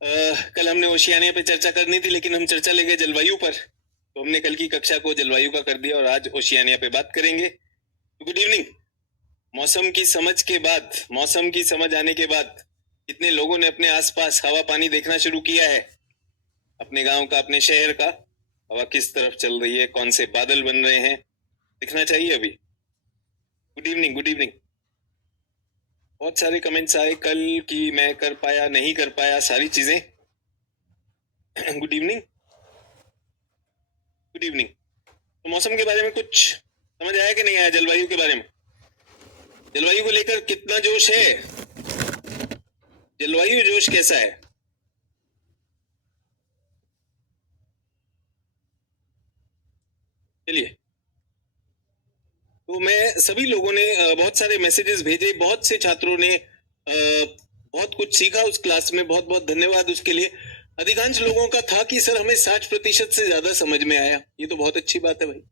कल हमने ओशियानिया पे चर्चा करनी थी, लेकिन हम चर्चा ले गए जलवायु पर, तो हमने कल की कक्षा को जलवायु का कर दिया और आज ओशियानिया पे बात करेंगे। Good evening. मौसम की समझ के बाद, मौसम की समझ आने के बाद कितने लोगों ने अपने आसपास हवा पानी देखना शुरू किया है? अपने गांव का, अपने शहर का हवा किस तरफ चल रही है, कौन से बादल बन रहे हैं, दिखना चाहिए अभी। Good evening, good evening. बहुत सारे कमेंट्स आए कल कि मैं कर पाया, नहीं कर पाया, सारी चीजें। Good evening, good evening. तो मौसम के बारे में कुछ समझ आया कि नहीं आया? जलवायु के बारे में, जलवायु को लेकर कितना जोश है? जलवायु जोश कैसा है? चलिए, तो मैं सभी लोगों ने बहुत सारे मैसेजेस भेजे, बहुत से छात्रों ने बहुत कुछ सीखा उस क्लास में, बहुत बहुत धन्यवाद उसके लिए। अधिकांश लोगों का था कि सर हमें 60% से ज्यादा समझ में आया। ये तो बहुत अच्छी बात है भाई,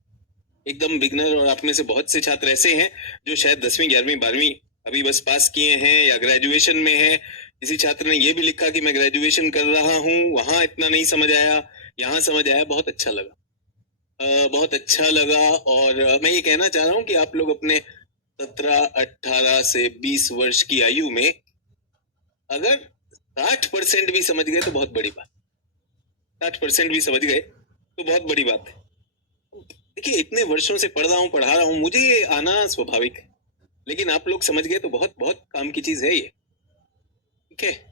एकदम बिगनर। और आप में से बहुत से छात्र ऐसे हैं जो शायद 10वीं 11वीं 12वीं अभी बस पास किए हैं या ग्रेजुएशन में हैं। किसी छात्र ने ये भी लिखा कि मैं ग्रेजुएशन कर रहा हूँ, वहां इतना नहीं समझ आया, यहाँ समझ आया। बहुत अच्छा लगा, बहुत अच्छा लगा। और मैं ये कहना चाह रहा हूँ कि आप लोग अपने 17 18 से 20 वर्ष की आयु में अगर 60% भी समझ गए तो बहुत बड़ी बात। 60% भी समझ गए तो बहुत बड़ी बात है। देखिए, इतने वर्षों से पढ़ा रहा हूँ, मुझे ये आना स्वाभाविक है, लेकिन आप लोग समझ गए तो बहुत बहुत काम की चीज है ये। ठीक है।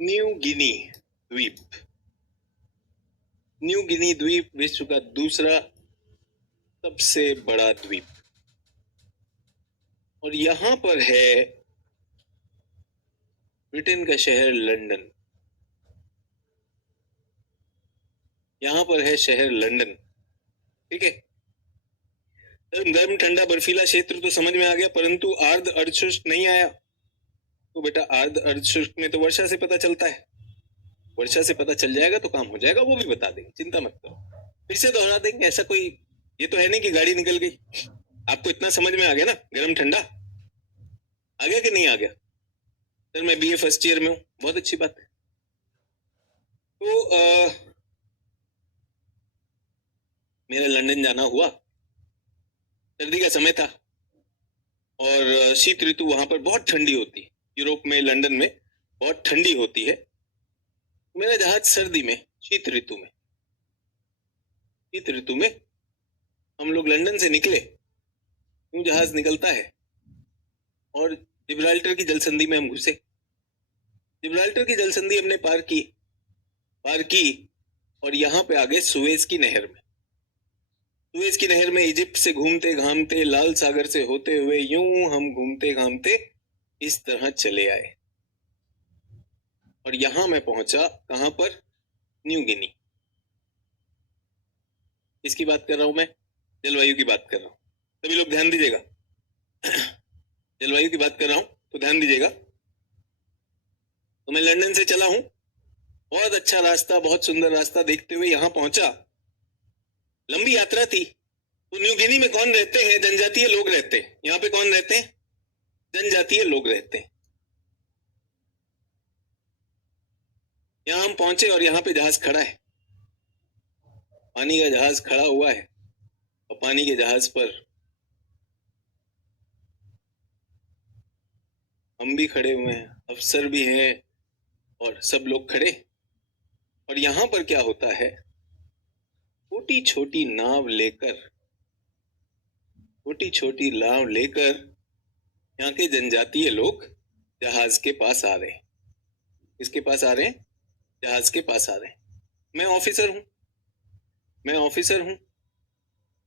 न्यू गिनी द्वीप, न्यू गिनी द्वीप विश्व का दूसरा सबसे बड़ा द्वीप, और यहाँ पर है ब्रिटेन का शहर लंदन। यहाँ पर है शहर लंदन। ठीक है। गर्म ठंडा बर्फीला क्षेत्र तो समझ में आ गया, परंतु आर्द्र अर्धशुष्क नहीं आया। तो बेटा, आर्द्र अर्धशुष्क में तो वर्षा से पता चलता है। वर्षा से पता चल जाएगा तो काम हो जाएगा, वो भी बता देंगे, चिंता मत करो। फिर से दोहरा देंगे, ऐसा कोई ये तो है नहीं कि गाड़ी निकल गई। आपको इतना समझ में आ गया ना, गर्म ठंडा आ गया कि नहीं आ गया? सर मैं बीए फर्स्ट ईयर में हूँ, बहुत अच्छी बात है। तो मेरा लंदन जाना हुआ, सर्दी का समय था और शीत ऋतु वहां पर बहुत ठंडी होती है। यूरोप में, लंदन में बहुत ठंडी होती है। मेरा जहाज सर्दी में, शीत ऋतु में, शीत ऋतु में हम लोग लंदन से निकले। यूं जहाज निकलता है और जिब्राल्टर की जलसंधि में हम घुसे। जिब्राल्टर की जलसंधि हमने पार की और यहाँ पे आ गए सुएज की नहर में। सुएज की नहर में इजिप्ट से घूमते घामते, लाल सागर से होते हुए यूं हम घूमते घामते इस तरह चले आए और यहां मैं पहुंचा। कहां पर? New Guinea. इसकी बात कर रहा हूं मैं, जलवायु की बात कर रहा हूं। सभी लोग ध्यान दीजिएगा। जलवायु की बात कर रहा हूं तो ध्यान दीजिएगा। तो मैं लंदन से चला हूं, बहुत अच्छा रास्ता, बहुत सुंदर रास्ता देखते हुए यहां पहुंचा। लंबी यात्रा थी। तो न्यू गिनी में कौन रहते हैं? जनजातीय लोग रहते हैं। यहाँ पे कौन रहते हैं? जनजातीय लोग रहते हैं। यहाँ हम पहुंचे और यहाँ पे जहाज खड़ा है, पानी का जहाज खड़ा हुआ है और पानी के जहाज पर हम भी खड़े हुए हैं, अफसर भी हैं और सब लोग खड़े। और यहाँ पर क्या होता है, छोटी छोटी नाव लेकर, छोटी छोटी नाव लेकर यहाँ के जनजातीय लोग जहाज के पास आ रहे हैं। किसके पास आ रहे हैं? जहाज के पास आ रहे हैं। मैं ऑफिसर हूँ, मैं ऑफिसर हूँ।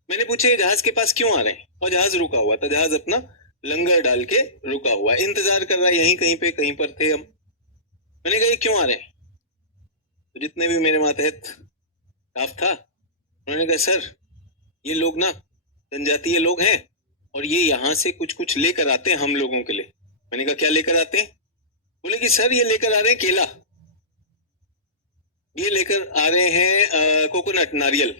मैंने पूछा ये जहाज के पास क्यों आ रहे हैं, और जहाज रुका हुआ था, जहाज अपना लंगर डाल के रुका हुआ, इंतजार कर रहा है, यहीं कहीं पे कहीं पर थे हम। मैंने कहा ये क्यों आ रहे हैं? तो जितने भी मेरे मातहत स्टाफ था उन्होंने कहा सर ये लोग ना जनजातीय लोग हैं और ये यहाँ से कुछ कुछ लेकर आते हैं हम लोगों के लिए। मैंने कहा क्या लेकर आते हैं? बोले कि सर ये लेकर आ रहे हैं केला, ये लेकर आ रहे हैं कोकोनट, नारियल,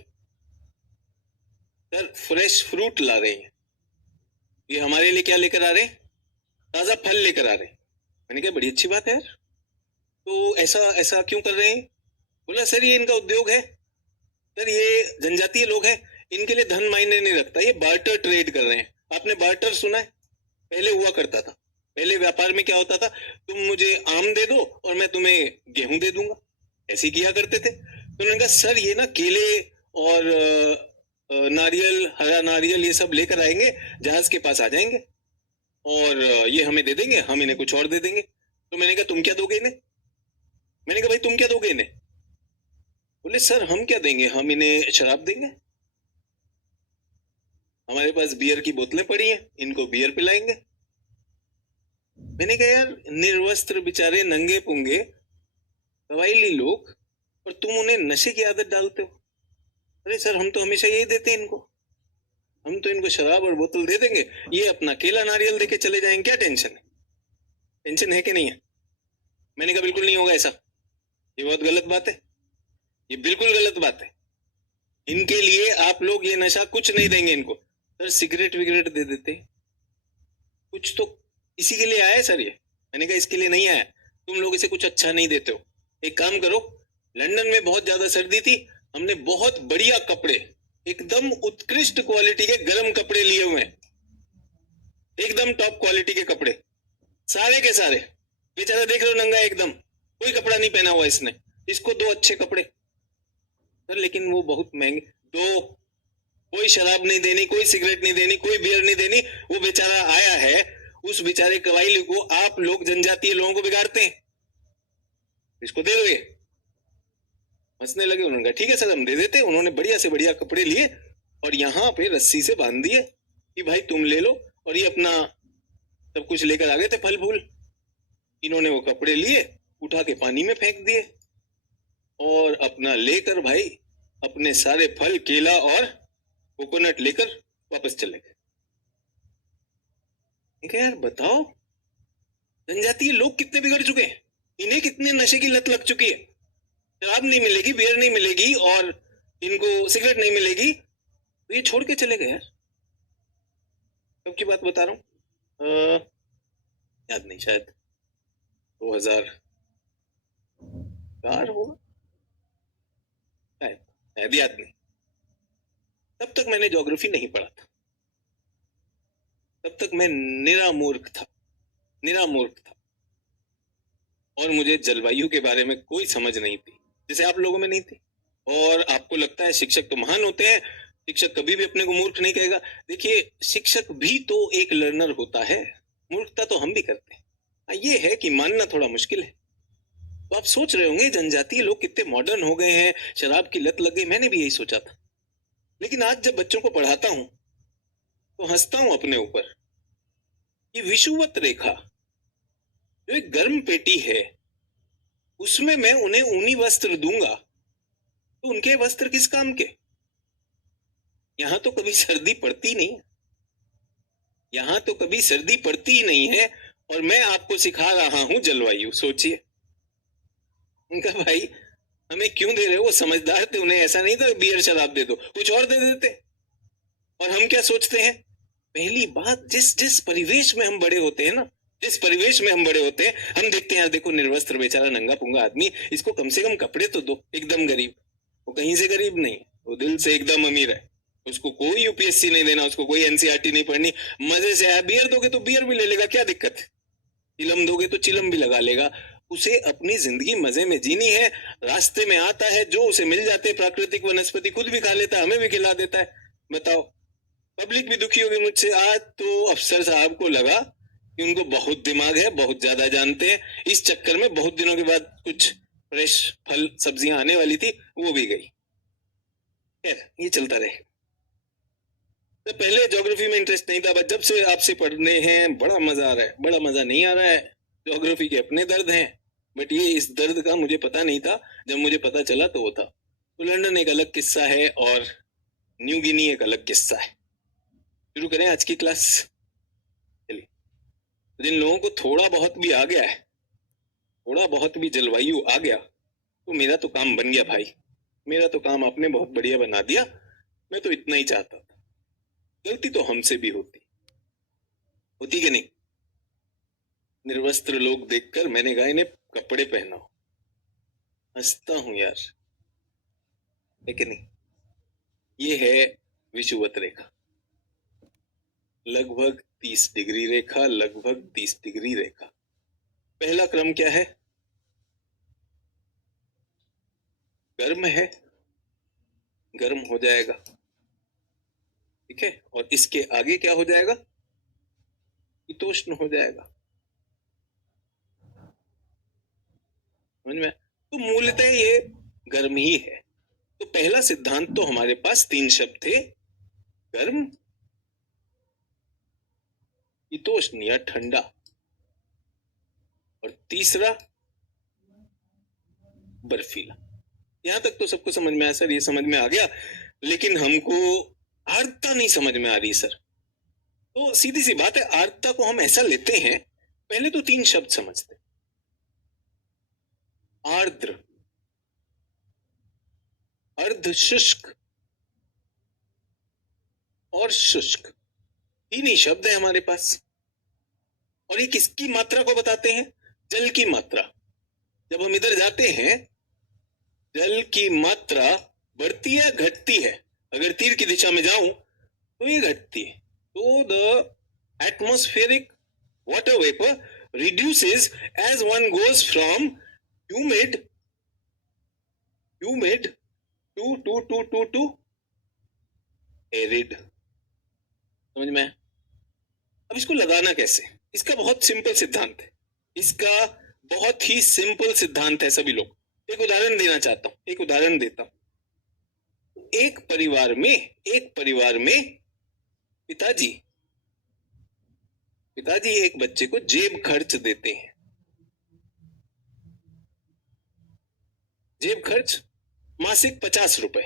सर फ्रेश फ्रूट ला रहे हैं, ये हमारे लिए क्या लेकर आ रहे हैं? ताजा फल लेकर आ रहे हैं। मैंने कहा बड़ी अच्छी बात है यार, तो ऐसा ऐसा क्यों कर रहे हैं? बोला सर ये इनका उद्योग है, सर ये जनजातीय लोग हैं, इनके लिए धन मायने नहीं रखता, ये बार्टर ट्रेड कर रहे हैं। आपने बार्टर सुना है? पहले हुआ करता था, पहले व्यापार में क्या होता था, तुम मुझे आम दे दो और मैं तुम्हें गेहूं दे दूंगा, ऐसे किया करते थे। तो उन्होंने कहा सर ये ना केले और नारियल, हरा नारियल ये सब लेकर आएंगे, जहाज के पास आ जाएंगे और ये हमें दे देंगे, हम इन्हें कुछ और दे देंगे। तो मैंने कहा तुम क्या दोगे इन्हें? मैंने कहा भाई तुम क्या दोगे इन्हें? बोले सर हम क्या देंगे, हम इन्हें शराब देंगे, हमारे पास बियर की बोतलें पड़ी हैं, इनको बियर पिलाएंगे। मैंने कहा यार निर्वस्त्र बेचारे नंगे पुंगे कबायली लोग, और तुम उन्हें नशे की आदत डालते हो। अरे सर हम तो हमेशा यही देते हैं इनको, हम तो इनको शराब और बोतल दे देंगे, ये अपना केला नारियल देके चले जाएंगे, क्या टेंशन है? टेंशन है कि नहीं है? मैंने कहा बिल्कुल नहीं होगा ऐसा, ये बहुत गलत बात है, ये बिल्कुल गलत बात है। इनके लिए आप लोग ये नशा कुछ नहीं देंगे इनको। सर सिगरेट विगरेट दे देते, कुछ तो इसी के लिए आया है सर ये। मैंने कहा इसके लिए नहीं आया, तुम लोग इसे कुछ अच्छा नहीं देते हो। एक काम करो, लंदन में बहुत ज्यादा सर्दी थी, हमने बहुत बढ़िया कपड़े, एकदम उत्कृष्ट क्वालिटी के गर्म कपड़े लिए हुए हैं, एकदम टॉप क्वालिटी के कपड़े, सारे के सारे। बेचारा देख रहे हो नंगा एकदम, कोई कपड़ा नहीं पहना हुआ इसने, इसको दो अच्छे कपड़े। सर लेकिन वो बहुत महंगे। दो, कोई शराब नहीं देनी, कोई सिगरेट नहीं देनी, कोई बियर नहीं देनी, वो बेचारा आया है, उस बेचारे कबायली को आप लोग जनजातीय लोगों को बिगाड़ते हैं, इसको दे दोगे? हंसने लगे। उन्होंने कहा ठीक है सर हम दे देते। उन्होंने बढ़िया से बढ़िया कपड़े लिए और यहाँ पे रस्सी से बांध दिए कि भाई तुम ले लो, और ये अपना सब कुछ लेकर आ गए थे, फल फूल। इन्होंने वो कपड़े लिए, उठा के पानी में फेंक दिए और अपना लेकर भाई अपने सारे फल, केला और कोकोनट लेकर वापस चले गए। यार बताओ जनजातीय लोग कितने बिगड़ चुके हैं, इन्हें कितने नशे की लत लग चुकी है। शराब नहीं मिलेगी, बियर नहीं मिलेगी और इनको सिगरेट नहीं मिलेगी, तो ये छोड़ के चले गए यार। कब की बात बता रहा हूँ, याद नहीं, शायद 2004 होगा, शायद याद नहीं। तब तक मैंने ज्योग्राफी नहीं पढ़ा था, तब तक मैं निरा मूर्ख था, निरा मूर्ख था, और मुझे जलवायु के बारे में कोई समझ नहीं थी, जैसे आप लोगों में नहीं थी। और आपको लगता है शिक्षक तो महान होते हैं, शिक्षक कभी भी अपने को मूर्ख नहीं कहेगा। देखिए शिक्षक भी तो एक लर्नर होता है, मूर्खता तो हम भी करते हैं, ये है कि मानना थोड़ा मुश्किल है। तो आप सोच रहे होंगे जनजातीय लोग कितने मॉडर्न हो गए हैं, शराब की लत लग गई, मैंने भी यही सोचा था। लेकिन आज जब बच्चों को पढ़ाता हूं तो हंसता हूं अपने ऊपर। ये विषुवत रेखा जो एक गर्म पेटी है, उसमें मैं उन्हें ऊनी वस्त्र दूंगा तो उनके वस्त्र किस काम के? यहां तो कभी सर्दी पड़ती नहीं, यहां तो कभी सर्दी पड़ती ही नहीं है, और मैं आपको सिखा रहा हूं जलवायु। सोचिए। उनका भाई हमें क्यों दे रहे हो, वो समझदार थे, उन्हें ऐसा नहीं था बियर शराब दे दो, कुछ और दे देते। और हम क्या सोचते हैं, पहली बात जिस जिस परिवेश में हम बड़े होते हैं ना, जिस परिवेश में हम बड़े होते हैं, हम देखते हैं यार देखो निर्वस्त्र बेचारा नंगा पुंगा आदमी, इसको कम से कम कपड़े तो दो। एकदम गरीब, वो कहीं से गरीब नहीं, वो दिल से एकदम अमीर है, उसको कोई यूपीएससी नहीं देना, उसको कोई एनसीईआरटी नहीं पढ़नी, मजे से आया। बियर दोगे तो बियर भी ले लेगा, क्या दिक्कत है? चिलम दोगे तो चिलम भी लगा लेगा। उसे अपनी जिंदगी मजे में जीनी है, रास्ते में आता है जो उसे मिल जाते प्राकृतिक वनस्पति खुद भी खा लेता है, हमें भी खिला देता है। बताओ, पब्लिक भी दुखी होगी मुझसे। आज तो अफसर साहब को लगा कि उनको बहुत दिमाग है, बहुत ज्यादा जानते हैं, इस चक्कर में बहुत दिनों के बाद कुछ फ्रेश फल सब्जियां आने वाली थी, वो भी गई। खैर ये चलता रहे। तो पहले ज्योग्राफी में इंटरेस्ट नहीं था, बट जब से आपसे पढ़ने हैं बड़ा मजा आ रहा है। बड़ा मजा नहीं आ रहा है, ज्योग्राफी के अपने दर्द हैं, बट ये इस दर्द का मुझे पता नहीं था। जब मुझे पता चला तो वो था। तो लंदन एक अलग किस्सा है और न्यू गिनी एक अलग किस्सा है। शुरू करें आज की क्लास। चलिए, जिन लोगों को थोड़ा बहुत भी आ गया है, थोड़ा बहुत भी जलवायु आ गया, तो मेरा तो काम बन गया भाई। मेरा तो काम आपने बहुत बढ़िया बना दिया। मैं तो इतना ही चाहता था। गलती तो हमसे भी होती कि नहीं? निर्वस्त्र लोग देखकर मैंने कहा इन्हें कपड़े पहनाओ। हंसता हूं यार, है कि नहीं? ये है विषुवत रेखा, लगभग 30 डिग्री रेखा, लगभग 30 डिग्री रेखा। पहला क्रम क्या है? गर्म है, गर्म हो जाएगा, ठीक है। और इसके आगे क्या हो जाएगा? शीतोष्ण हो जाएगा। समझ में? तो मूलतः ये गर्म ही है। तो पहला सिद्धांत तो हमारे पास 3 शब्द थे, गर्म, शीतोष्ण या ठंडा, और तीसरा बर्फीला। यहां तक तो सबको समझ में आया सर, ये समझ में आ गया, लेकिन हमको आर्द्रता नहीं समझ में आ रही सर। तो सीधी सी बात है, आर्द्रता को हम ऐसा लेते हैं, पहले तो 3 शब्द समझते। आर्द्र, अर्ध शुष्क और शुष्क, 3 ही शब्द है हमारे पास। और ये किसकी मात्रा को बताते हैं? जल की मात्रा। जब हम इधर जाते हैं, जल की मात्रा बढ़ती है घटती है? अगर तीर की दिशा में जाऊं तो ये घटती है। तो the atmospheric water vapour reduces as one goes from humid to arid। समझ में? अब इसको लगाना कैसे? इसका बहुत सिंपल सिद्धांत है। इसका बहुत ही सिंपल सिद्धांत है सभी लोग। एक उदाहरण देना चाहता हूं, एक उदाहरण देता हूं। एक परिवार में पिताजी एक बच्चे को जेब खर्च देते हैं। जेब खर्च मासिक 50 रुपए,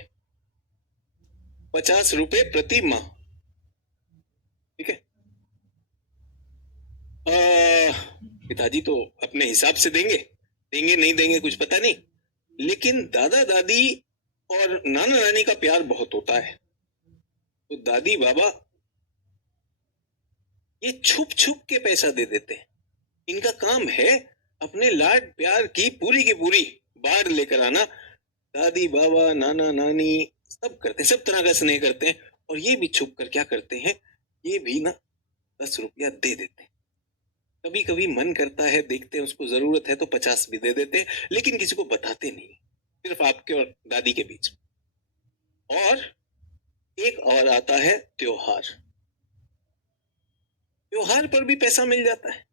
50 रुपए प्रति माह, ठीक है। पिताजी तो अपने हिसाब से देंगे नहीं देंगे कुछ पता नहीं, लेकिन दादा दादी और नाना नानी का प्यार बहुत होता है। तो दादी बाबा ये छुप छुप के पैसा दे देते हैं। इनका काम है अपने लाड प्यार की पूरी बाढ़ लेकर आना। दादी बाबा नाना नानी सब करते हैं, सब तरह का स्नेह करते हैं। और ये भी छुप कर क्या करते हैं, ये भी ना 10 रुपया दे देते हैं। कभी कभी मन करता है, देखते हैं उसको जरूरत है तो 50 भी दे देते हैं, लेकिन किसी को बताते नहीं, सिर्फ आपके और दादी के बीच। और एक और आता है त्योहार। त्योहार पर भी पैसा मिल जाता है,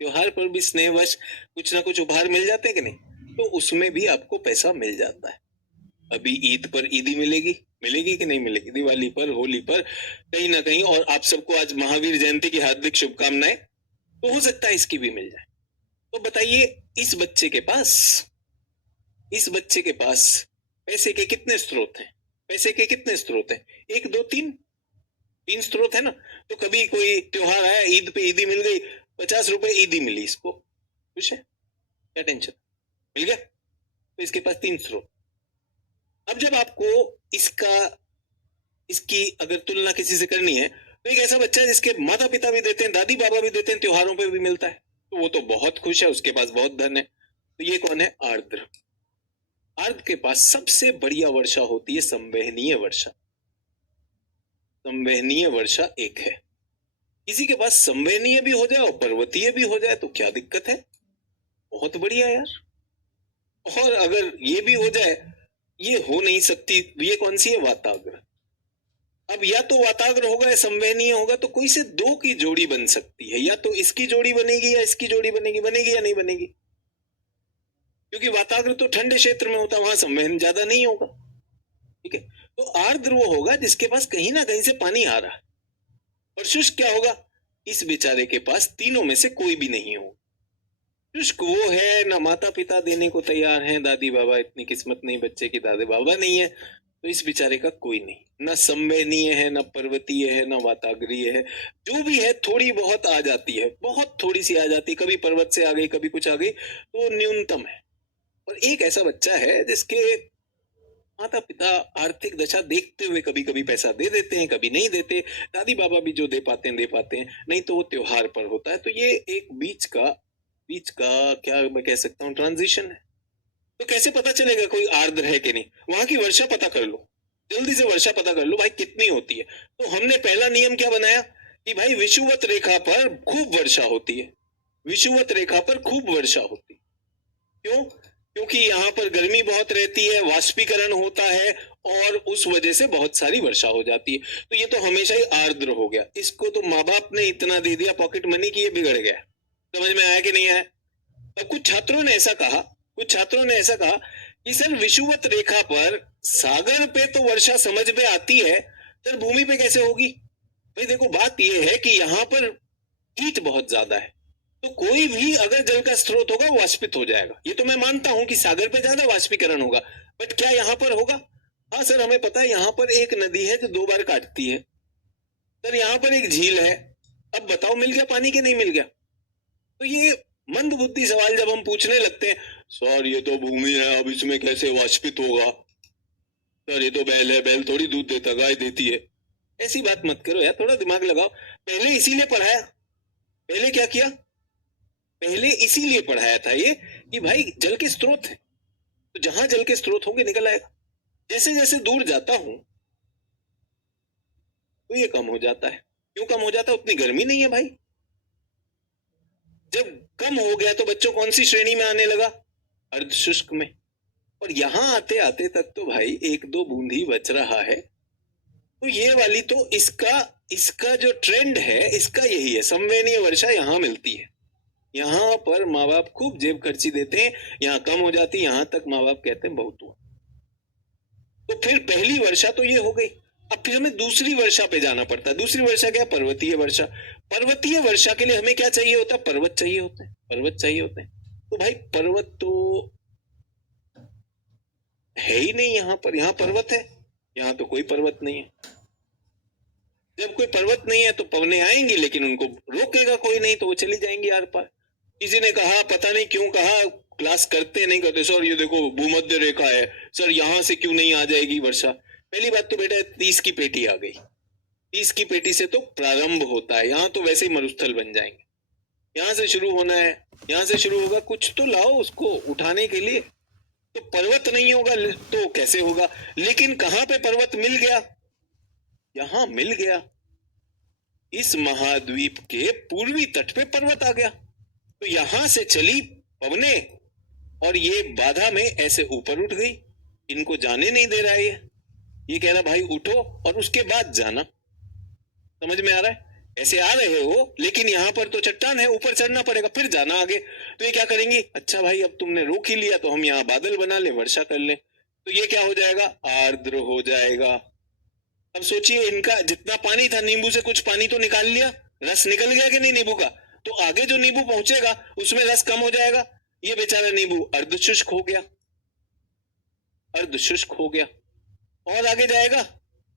त्योहार पर भी स्नेहवश कुछ ना कुछ उपहार मिल जाते हैं कि नहीं? तो उसमें भी आपको पैसा मिल जाता है। अभी ईद पर ईदी मिलेगी कि नहीं मिलेगी? दिवाली पर, होली पर, कहीं ना कहीं। और आप सबको आज महावीर जयंती की हार्दिक शुभकामनाएं। तो हो सकता है इसकी भी मिल जाए। तो बताइए, इस बच्चे के पास पैसे के कितने स्रोत हैं? पैसे के कितने स्रोत हैं? 1 2 3 स्रोत है ना। तो कभी कोई त्योहार आया, ईद पे ईदी मिल गई, 50 रुपए ईदी मिली, इसको खुश है? क्या टेंशन? मिल गया। तो इसके पास 3 स्रोत। अब जब आपको इसकी अगर तुलना किसी से करनी है, तो एक ऐसा बच्चा है जिसके माता पिता भी देते हैं, दादी बाबा भी देते हैं, त्योहारों पे भी मिलता है, तो वो तो बहुत खुश है, उसके पास बहुत धन है। तो ये कौन है? आर्द्र। आर्द्र के पास सबसे बढ़िया वर्षा होती है संवहनीय वर्षा। संवहनीय वर्षा एक है। किसी के पास संवहनीय भी हो जाए और पर्वतीय भी हो जाए तो क्या दिक्कत है? बहुत बढ़िया यार। और अगर ये भी हो जाए, ये हो नहीं सकती, ये कौन सी है? वाताग्र। अब या तो वाताग्र होगा या संवहनीय होगा, तो कोई से 2 की जोड़ी बन सकती है। या तो इसकी जोड़ी बनेगी या इसकी जोड़ी बनेगी या नहीं बनेगी? क्योंकि वाताग्र तो ठंडे क्षेत्र में होता है, वहां संवहन ज्यादा नहीं होगा, ठीक है। तो आर्द्र वो होगा जिसके पास कहीं ना कहीं से पानी आ रहा है। और शुष्क क्या होगा? इस बेचारे के पास तीनों में से कोई भी नहीं हो। शुष्क वो है, ना माता पिता देने को तैयार हैं, दादी बाबा इतनी किस्मत नहीं बच्चे की, दादे बाबा नहीं है, तो इस बेचारे का कोई नहीं, ना संवहनीय है, ना पर्वतीय है, ना वाताग्रीय है। जो भी है थोड़ी बहुत आ जाती है, बहुत थोड़ी सी आ जाती है, कभी पर्वत से आ गई, कभी कुछ आ गई, तो न्यूनतम है। और एक ऐसा बच्चा है जिसके माता पिता आर्थिक दशा देखते हुए कभी कभी पैसा दे देते हैं, कभी नहीं देते, दादी बाबा भी जो दे पाते हैं दे पाते हैं, नहीं तो वो त्योहार पर होता है। तो ये एक बीच का क्या मैं कह सकता हूँ, ट्रांजिशन है। तो कैसे पता चलेगा कोई आर्द्र है कि नहीं? वहां की वर्षा पता कर लो, जल्दी से वर्षा पता कर लो भाई कितनी होती है। तो हमने पहला नियम क्या बनाया कि भाई विषुवत रेखा पर खूब वर्षा होती है, विषुवत रेखा पर खूब वर्षा होती है। क्यों? क्योंकि यहाँ पर गर्मी बहुत रहती है, वाष्पीकरण होता है, और उस वजह से बहुत सारी वर्षा हो जाती है। तो ये तो हमेशा ही आर्द्र हो गया। इसको तो माँ बाप ने इतना दे दिया पॉकेट मनी की ये बिगड़ गया। समझ में आया कि नहीं आया? अब कुछ छात्रों ने ऐसा कहा, कि सर विषुवत रेखा पर सागर पे तो वर्षा समझ में आती है, सर भूमि पे कैसे होगी? भाई देखो बात ये है कि यहाँ पर हीट बहुत ज्यादा है, तो कोई भी अगर जल का स्रोत होगा वो वाष्पित हो जाएगा। ये तो मैं मानता हूं कि सागर पे ज्यादा वाष्पीकरण होगा, बट क्या यहाँ पर होगा? हाँ सर, हमें पता है यहाँ पर एक नदी है जो 2 बार काटती है, सर यहाँ पर एक झील है, अब बताओ मिल गया पानी कि नहीं मिल गया? तो ये मंद बुद्धि सवाल जब हम पूछने लगते हैं, सर ये तो भूमि है, अब इसमें कैसे वाष्पित होगा? सर ये तो बैल है, बैल थोड़ी दूध देता, गाय देती है। ऐसी बात मत करो यार, थोड़ा दिमाग लगाओ। पहले इसीलिए पढ़ाया, पहले क्या किया, पहले इसीलिए पढ़ाया था ये कि भाई जल के स्रोत है, तो जहां जल के स्रोत होंगे निकल आएगा। जैसे जैसे दूर जाता हूं तो ये कम हो जाता है। क्यों कम हो जाता है? उतनी गर्मी नहीं है भाई। जब कम हो गया तो बच्चों कौन सी श्रेणी में आने लगा? अर्ध शुष्क में। और यहां आते आते तक तो भाई 1-2 बूंद ही बच रहा है। तो ये वाली तो इसका इसका जो ट्रेंड है इसका यही है, संवहनीय वर्षा यहाँ मिलती है। यहाँ पर माँ बाप खूब जेब खर्ची देते हैं, यहाँ कम हो जाती है, यहाँ तक माँ बाप कहते हैं बहुत हुआ। तो फिर पहली वर्षा तो ये हो गई। अब फिर हमें दूसरी वर्षा पे जाना पड़ता है। दूसरी वर्षा क्या? पर्वतीय वर्षा। पर्वतीय वर्षा के लिए हमें क्या चाहिए होता है? पर्वत चाहिए होते हैं, पर्वत चाहिए होते हैं। तो भाई पर्वत तो है ही नहीं यहाँ पर, यहाँ पर्वत है, यहाँ तो कोई पर्वत नहीं है। जब कोई पर्वत नहीं है तो पवने आएंगी, लेकिन उनको रोकेगा कोई नहीं, तो वो चली जाएंगी आर पार। किसी ने कहा, पता नहीं क्यों कहा, क्लास करते नहीं करते, सर ये देखो भूमध्य रेखा है, सर यहाँ से क्यों नहीं आ जाएगी वर्षा? पहली बात तो बेटा 30 की पेटी आ गई, 30 की पेटी से तो प्रारंभ होता है, यहाँ तो वैसे ही मरुस्थल बन जाएंगे। यहाँ से शुरू होना है, यहाँ से शुरू होगा, कुछ तो लाओ उसको उठाने के लिए। तो पर्वत नहीं होगा तो कैसे होगा? लेकिन कहाँ पे पर्वत मिल गया? यहाँ मिल गया, इस महाद्वीप के पूर्वी तट पे पर्वत आ गया। तो यहां से चली पवने, और ये बाधा में ऐसे ऊपर उठ गई, इनको जाने नहीं दे रहा है ये कह रहा भाई उठो और उसके बाद जाना। समझ में आ रहा है? ऐसे आ रहे हो लेकिन यहाँ पर तो चट्टान है, ऊपर चढ़ना पड़ेगा, फिर जाना आगे। तो ये क्या करेंगी? अच्छा भाई अब तुमने रोक ही लिया तो हम यहाँ बादल बना ले, वर्षा कर ले। तो ये क्या हो जाएगा? आर्द्र हो जाएगा। अब सोचिए, इनका जितना पानी था, नींबू से कुछ पानी तो निकाल लिया, रस निकल गया कि नहीं नींबू का? तो आगे जो नींबू पहुंचेगा उसमें रस कम हो जाएगा। ये बेचारा नींबू अर्धशुष्क हो गया, अर्धशुष्क हो गया। और आगे जाएगा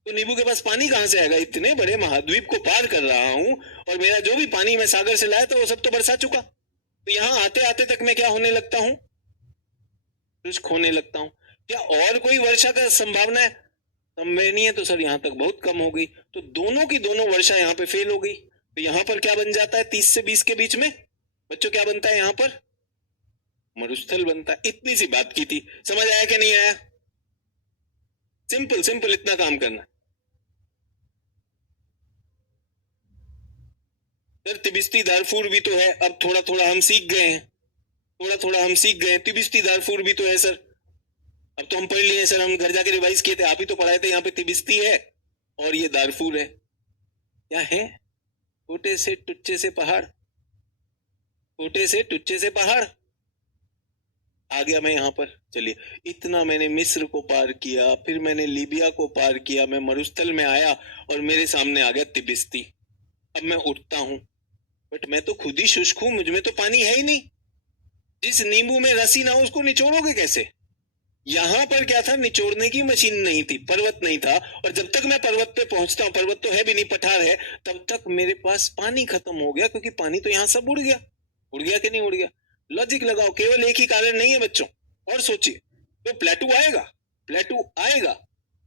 तो नींबू के पास पानी कहां से आएगा? इतने बड़े महाद्वीप को पार कर रहा हूं और मेरा जो भी पानी मैं सागर से लाया था वो सब तो बरसा चुका। तो यहाँ आते आते तक मैं क्या होने लगता हूँ? शुष्क होने लगता हूँ। क्या और कोई वर्षा का संभावना है? संवेदनीय तो सर यहाँ तक बहुत कम हो गई। तो दोनों की दोनों वर्षा यहाँ पे फेल हो गई। तो यहाँ पर क्या बन जाता है? 30 से 20 के बीच में बच्चों क्या बनता है? यहाँ पर मरुस्थल बनता है। इतनी सी बात की थी, समझ आया कि नहीं आया? सिंपल सिंपल इतना काम करना। सर तिबिस्ती दारफूर भी तो है, अब थोड़ा थोड़ा हम सीख गए हैं, थोड़ा थोड़ा हम सीख गए हैं। तिबिस्ती दारफूर भी तो है सर, अब तो हम पढ़ लिए सर, हम घर जाके रिवाइज किए थे, आप ही तो पढ़ाए थे। यहाँ पे तिबिस्ती है और ये दारफूर है। क्या है? छोटे से टुच्चे से पहाड़, छोटे से टुच्चे से पहाड़। आ गया मैं यहाँ पर। चलिए, इतना मैंने मिस्र को पार किया, फिर मैंने लीबिया को पार किया, मैं मरुस्थल में आया और मेरे सामने आ गया तिबिस्ती। अब मैं उठता हूँ, बट मैं तो खुद ही शुष्क हूँ, मुझ में तो पानी है ही नहीं। जिस नींबू में रस ही ना हो उसको निचोड़ोगे कैसे? यहाँ पर क्या था, निचोड़ने की मशीन नहीं थी, पर्वत नहीं था, और जब तक मैं पर्वत पे पहुंचता हूँ, पर्वत तो है भी नहीं, पठार है, तब तक मेरे पास पानी खत्म हो गया, क्योंकि पानी तो यहाँ सब उड़ गया कि नहीं उड़ गया? लॉजिक लगाओ, केवल एक ही कारण नहीं है बच्चों, और सोचिए, तो प्लेटू आएगा, प्लेटू आएगा,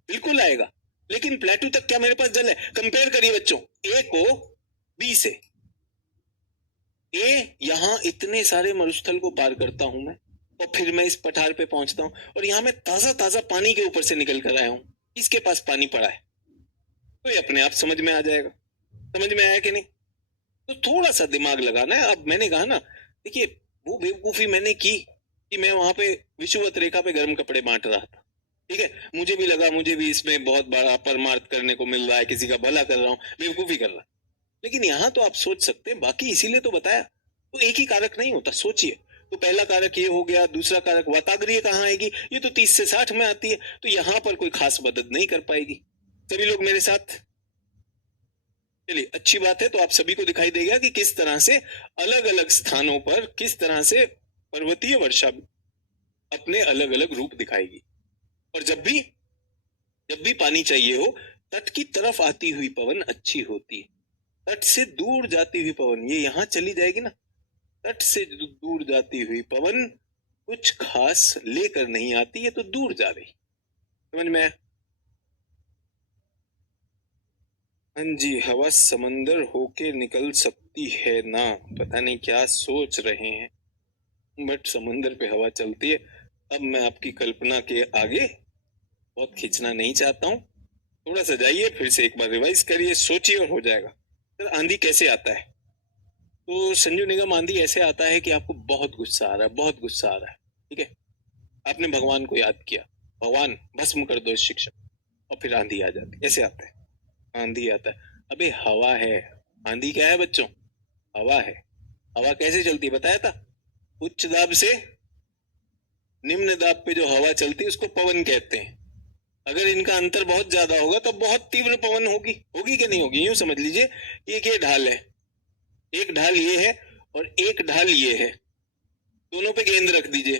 बिल्कुल आएगा, लेकिन प्लेटू तक क्या मेरे पास जल है? कंपेयर करिए बच्चों, ए को बी से। ए यहाँ इतने सारे मरुस्थल को पार करता हूं मैं, और फिर मैं इस पठार पे पहुंचता हूँ, और यहाँ मैं ताजा ताजा पानी के ऊपर से निकल कर आया हूँ। किसके पास पानी पड़ा है? तो ये अपने आप समझ में आ जाएगा। समझ में आया कि नहीं? तो थोड़ा सा दिमाग लगाना है। अब मैंने कहा ना, देखिए, वो बेवकूफी मैंने की कि मैं वहां पे विषुवत रेखा पे गर्म कपड़े बांट रहा था। ठीक है, मुझे भी लगा मुझे भी इसमें बहुत बड़ा परमार्थ करने को मिल रहा है, किसी का भला कर रहा हूँ, बेवकूफी कर रहा। लेकिन यहाँ तो आप सोच सकते हैं, बाकी इसीलिए तो बताया, तो एक ही कारक नहीं होता, सोचिए। तो पहला कारक ये हो गया, दूसरा कारक वाताग्रीय कहाँ आएगी? ये तो 30 से 60 में आती है, तो यहाँ पर कोई खास मदद नहीं कर पाएगी। सभी लोग मेरे साथ? चलिए, अच्छी बात है। तो आप सभी को दिखाई देगा कि किस तरह से अलग अलग स्थानों पर किस तरह से पर्वतीय वर्षा अपने अलग अलग रूप दिखाएगी। और जब भी पानी चाहिए हो, तट की तरफ आती हुई पवन अच्छी होती है, तट से दूर जाती हुई पवन ये यहाँ चली जाएगी ना, तट से दूर जाती हुई पवन कुछ खास लेकर नहीं आती, है तो दूर जा रही। समझ में आया? हाँ जी, हवा समंदर होके निकल सकती है ना, पता नहीं क्या सोच रहे हैं, बट समंदर पे हवा चलती है। अब मैं आपकी कल्पना के आगे बहुत खींचना नहीं चाहता हूँ, थोड़ा सा जाइए, फिर से एक बार रिवाइज करिए, सोचिए, और हो जाएगा। सर, आंधी कैसे आता है? तो संजू निगम, आंधी ऐसे आता है कि आपको बहुत गुस्सा आ रहा है, बहुत गुस्सा आ रहा है, ठीक है, आपने भगवान को याद किया, भगवान भस्म कर दो इस शिक्षक, और फिर आंधी आ जाती, ऐसे आता है। आंधी आता है, अबे हवा है, आंधी क्या है बच्चों? हवा है। हवा कैसे चलती है बताया था? उच्च दाब से निम्न दाब पे जो हवा चलती है उसको पवन कहते हैं। अगर इनका अंतर बहुत ज्यादा होगा तो बहुत तीव्र पवन होगी, होगी कि नहीं होगी? यूं समझ लीजिए, एक ये ढाल है, एक ढाल ये है, और एक ढाल ये है, दोनों पे गेंद रख दीजिए,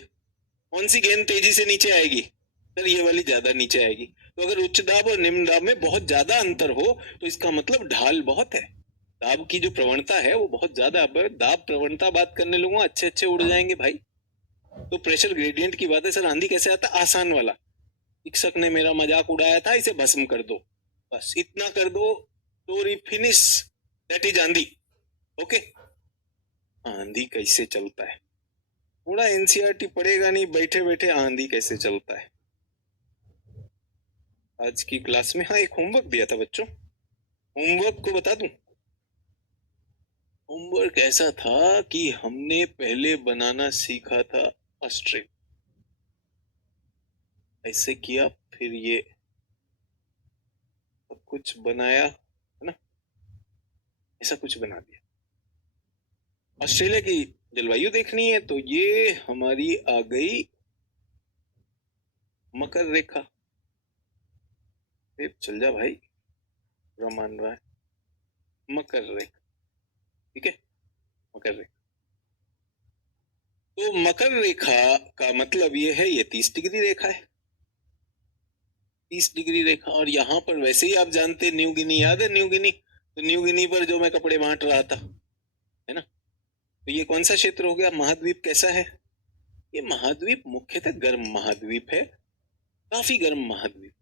कौन सी गेंद तेजी से नीचे आएगी? सर, ये वाली ज्यादा नीचे आएगी। तो अगर उच्च दाब और निम्न दाब में बहुत ज्यादा अंतर हो, तो इसका मतलब ढाल बहुत है, दाब की जो प्रवणता है वो बहुत ज्यादा। अब दाब प्रवणता बात करने लोगों अच्छे अच्छे उड़ जाएंगे भाई। तो प्रेशर ग्रेडियंट की बात है। सर, आंधी कैसे आता? आसान वाला, शिक्षक ने मेरा मजाक उड़ाया था, इसे भस्म कर दो, बस इतना कर दो, स्टोरी फिनिश, दैट इज आंधी। ओके, आंधी कैसे चलता है? थोड़ा एनसीईआरटी पढ़ेगा नहीं बैठे बैठे, आंधी कैसे चलता है? आज की क्लास में हाँ, एक होमवर्क दिया था बच्चों, होमवर्क को बता दूं। होमवर्क ऐसा था कि हमने पहले बनाना सीखा था ऑस्ट्रिच, ऐसे किया, फिर ये सब कुछ बनाया, है ना, ऐसा कुछ बना दिया। ऑस्ट्रेलिया की जलवायु देखनी है तो ये हमारी आ गई मकर रेखा। चल जा भाई, पूरा मान रहा है, मकर रेखा, ठीक है, मकर रेखा। तो मकर रेखा का मतलब ये है, ये 30 डिग्री रेखा है, 30 डिग्री रेखा। और यहाँ पर वैसे ही आप जानते, न्यू गिनी याद है? न्यू गिनी, तो न्यू गिनी पर जो मैं कपड़े बांट रहा था, है ना, तो ये कौन सा क्षेत्र हो गया? महाद्वीप कैसा है? ये महाद्वीप मुख्यतः गर्म महाद्वीप है, काफी गर्म महाद्वीप।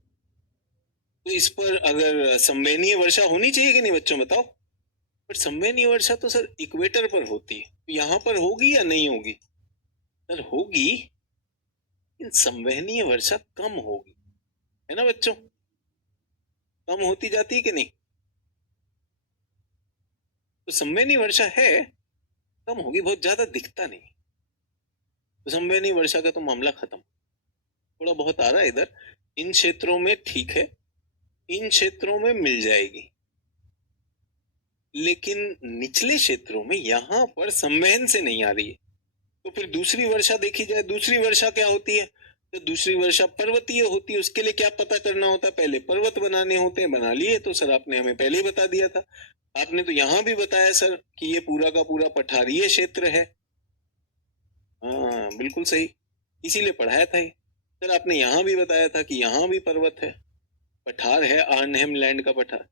तो इस पर अगर संवहनीय वर्षा होनी चाहिए कि नहीं बच्चों, बताओ? बट संवहनीय वर्षा तो सर इक्वेटर पर होती है, तो यहाँ पर होगी या नहीं होगी? सर होगी, लेकिन संवहनीय वर्षा कम होगी, है ना बच्चों, कम होती जाती है कि नहीं? तो संवहनीय वर्षा है, कम होगी, बहुत ज्यादा दिखता नहीं। तो संवहनीय वर्षा का तो मामला खत्म। थोड़ा बहुत आ रहा है इधर, इन क्षेत्रों में ठीक है, इन क्षेत्रों में मिल जाएगी, लेकिन निचले क्षेत्रों में यहां पर संवहन से नहीं आ रही है। तो फिर दूसरी वर्षा देखी जाए, दूसरी वर्षा क्या होती है? तो दूसरी वर्षा पर्वतीय होती है। उसके लिए क्या पता करना होता है? पहले पर्वत बनाने होते हैं, बना लिए तो सर आपने हमें पहले ही बता दिया था। आपने तो यहाँ भी बताया सर कि ये पूरा का पूरा पठारीय क्षेत्र है। हाँ बिल्कुल सही, इसीलिए पढ़ाया था ये। सर आपने यहाँ भी बताया था कि यहाँ भी पर्वत है, पठार है, आर्नहेम लैंड का पठार।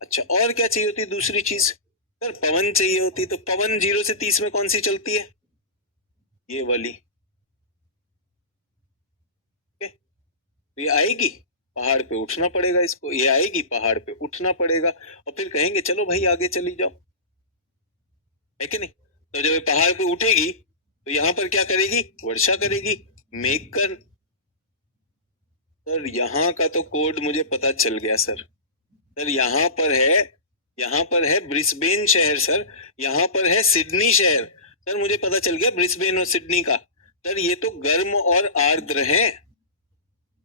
अच्छा, और क्या चाहिए होती दूसरी चीज? सर पवन चाहिए होती, तो पवन 0 से 30 में कौन सी चलती है? ये वाली। तो ये आएगी, पहाड़ पे उठना पड़ेगा इसको, ये आएगी पहाड़ पे उठना पड़ेगा, और फिर कहेंगे चलो भाई आगे चली जाओ, है कि नहीं? तो जब ये पहाड़ पे उठेगी तो यहाँ पर क्या करेगी? वर्षा करेगी, मेघ कर। सर यहाँ का तो कोड मुझे पता चल गया सर। सर यहाँ पर है ब्रिस्बेन शहर सर, यहाँ पर है सिडनी शहर। सर मुझे पता चल गया ब्रिस्बेन और सिडनी का। सर ये तो गर्म और आर्द्र है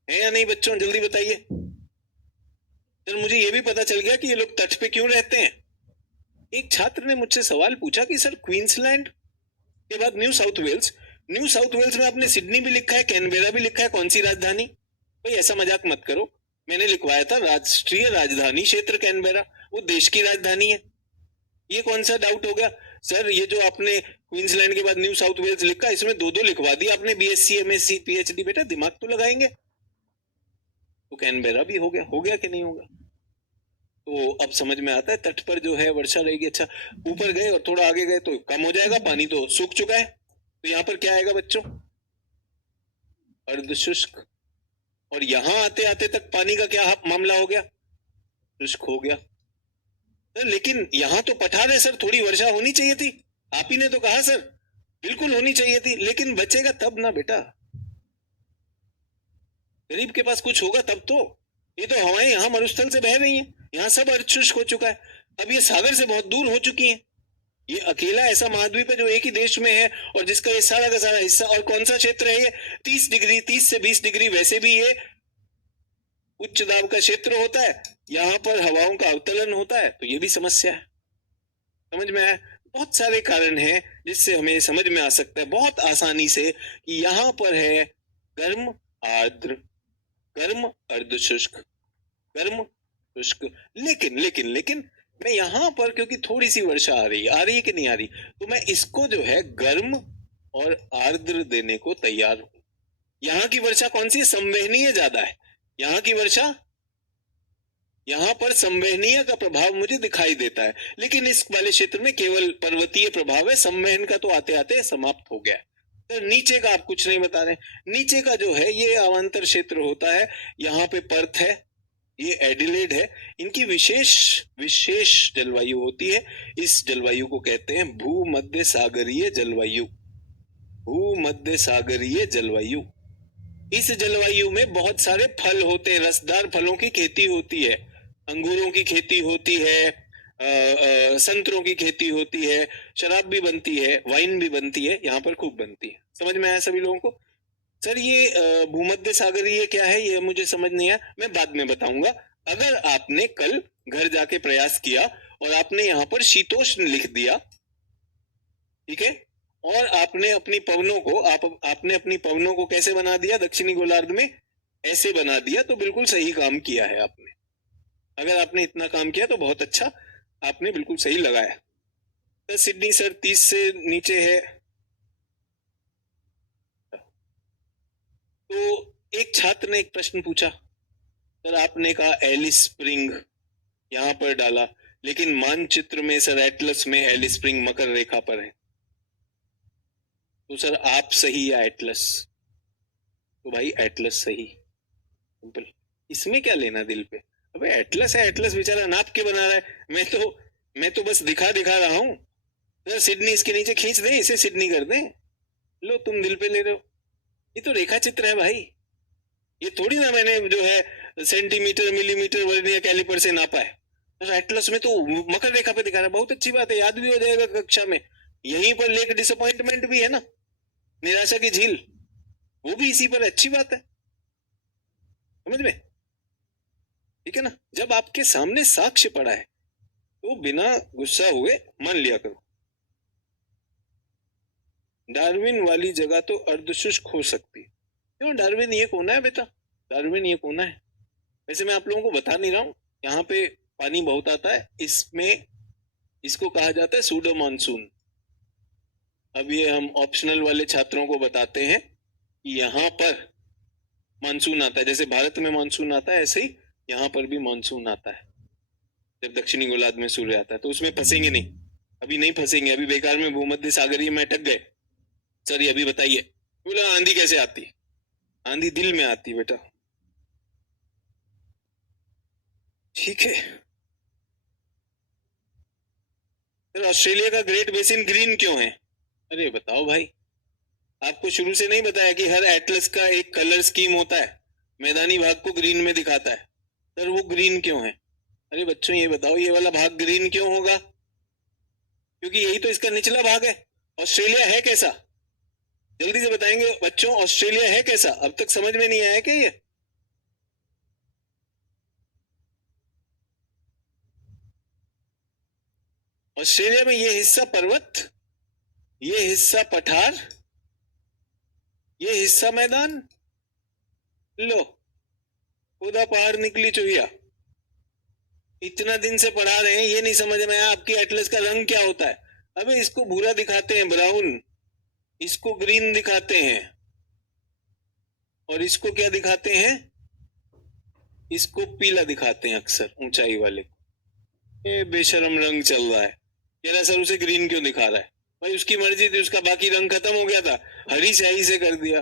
या नहीं बच्चों, जल्दी बताइए। सर मुझे ये भी पता चल गया कि ये लोग तट पे क्यों रहते हैं। एक छात्र ने मुझसे सवाल पूछा कि सर क्वींसलैंड के बाद न्यू साउथ वेल्स में आपने सिडनी भी लिखा है, कैनबेरा भी लिखा है, कौन सी राजधानी? भाई ऐसा मजाक मत करो, मैंने लिखवाया था राष्ट्रीय राजधानी क्षेत्र कैनबेरा, वो देश की राजधानी है। ये कौन सा डाउट हो गया? सर ये जो आपने क्वींसलैंड के बाद न्यू साउथ वेल्स लिखा, इसमें दो दो लिखवा दिया आपने, बीएससी एमएससी पीएचडी। बेटा दिमाग तो लगाएंगे। तो कैनबेरा भी हो गया कि नहीं होगा? तो अब समझ में आता है, तट पर जो है वर्षा रहेगी। अच्छा, ऊपर गए और थोड़ा आगे गए तो कम हो जाएगा, पानी तो सूख चुका है। तो यहाँ पर क्या आएगा बच्चों? अर्धशुष्क। और यहाँ आते आते तक पानी का क्या मामला हो गया? शुष्क हो गया। सर लेकिन यहाँ तो पठार है सर, थोड़ी वर्षा होनी चाहिए थी। आप ही ने तो कहा सर बिल्कुल होनी चाहिए थी, लेकिन बचेगा तब ना बेटा, गरीब के पास कुछ होगा तब तो। ये तो हवाएं यहाँ मरुस्थल से बह रही हैं, यहाँ सब अर्धशुष्क हो चुका है, अब ये सागर से बहुत दूर हो चुकी है। ये अकेला ऐसा महाद्वीप है जो एक ही देश में है, और जिसका ये सारा का सारा हिस्सा, और कौन सा क्षेत्र है ये? 30 डिग्री, 30 से 20 डिग्री वैसे भी ये उच्च दाब का क्षेत्र होता है, यहाँ पर हवाओं का अवतलन होता है, तो ये भी समस्या है। समझ में आया? बहुत सारे कारण हैं जिससे हमें समझ में आ सकता है बहुत आसानी से कि यहाँ पर है गर्म आर्द्र, गर्म अर्धशुष्क, गर्म शुष्क। लेकिन लेकिन लेकिन मैं यहाँ पर, क्योंकि थोड़ी सी वर्षा आ रही है कि नहीं आ रही, तो मैं इसको जो है गर्म और आर्द्र देने को तैयार हूं। यहाँ की वर्षा कौन सी? संवहनीय ज्यादा है यहाँ की वर्षा, यहाँ पर संवहनीय का प्रभाव मुझे दिखाई देता है, लेकिन इस वाले क्षेत्र में केवल पर्वतीय प्रभाव है, संवहन का तो आते आते समाप्त हो गया है। तो नीचे का आप कुछ नहीं बता रहे। नीचे का जो है ये अवांतर क्षेत्र होता है, यहाँ पे पर्थ है, ये एडिलेड है, इनकी विशेष विशेष जलवायु होती है। इस जलवायु को कहते हैं भूमध्य सागरीय जलवायु, भूमध्य सागरीय जलवायु। इस जलवायु में बहुत सारे फल होते हैं, रसदार फलों की खेती होती है, अंगूरों की खेती होती है, संतरों की खेती होती है, शराब भी बनती है, वाइन भी बनती है, यहाँ पर खूब बनती है। समझ में आया सभी लोगों को? सर ये भूमध्य सागरीय क्या है ये मुझे समझ नहीं आया, मैं बाद में बताऊंगा। अगर आपने कल घर जाके प्रयास किया और आपने यहाँ पर शीतोष्ण लिख दिया, ठीक है, और आपने अपनी पवनों को आपने अपनी पवनों को कैसे बना दिया? दक्षिणी गोलार्ध में ऐसे बना दिया, तो बिल्कुल सही काम किया है आपने। अगर आपने इतना काम किया तो बहुत अच्छा, आपने बिल्कुल सही लगाया। तो सिडनी सर 30 से नीचे है। तो एक छात्र ने एक प्रश्न पूछा, सर आपने कहा एलिस स्प्रिंग यहाँ पर डाला, लेकिन मानचित्र में सर एटलस में एलिस स्प्रिंग मकर रेखा पर है, तो सर आप सही या एटलस? तो भाई एटलस सही, सिंपल, इसमें क्या लेना दिल पे। अबे एटलस है, एटलस बेचारा नाप के बना रहा है, मैं तो बस दिखा रहा हूँ। सर सिडनी इसके नीचे खींच दें, इसे सिडनी कर दें, लो तुम दिल पे ले रहे हो, ये तो रेखा चित्र है भाई, ये थोड़ी ना मैंने जो है सेंटीमीटर मिलीमीटर वर्नियर कैलिपर से नापा है। सर एटलस में तो मकर रेखा पे दिखा रहा है, बहुत अच्छी बात है, याद भी हो जाएगा कक्षा में। यहीं पर लेक डिसअपॉइंटमेंट भी है ना, निराशा की झील, वो भी इसी पर, अच्छी बात है, समझ में? ठीक है ना? जब आपके सामने साक्ष्य पड़ा है तो बिना गुस्सा हुए मान लिया करो। डार्विन वाली जगह तो अर्धशुष्क हो सकती है। क्यों? डार्विन ये कोना है बेटा, डार्विन ये कोना है। वैसे मैं आप लोगों को बता नहीं रहा हूँ, यहाँ पे पानी बहुत आता है, इसमें इसको कहा जाता है सूडो मानसून। अब ये हम ऑप्शनल वाले छात्रों को बताते हैं कि यहाँ पर मानसून आता है, जैसे भारत में मानसून आता है ऐसे ही यहाँ पर भी मानसून आता है। जब दक्षिणी गोलार्ध में सूर्य आता है तो उसमें फंसेंगे नहीं, अभी नहीं फंसेंगे, अभी बेकार में भूमध्य सागरीय में अटक गए। सर ये अभी बताइए। बोला आंधी कैसे आती? आंधी दिल में आती बेटा। ठीक है। सर ऑस्ट्रेलिया का ग्रेट बेसिन ग्रीन क्यों है? अरे बताओ भाई, आपको शुरू से नहीं बताया कि हर एटलस का एक कलर स्कीम होता है, मैदानी भाग को ग्रीन में दिखाता है। सर वो ग्रीन क्यों है? अरे बच्चों ये बताओ, ये वाला भाग ग्रीन क्यों होगा? क्योंकि यही तो इसका निचला भाग है। ऑस्ट्रेलिया है कैसा? जल्दी से बताएंगे बच्चों, ऑस्ट्रेलिया है कैसा? अब तक समझ में नहीं आया क्या ये? ऑस्ट्रेलिया में ये हिस्सा पर्वत, ये हिस्सा पठार, ये हिस्सा मैदान। लो खुदा पहाड़ निकली चुहिया। इतना दिन से पढ़ा रहे हैं, ये नहीं समझ में आया आपकी एटलस का रंग क्या होता है? अबे इसको भूरा दिखाते हैं, ब्राउन, इसको ग्रीन दिखाते हैं, और इसको क्या दिखाते हैं? इसको पीला दिखाते हैं अक्सर, ऊंचाई वाले को। ये बेशरम रंग चल रहा है। कह रहा सर उसे ग्रीन क्यों दिखा रहा है? भाई उसकी मर्जी थी, उसका बाकी रंग खत्म हो गया था, हरी स्याही से कर दिया।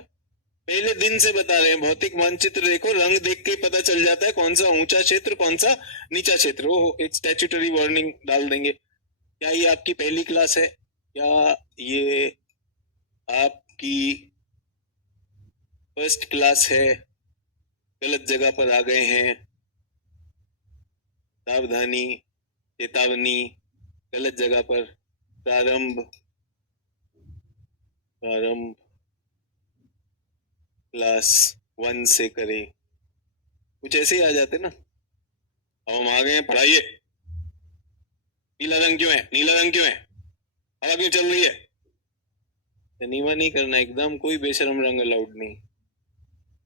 पहले दिन से बता रहे हैं, भौतिक मानचित्र देखो, रंग देख के पता चल जाता है कौन सा ऊंचा क्षेत्र कौन सा नीचा क्षेत्र। वो एक स्टैट्यूटरी वार्निंग डाल देंगे। क्या ये आपकी पहली क्लास है? क्या ये आपकी फर्स्ट क्लास है? गलत जगह पर आ गए हैं, सावधानी, चेतावनी, गलत जगह पर। प्रारंभ प्रारंभ क्लास 1 से करें, कुछ ऐसे ही आ जाते ना। अब हम आ गए हैं, पढ़ाइए। पीला रंग क्यों है? नीला रंग क्यों है? हवा क्यों चल रही है? नीवा नहीं करना एकदम, कोई बेशरम रंग अलाउड नहीं।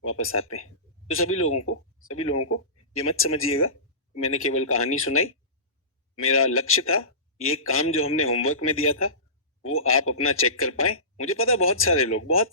वापस आते हैं। तो सभी लोगों को ये मत समझिएगा कि मैंने केवल कहानी सुनाई। मेरा लक्ष्य था ये काम जो हमने होमवर्क में दिया था वो आप अपना चेक कर पाए। मुझे पता है बहुत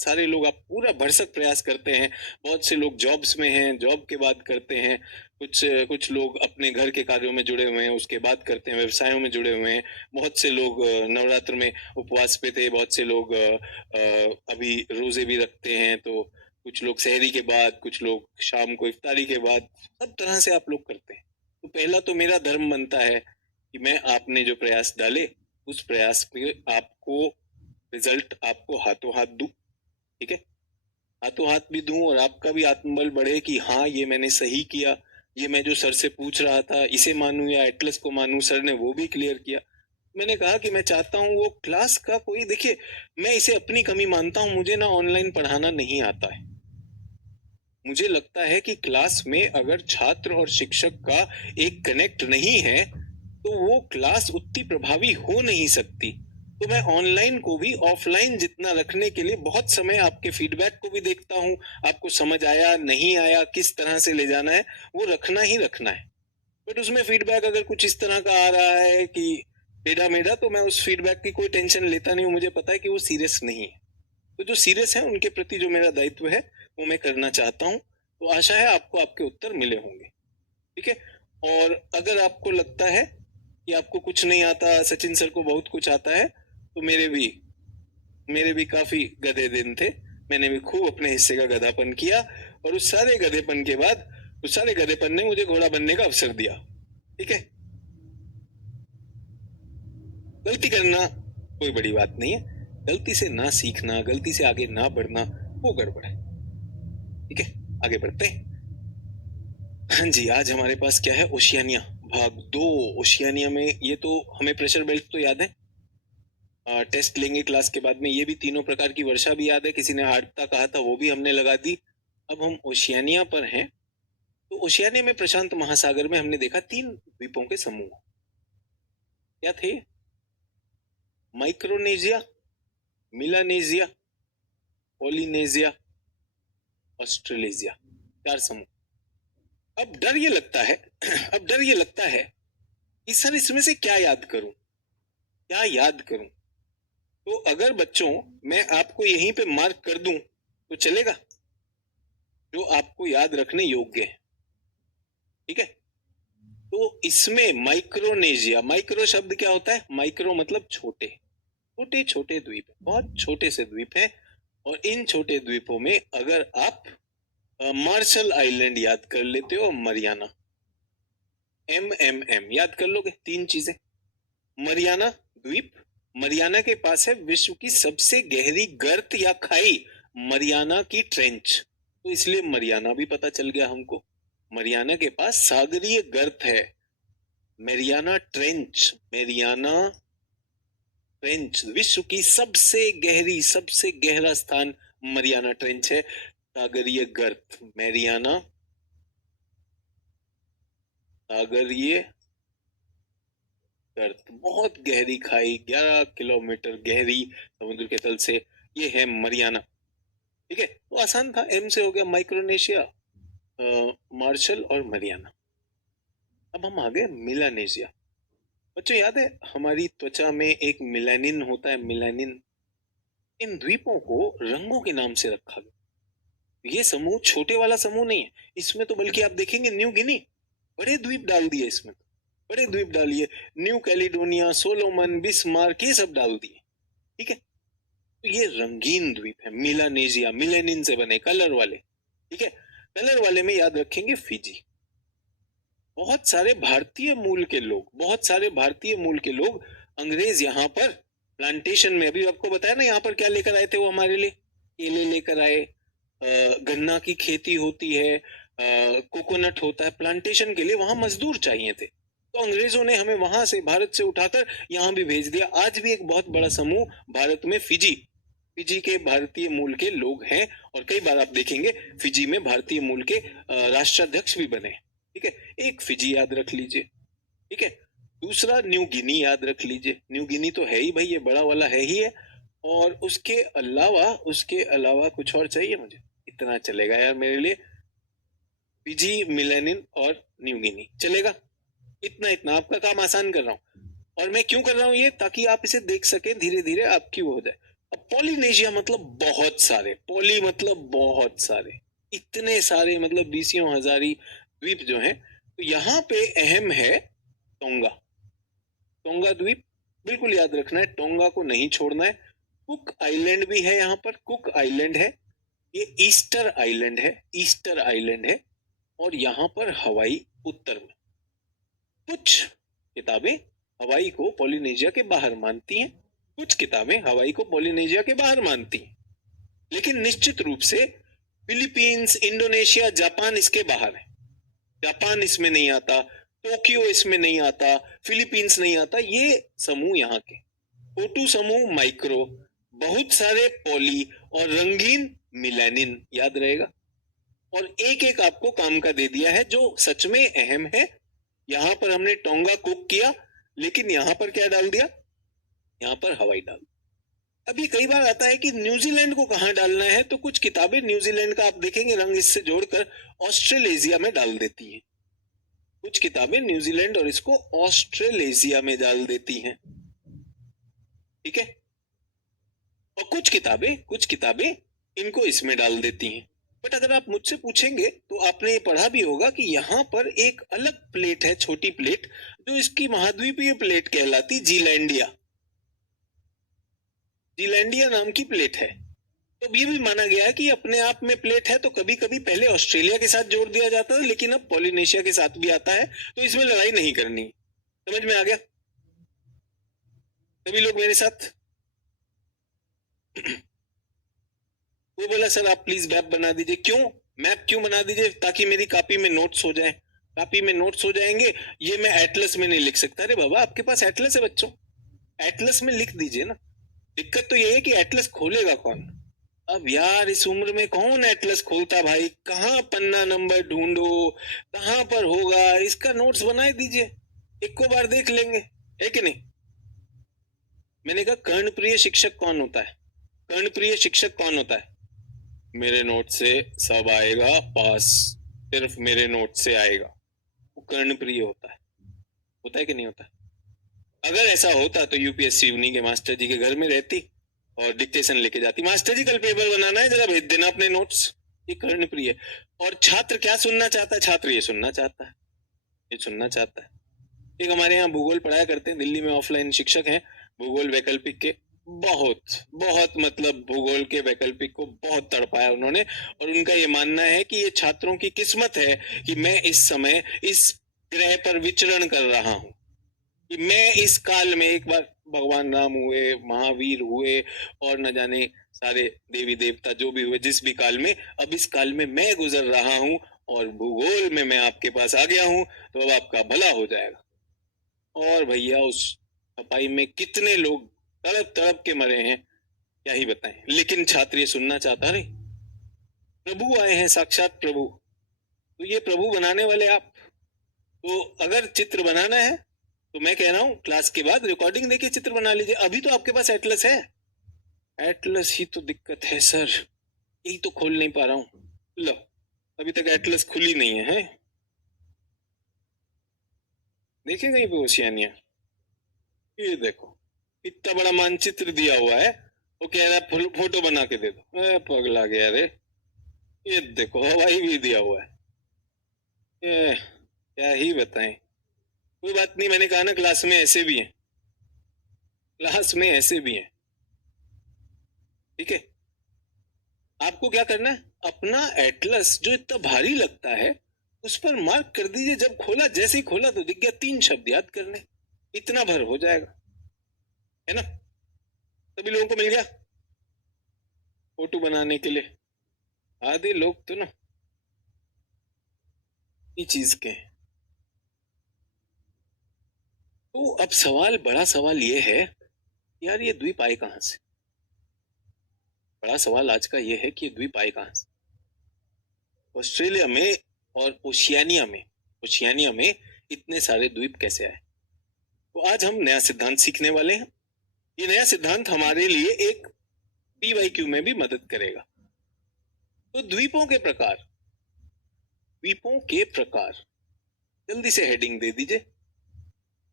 सारे लोग आप पूरा भरसक प्रयास करते हैं। बहुत से लोग जॉब्स में हैं, जॉब के बाद करते हैं। कुछ लोग अपने घर के कार्यों में जुड़े हुए हैं, उसके बाद करते हैं, व्यवसायों में जुड़े हुए हैं। बहुत से लोग नवरात्र में उपवास पे थे, बहुत से लोग अभी रोजे भी रखते हैं। तो कुछ लोग सहरी के बाद, कुछ लोग शाम को इफ्तारी के बाद, सब तरह से आप लोग करते हैं। तो पहला तो मेरा धर्म बनता है कि मैं आपने जो प्रयास डाले उस प्रयास पे आपको रिजल्ट आपको हाथों हाथ दूं। ठीक है, हाथों हाथ भी दूं और आपका भी आत्मबल बढ़े कि हाँ ये मैंने सही किया। ये मैं जो सर से पूछ रहा था इसे मानूं या एटलस को मानूं, सर ने वो भी क्लियर किया। मैंने कहा कि मैं चाहता हूँ वो क्लास का कोई, देखिए मैं इसे अपनी कमी मानता हूँ, मुझे ना ऑनलाइन पढ़ाना नहीं आता है। मुझे लगता है कि क्लास में अगर छात्र और शिक्षक का एक कनेक्ट नहीं है तो वो क्लास उतनी प्रभावी हो नहीं सकती। तो मैं ऑनलाइन को भी ऑफलाइन जितना रखने के लिए बहुत समय आपके फीडबैक को भी देखता हूँ, आपको समझ आया नहीं आया, किस तरह से ले जाना है, वो रखना ही रखना है। बट उसमें फीडबैक अगर कुछ इस तरह का आ रहा है कि टेढ़ा मेढ़ा, तो मैं उस फीडबैक की कोई टेंशन लेता नहीं हूँ। मुझे पता है कि वो सीरियस नहीं है। तो जो सीरियस है उनके प्रति जो मेरा दायित्व है वो मैं करना चाहता हूँ। तो आशा है आपको आपके उत्तर मिले होंगे। ठीक है, और अगर आपको लगता है कि आपको कुछ नहीं आता, सचिन सर को बहुत कुछ आता है, तो मेरे भी काफी गधे दिन थे। मैंने भी खूब अपने हिस्से का गधापन किया और उस सारे गधेपन के बाद उस सारे गधेपन ने मुझे घोड़ा बनने का अवसर दिया। ठीक है, गलती करना कोई बड़ी बात नहीं है, गलती से ना सीखना, गलती से आगे ना बढ़ना, वो गड़बड़ है। ठीक है, आगे बढ़ते हैं। हाँ जी, आज हमारे पास क्या है? ओशियानिया भाग 2। ओशियानिया में ये तो हमें प्रेशर बेल्ट तो याद है, टेस्ट लेंगे क्लास के बाद में। ये भी तीनों प्रकार की वर्षा भी याद है, किसी ने आर्द्रता कहा था वो भी हमने लगा दी। अब हम ओशियानिया पर हैं। तो ओशियानिया में प्रशांत महासागर में हमने देखा 3 द्वीपों के समूह। क्या थे? माइक्रोनेशिया, मिलानेशिया, पोलिनेशिया, ऑस्ट्रेलेशिया, 4 समूह। अब डर ये लगता है अब डर ये लगता है कि सर इसमें से क्या याद करूं? क्या याद करूं? तो अगर बच्चों मैं आपको यहीं पे मार्क कर दूं तो चलेगा, जो आपको याद रखने योग्य है, ठीक है? तो इसमें माइक्रोनेशिया, माइक्रो शब्द क्या होता है? माइक्रो मतलब छोटे, छोटे छोटे द्वीप, बहुत छोटे से द्वीप हैं। और इन छोटे द्वीपों में अगर आप मार्शल आइलैंड याद कर लेते हो, मरियाना, MMM याद कर लोगे, तीन चीजें। मरियाना द्वीप, मरियाना के पास है विश्व की सबसे गहरी गर्त या खाई, मरियाना की ट्रेंच, तो इसलिए मरियाना भी पता चल गया हमको। मरियाना के पास सागरीय गर्त है, मेरियाना ट्रेंच, मेरियाना ट्रेंच, विश्व की सबसे गहरी, सबसे गहरा स्थान मरियाना ट्रेंच है, सागरीय गर्त, मेरियाना सागरीय गर्त, बहुत गहरी खाई, 11 किलोमीटर गहरी समुद्र के तल से, ये है मरियाना, ठीक है? तो आसान था, एम से हो गया माइक्रोनेशिया, मार्शल और मरियाना। अब हम आ गए मिलानेशिया। बच्चों याद है हमारी त्वचा में एक मिलानिन होता है, मिलानिन। इन द्वीपों को रंगों के नाम से रखा गया। ये समूह छोटे वाला समूह नहीं है, इसमें तो बल्कि आप देखेंगे न्यू गिनी, बड़े द्वीप डाल दिए इसमें, बड़े द्वीप डालिए, न्यू कैलिडोनिया, सोलोमन, बिस्मार्क, ये सब डाल दिए, ठीक है? तो ये रंगीन द्वीप है मिलानेशिया, मिलेनिन से बने, कलर वाले, ठीक है? कलर वाले में याद रखेंगे फिजी। बहुत सारे भारतीय मूल के लोग, बहुत सारे भारतीय मूल के लोग अंग्रेज यहाँ पर प्लांटेशन में, अभी आपको बताया ना यहाँ पर क्या लेकर आए थे वो हमारे लिए, केले लेकर आए, गन्ना की खेती होती है, कोकोनट होता है, प्लांटेशन के लिए वहां मजदूर चाहिए थे, तो अंग्रेजों ने हमें वहां से, भारत से उठाकर यहाँ भी भेज दिया। आज भी एक बहुत बड़ा समूह भारत में फिजी, फिजी के भारतीय मूल के लोग हैं, और कई बार आप देखेंगे फिजी में भारतीय मूल के राष्ट्राध्यक्ष भी बने, ठीक है? एक फिजी याद रख लीजिए, ठीक है? दूसरा न्यू गिनी याद रख लीजिए, न्यू गिनी तो है ही भाई, ये बड़ा वाला है ही है। और उसके अलावा कुछ और चाहिए मुझे? इतना चलेगा यार मेरे लिए, फिजी, मिलेनिन और न्यू गिनी चलेगा, इतना इतना आपका काम आसान कर रहा हूँ। और मैं क्यों कर रहा हूँ ये? ताकि आप इसे देख सके, धीरे धीरे आपकी वो हो जाए। अब पॉलिनेशिया मतलब बहुत सारे, पॉली मतलब बहुत सारे, इतने सारे मतलब बीसियों हजारी द्वीप जो हैं। तो यहाँ पे अहम है टोंगा, टोंगा द्वीप बिल्कुल याद रखना है, टोंगा को नहीं छोड़ना है। कुक आइलैंड भी है यहाँ पर, कुक आइलैंड है, ये ईस्टर आइलैंड है, ईस्टर आइलैंड है। और यहाँ पर हवाई उत्तर में। कुछ किताबें हवाई को पॉलिनेशिया के बाहर मानती हैं, कुछ किताबें हवाई को पॉलिनेशिया के बाहर मानती हैं, लेकिन निश्चित रूप से फिलीपींस, इंडोनेशिया, जापान इसके बाहर है। जापान इसमें नहीं आता, टोक्यो इसमें नहीं आता, फिलीपींस नहीं आता, ये समूह यहाँ के। छोटू समूह माइक्रो, बहुत सारे पॉली, और रंगीन मिलेनिन याद रहेगा। और एक एक आपको काम का दे दिया है जो सच में अहम है। यहाँ पर हमने टोंगा कुक किया, लेकिन यहाँ पर क्या डाल दिया? यहाँ पर हवाई डाल। अभी कई बार आता है कि न्यूजीलैंड को कहाँ डालना है, तो कुछ किताबें न्यूजीलैंड का आप देखेंगे रंग इससे जोड़कर ऑस्ट्रेलेशिया में डाल देती हैं, कुछ किताबें न्यूजीलैंड और इसको ऑस्ट्रेलेशिया में डाल देती हैं, ठीक है? और कुछ किताबें इनको इसमें डाल देती हैं। बट अगर आप मुझसे पूछेंगे तो आपने ये पढ़ा भी होगा कि यहाँ पर एक अलग प्लेट है, छोटी प्लेट, जो इसकी महाद्वीपीय प्लेट कहलाती, जीलैंडिया, जीलैंडिया नाम की प्लेट है। तो ये भी माना गया है कि अपने आप में प्लेट है, तो कभी कभी पहले ऑस्ट्रेलिया के साथ जोड़ दिया जाता था, लेकिन अब पॉलिनेशिया के साथ भी आता है, तो इसमें लड़ाई नहीं करनी। समझ में आ गया सभी लोग मेरे साथ? वो बोला सर आप प्लीज मैप बना दीजिए। क्यों मैप क्यों बना दीजिए? ताकि मेरी कॉपी में नोट्स हो जाए, कॉपी में नोट्स हो जाएंगे। ये मैं एटलस में नहीं लिख सकता। अरे बाबा आपके पास एटलस है बच्चों, एटलस में लिख दीजिए ना। दिक्कत तो ये है कि एटलस खोलेगा कौन? अब यार इस उम्र में कौन एटलस खोलता भाई, कहाँ पन्ना नंबर ढूंढो, कहाँ पर होगा? इसका नोट्स बना दीजिए, एक को बार देख लेंगे, है कि नहीं? मैंने कहा कर्णप्रिय शिक्षक कौन होता है? कर्णप्रिय शिक्षक कौन होता है? मेरे नोट से सब आएगा पास, सिर्फ मेरे नोट से आएगा, वो कर्णप्रिय होता है कि नहीं होता है? अगर ऐसा होता तो यूपीएससी उन्हीं के मास्टर जी के घर में रहती और डिक्टेशन लेके जाती, मास्टर जी कल पेपर बनाना है, जरा भेज देना अपने नोट्स। ये कर्णप्रिय। और छात्र क्या सुनना चाहता है? छात्र ये सुनना चाहता है, ये सुनना चाहता है। एक हमारे यहाँ भूगोल पढ़ाया करते हैं, दिल्ली में ऑफलाइन शिक्षक हैं भूगोल वैकल्पिक के, बहुत बहुत मतलब भूगोल के वैकल्पिक को बहुत तड़पाया उन्होंने। और उनका ये मानना है कि ये छात्रों की किस्मत है कि मैं इस समय इस ग्रह पर विचरण कर रहा हूँ, कि मैं इस काल में, एक बार भगवान राम हुए, महावीर हुए, और न जाने सारे देवी देवता जो भी हुए जिस भी काल में, अब इस काल में मैं गुजर रहा हूँ और भूगोल में मैं आपके पास आ गया हूँ, तो अब आपका भला हो जाएगा। और भैया उस सफाई में कितने लोग तड़प तड़प के मरे हैं, क्या ही बताएं। लेकिन छात्र ये सुनना चाहता, अरे प्रभु आए हैं, साक्षात प्रभु, तो ये प्रभु बनाने वाले आप, तो अगर चित्र बनाना है तो मैं कह रहा हूँ क्लास के बाद रिकॉर्डिंग देके चित्र बना लीजिए। अभी तो आपके पास एटलस है, एटलस ही तो दिक्कत है सर, यही तो खोल नहीं पा रहा हूँ। लो, अभी तक एटलस खुली नहीं है, देखे कहीं पे ओशियानिया? ये देखो इतना बड़ा मानचित्र दिया हुआ है, वो कह रहा है फोटो बना के दे दो। पगला गया रे, ये देखो हवाई भी दिया हुआ है। क्या ही बताएं। कोई बात नहीं, मैंने कहा ना क्लास में ऐसे भी हैं, क्लास में ऐसे भी हैं, ठीक है। आपको क्या करना है, अपना एटलस जो इतना भारी लगता है उस पर मार्क कर दीजिए। जब खोला, जैसे ही खोला तो दिख गया, 3 शब्द याद करने, इतना भर हो जाएगा, है ना। सभी लोगों को मिल गया फोटो बनाने के लिए? आधे लोग तो ना ये चीज के। तो अब सवाल, बड़ा सवाल ये है, यार ये द्वीप आए कहां से? बड़ा सवाल आज का ये है कि ये द्वीप आए कहां से? ऑस्ट्रेलिया में और ओशियानिया में इतने सारे द्वीप कैसे आए? तो आज हम नया सिद्धांत सीखने वाले हैं। ये नया सिद्धांत हमारे लिए एक पीवाईक्यू में भी मदद करेगा। तो द्वीपों के प्रकार, जल्दी से हेडिंग दे दीजिए।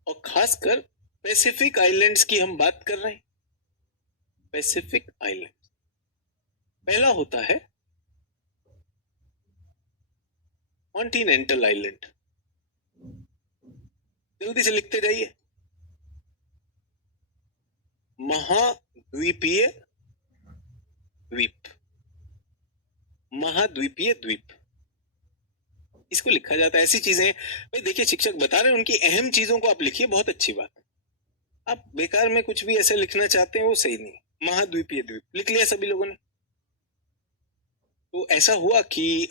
और खासकर पैसिफिक आइलैंड्स की हम बात कर रहे हैं। पैसिफिक आइलैंड, पहला होता है कॉन्टिनेंटल आइलैंड, जल्दी से लिखते जाइए। महाद्वीपीय द्वीप, महाद्वीपीय द्वीप इसको लिखा जाता है। ऐसी चीजें भाई देखिए, शिक्षक बता रहे हैं, उनकी अहम चीजों को आप लिखिए, बहुत अच्छी बात। आप बेकार में कुछ भी ऐसे लिखना चाहते हैं वो सही नहीं। महाद्वीपीय द्वीप लिख लिया सभी लोगों ने। तो ऐसा हुआ कि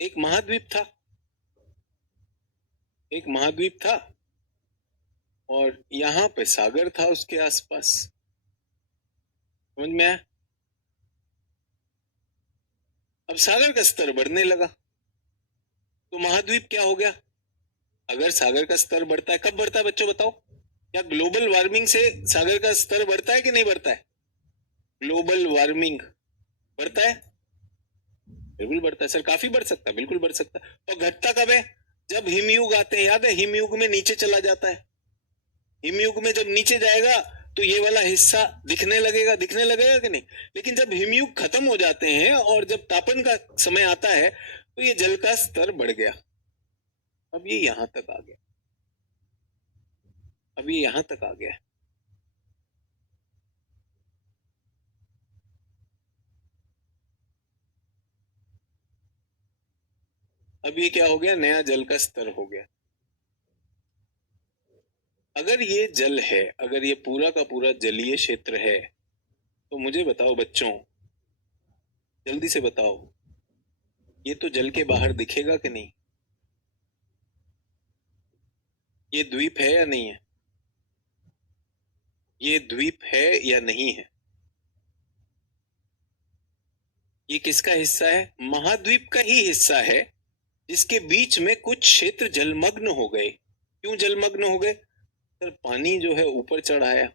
एक महाद्वीप था और यहाँ पे सागर था उसके आसपास, समझ में आया? अब सागर का स्तर बढ़ने लगा तो महाद्वीप क्या हो गया? अगर सागर का स्तर बढ़ता है, कब बढ़ता है बच्चों बताओ? क्या ग्लोबल वार्मिंग से सागर का स्तर बढ़ता है कि नहीं बढ़ता है? ग्लोबल वार्मिंग बढ़ता है, बिल्कुल बढ़ता है सर, काफी बढ़ सकता है, बिल्कुल बढ़ सकता है। और घटता कब है? जब हिमयुग आते हैं, याद है हिमयुग में नीचे चला जाता है। हिमयुग में जब नीचे जाएगा तो ये वाला हिस्सा दिखने लगेगा कि नहीं? लेकिन जब हिमयुग खत्म हो जाते हैं और जब तापन का समय आता है तो ये जल का स्तर बढ़ गया। अब ये यहां तक आ गया, अब ये यहां तक आ गया। अब ये क्या हो गया? नया जल का स्तर हो गया। अगर ये जल है, अगर ये पूरा का पूरा जलीय क्षेत्र है, तो मुझे बताओ बच्चों, जल्दी से बताओ, ये तो जल के बाहर दिखेगा कि नहीं? ये द्वीप है या नहीं है? ये द्वीप है या नहीं है? ये किसका हिस्सा है? महाद्वीप का ही हिस्सा है, जिसके बीच में कुछ क्षेत्र जलमग्न हो गए। क्यों जलमग्न हो गए? सर पानी जो है ऊपर चढ़ाया।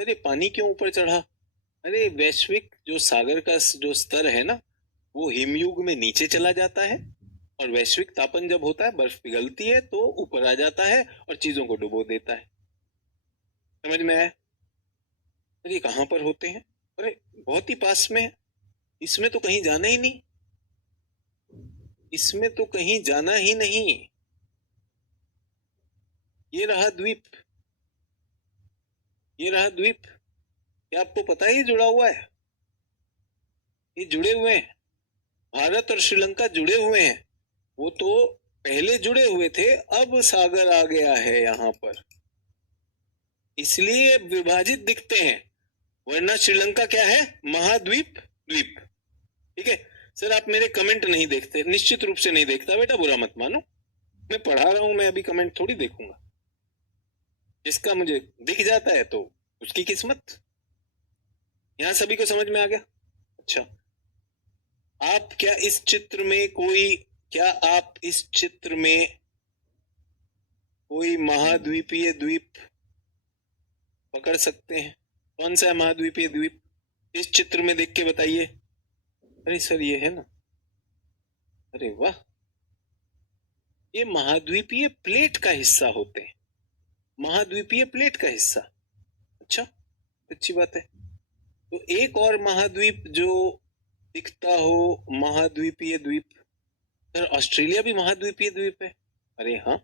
अरे पानी क्यों ऊपर चढ़ा? अरे वैश्विक जो सागर का जो स्तर है ना, वो हिमयुग में नीचे चला जाता है, और वैश्विक तापन जब होता है, बर्फ पिघलती है तो ऊपर आ जाता है और चीजों को डुबो देता है। समझ में आया? ये कहाँ पर होते हैं? अरे बहुत ही पास में है, इसमें तो कहीं जाना ही नहीं, इसमें तो कहीं जाना ही नहीं। ये रहा द्वीप, ये रहा द्वीप। क्या आपको पता है ये जुड़ा हुआ है? ये जुड़े हुए हैं, भारत और श्रीलंका जुड़े हुए हैं। वो तो पहले जुड़े हुए थे, अब सागर आ गया है यहाँ पर, इसलिए विभाजित दिखते हैं, वरना श्रीलंका क्या है? महाद्वीप द्वीप। ठीक है सर, आप मेरे कमेंट नहीं देखते, निश्चित रूप से नहीं देखता बेटा, बुरा मत मानो, मैं पढ़ा रहा हूं, मैं अभी कमेंट थोड़ी देखूंगा। जिसका मुझे दिख जाता है तो उसकी किस्मत। यहां सभी को समझ में आ गया? अच्छा, आप क्या इस चित्र में कोई महाद्वीपीय द्वीप पकड़ सकते हैं? कौन सा है महाद्वीपीय द्वीप? इस चित्र में देख के बताइए। अरे सर ये है ना, अरे वाह, ये महाद्वीपीय प्लेट का हिस्सा होते हैं, महाद्वीपीय प्लेट का हिस्सा। अच्छा, अच्छी बात है। तो एक और महाद्वीप जो दिखता हो, महाद्वीपीय द्वीप, सर ऑस्ट्रेलिया भी महाद्वीपीय द्वीप है। अरे हाँ,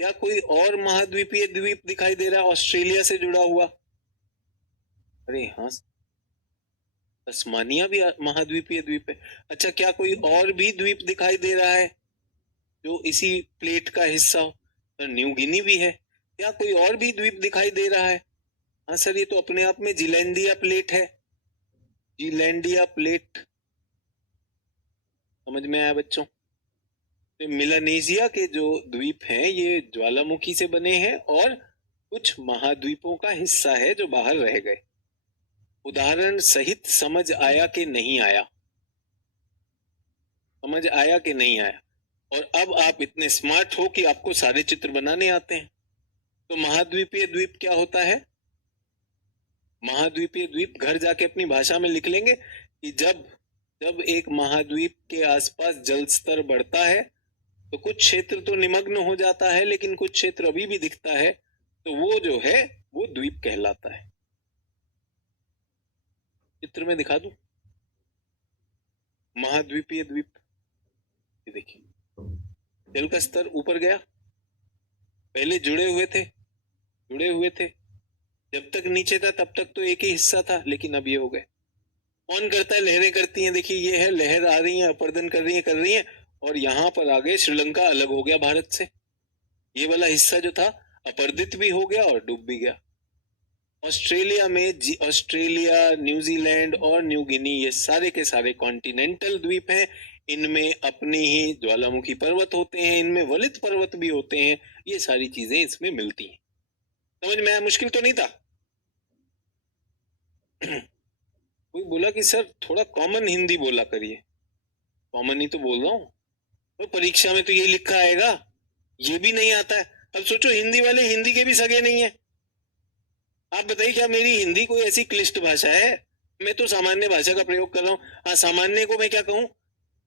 क्या कोई और महाद्वीपीय द्वीप दिखाई दे रहा है ऑस्ट्रेलिया से जुड़ा हुआ? अरे हाँ, तस्मानिया भी महाद्वीपीय द्वीप है। अच्छा, क्या कोई और भी द्वीप दिखाई दे रहा है जो इसी प्लेट का हिस्सा हो? सर न्यू गिनी भी है। क्या कोई और भी द्वीप दिखाई दे रहा है? हाँ सर, ये तो अपने आप में जीलैंडिया प्लेट है, जीलैंडिया प्लेट। समझ में आया बच्चों? तो मिलानेशिया के जो द्वीप हैं ये ज्वालामुखी से बने हैं और कुछ महाद्वीपों का हिस्सा है जो बाहर रह गए। उदाहरण सहित समझ आया कि नहीं आया? समझ आया कि नहीं आया? और अब आप इतने स्मार्ट हो कि आपको सारे चित्र बनाने आते हैं। तो महाद्वीपीय द्वीप क्या होता है? महाद्वीपीय द्वीप घर जाके अपनी भाषा में लिख लेंगे कि जब जब एक महाद्वीप के आसपास जल स्तर बढ़ता है तो कुछ क्षेत्र तो निमग्न हो जाता है, लेकिन कुछ क्षेत्र अभी भी दिखता है, तो वो जो है वो द्वीप कहलाता है। चित्र में दिखा दूं महाद्वीपीय द्वीप। ये देखिए, जल का स्तर ऊपर गया, पहले जुड़े हुए थे, जब तक नीचे था तब तक तो एक ही हिस्सा था, लेकिन अब ये हो गए। कौन करता है? लहरें करती हैं। देखिए ये है, लहर आ रही है, अपर्दन कर रही है, और यहाँ पर आ गए, श्रीलंका अलग हो गया भारत से। ये वाला हिस्सा जो था अपर्दित भी हो गया और डूब भी गया। ऑस्ट्रेलिया, न्यूजीलैंड और न्यू गिनी, ये सारे के सारे कॉन्टिनेंटल द्वीप हैं। इनमें अपनी ही ज्वालामुखी पर्वत होते हैं, इनमें वलित पर्वत भी होते हैं, ये सारी चीजें इसमें मिलती हैं। समझ में आया? मुश्किल तो नहीं था? कोई बोला कि सर थोड़ा कॉमन हिंदी बोला करिए। कॉमन ही तो बोल रहा हूँ, तो परीक्षा में तो ये लिखा आएगा, ये भी नहीं आता है। अब सोचो, हिंदी वाले हिंदी के भी सगे नहीं है। आप बताइए, क्या मेरी हिंदी कोई ऐसी क्लिष्ट भाषा है? मैं तो सामान्य भाषा का प्रयोग कर रहा हूँ। हाँ, सामान्य को मैं क्या कहूँ?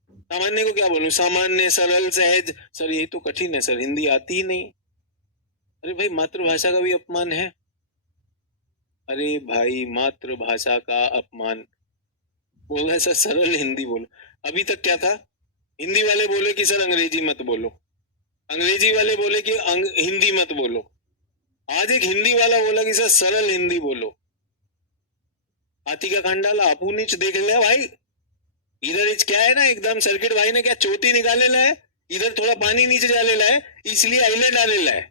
सामान्य को क्या बोलूं? सामान्य, सरल, सहज। सर यही तो कठिन है सर, हिंदी आती ही नहीं। अरे भाई, मातृभाषा का भी अपमान है। अरे भाई, मातृभाषा का अपमान बोल रहा है सर, सरल हिंदी बोलो। अभी तक क्या था? हिंदी वाले बोले कि सर अंग्रेजी मत बोलो, अंग्रेजी वाले बोले कि हिंदी मत बोलो। आज एक हिंदी वाला बोला कि सर सरल हिंदी बोलो। हाथी का खान डाला, आपू नीच देख लिया भाई। इधर इच क्या है ना, एकदम सर्किट भाई ने क्या चोटी निकाले ला है, इधर थोड़ा पानी नीचे डाले ला है, इसलिए आइलैंड डाले ला है।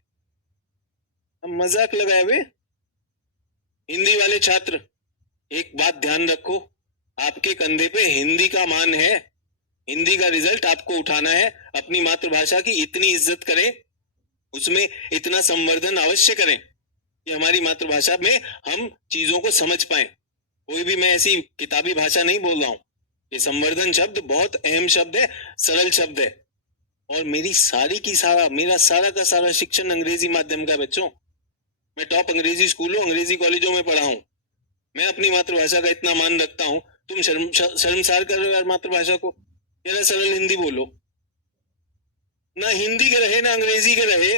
मजाक लगाए वे हिंदी वाले छात्र। एक बात ध्यान रखो, आपके कंधे पे हिंदी का मान है, हिंदी का रिजल्ट आपको उठाना है। अपनी मातृभाषा की इतनी इज्जत करें, उसमें इतना संवर्धन अवश्य करें कि हमारी मातृभाषा में हम चीजों को समझ पाए। कोई भी मैं ऐसी किताबी भाषा नहीं बोल रहा हूं। ये संवर्धन शब्द बहुत अहम शब्द है, सरल शब्द है। और मेरा सारा का सारा शिक्षण अंग्रेजी माध्यम का बच्चों। मैं टॉप अंग्रेजी स्कूलों, अंग्रेजी कॉलेजों में पढ़ा हूं। मैं अपनी मातृभाषा का इतना मान रखता हूं, तुम शर्मसार कर रहे हो यार मातृभाषा को। यार सरल हिंदी बोलो ना, हिंदी के रहे ना अंग्रेजी के रहे,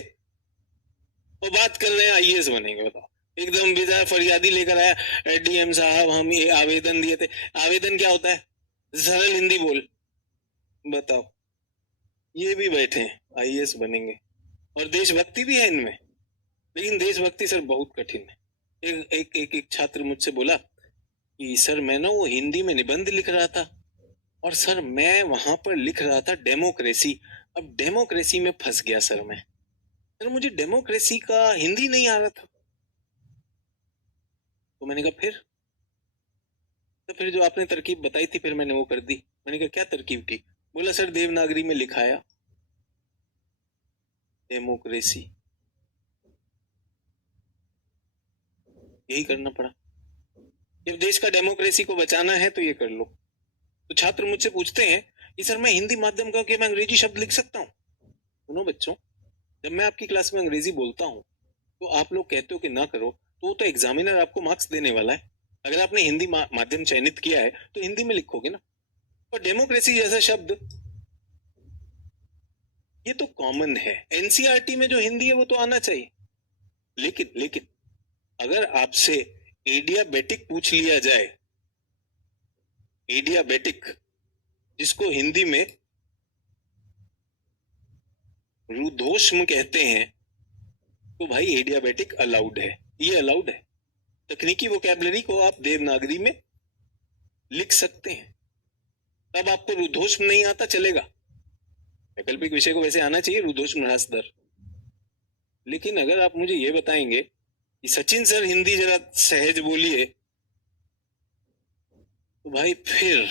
और बात कर रहे हैं आईएएस बनेंगे। बताओ, एकदम बेचारा फरियादी लेकर आया, डीएम साहब हम ये आवेदन दिए थे। आवेदन क्या होता है? सरल हिंदी बोल। बताओ, ये भी बैठे हैं आईएएस बनेंगे, और देशभक्ति भी है इनमें। लेकिन देशभक्ति सर बहुत कठिन है। एक छात्र मुझसे बोला कि सर मैं ना वो हिंदी में निबंध लिख रहा था, और सर मैं वहां पर लिख रहा था डेमोक्रेसी। अब डेमोक्रेसी में फंस गया सर मैं। सर मुझे डेमोक्रेसी का हिंदी नहीं आ रहा था। तो मैंने कहा फिर जो आपने तरकीब बताई थी फिर मैंने वो कर दी। मैंने कहा क्या तरकीब थी? बोला सर देवनागरी में लिखाया डेमोक्रेसी। यही करना पड़ा। जब देश का डेमोक्रेसी को बचाना है तो ये कर लो। तो छात्र मुझसे पूछते हैं कि सर मैं हिंदी माध्यम का कि मैं अंग्रेजी शब्द लिख सकता हूँ? सुनो बच्चों, जब मैं आपकी क्लास में अंग्रेजी बोलता हूँ तो आप लोग कहते हो कि ना करो, तो वो तो एग्जामिनर आपको मार्क्स देने वाला है। अगर आपने हिंदी माध्यम चयनित किया है तो हिंदी में लिखोगे ना। और डेमोक्रेसी जैसा शब्द ये तो कॉमन है, एनसीईआरटी में जो हिंदी है वो तो आना चाहिए। लेकिन अगर आपसे एडियाबेटिक पूछ लिया जाए, एडियाबेटिक जिसको हिंदी में रुद्धोष्म कहते हैं, तो भाई एडियाबेटिक अलाउड है, ये अलाउड है। तकनीकी वोकैबुलरी को आप देवनागरी में लिख सकते हैं। तब आपको रुद्धोष्म नहीं आता चलेगा, वैकल्पिक विषय को वैसे आना चाहिए रुद्धोष्म ह्रास दर। लेकिन अगर आप मुझे ये बताएंगे कि सचिन सर हिंदी जरा सहज बोलिए, तो भाई फिर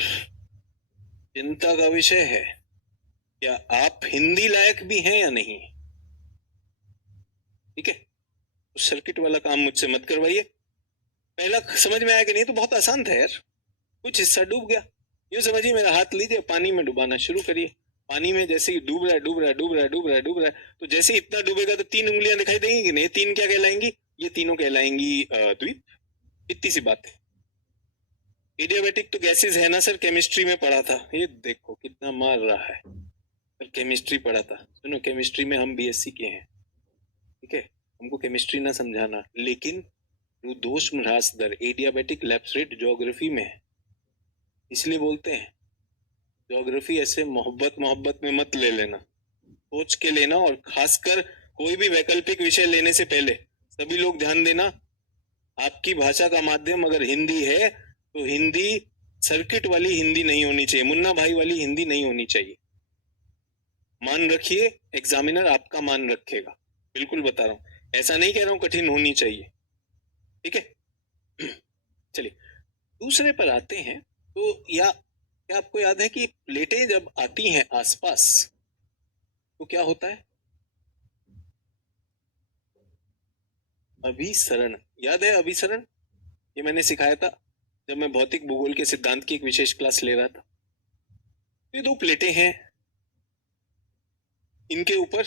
चिंता का विषय है, क्या आप हिंदी लायक भी हैं या नहीं। ठीक है, उस सर्किट वाला काम मुझसे मत करवाइए। पहला समझ में आया कि नहीं? तो बहुत आसान था यार, कुछ हिस्सा डूब गया। यूं समझिए मेरा हाथ लीजिए, पानी में डुबाना शुरू करिए। पानी में जैसे ही डूब रहा है, तो जैसे इतना डूबेगा तो 3 उंगलियां दिखाई देंगी कि नहीं? 3 क्या कहलाएंगी? ये तीनों कहलाएंगी द्वीप। इतनी सी बात है। एडियाबेटिक तो गैसेस है ना सर, केमिस्ट्री में पढ़ा था। ये देखो कितना मार रहा है, सर केमिस्ट्री पढ़ा था। सुनो, केमिस्ट्री में हम बीएससी के हैं, ठीक है, हमको केमिस्ट्री ना समझाना। लेकिन रुद्धोष्म ह्रास दर, एडियाबेटिक लैप्स रेट ज्योग्राफी में है, इसलिए बोलते हैं। ज्योग्राफी ऐसे मोहब्बत में मत ले लेना, सोच के लेना। और खासकर कोई भी वैकल्पिक विषय लेने से पहले सभी लोग ध्यान देना, आपकी भाषा का माध्यम अगर हिंदी है तो हिंदी सर्किट वाली हिंदी नहीं होनी चाहिए, मुन्ना भाई वाली हिंदी नहीं होनी चाहिए। मान रखिए, एग्जामिनर आपका मान रखेगा, बिल्कुल बता रहा हूं, ऐसा नहीं कह रहा हूं कठिन होनी चाहिए। ठीक है चलिए दूसरे पर आते हैं। तो क्या आपको याद है कि प्लेटें जब आती हैं आसपास तो क्या होता है? अभिसरण। याद है अभिसरण? ये मैंने सिखाया था जब मैं भौतिक भूगोल के सिद्धांत की एक विशेष क्लास ले रहा था। ये 2 प्लेटें हैं, इनके ऊपर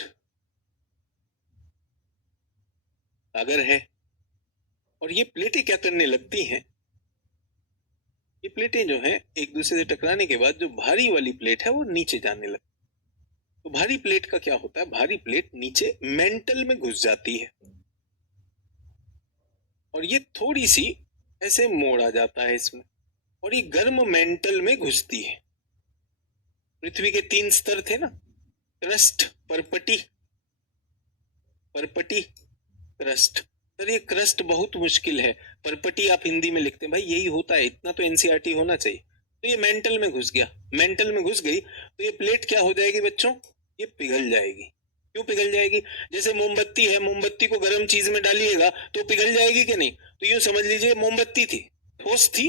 सागर है, और ये प्लेटें क्या करने लगती हैं? ये प्लेटें जो हैं एक दूसरे से टकराने के बाद जो भारी वाली प्लेट है वो नीचे जाने लगती है। तो भारी प्लेट का क्या होता है? भारी प्लेट नीचे मेंटल में घुस जाती है, और ये थोड़ी सी ऐसे मोड़ आ जाता है इसमें, और ये गर्म मेंटल में घुसती है। पृथ्वी के 3 स्तर थे ना, क्रस्ट, परपटी, क्रस्ट। सर ये क्रस्ट बहुत मुश्किल है, परपटी आप हिंदी में लिखते हैं, भाई यही होता है, इतना तो एनसीईआरटी होना चाहिए। तो ये मेंटल में घुस गया, मेंटल में घुस गई तो ये प्लेट क्या हो जाएगी बच्चों? ये पिघल जाएगी। क्यों पिघल जाएगी? जैसे मोमबत्ती है, मोमबत्ती को गर्म चीज में डालिएगा तो पिघल जाएगी कि नहीं? तो यूं समझ लीजिए मोमबत्ती थी, ठोस थी,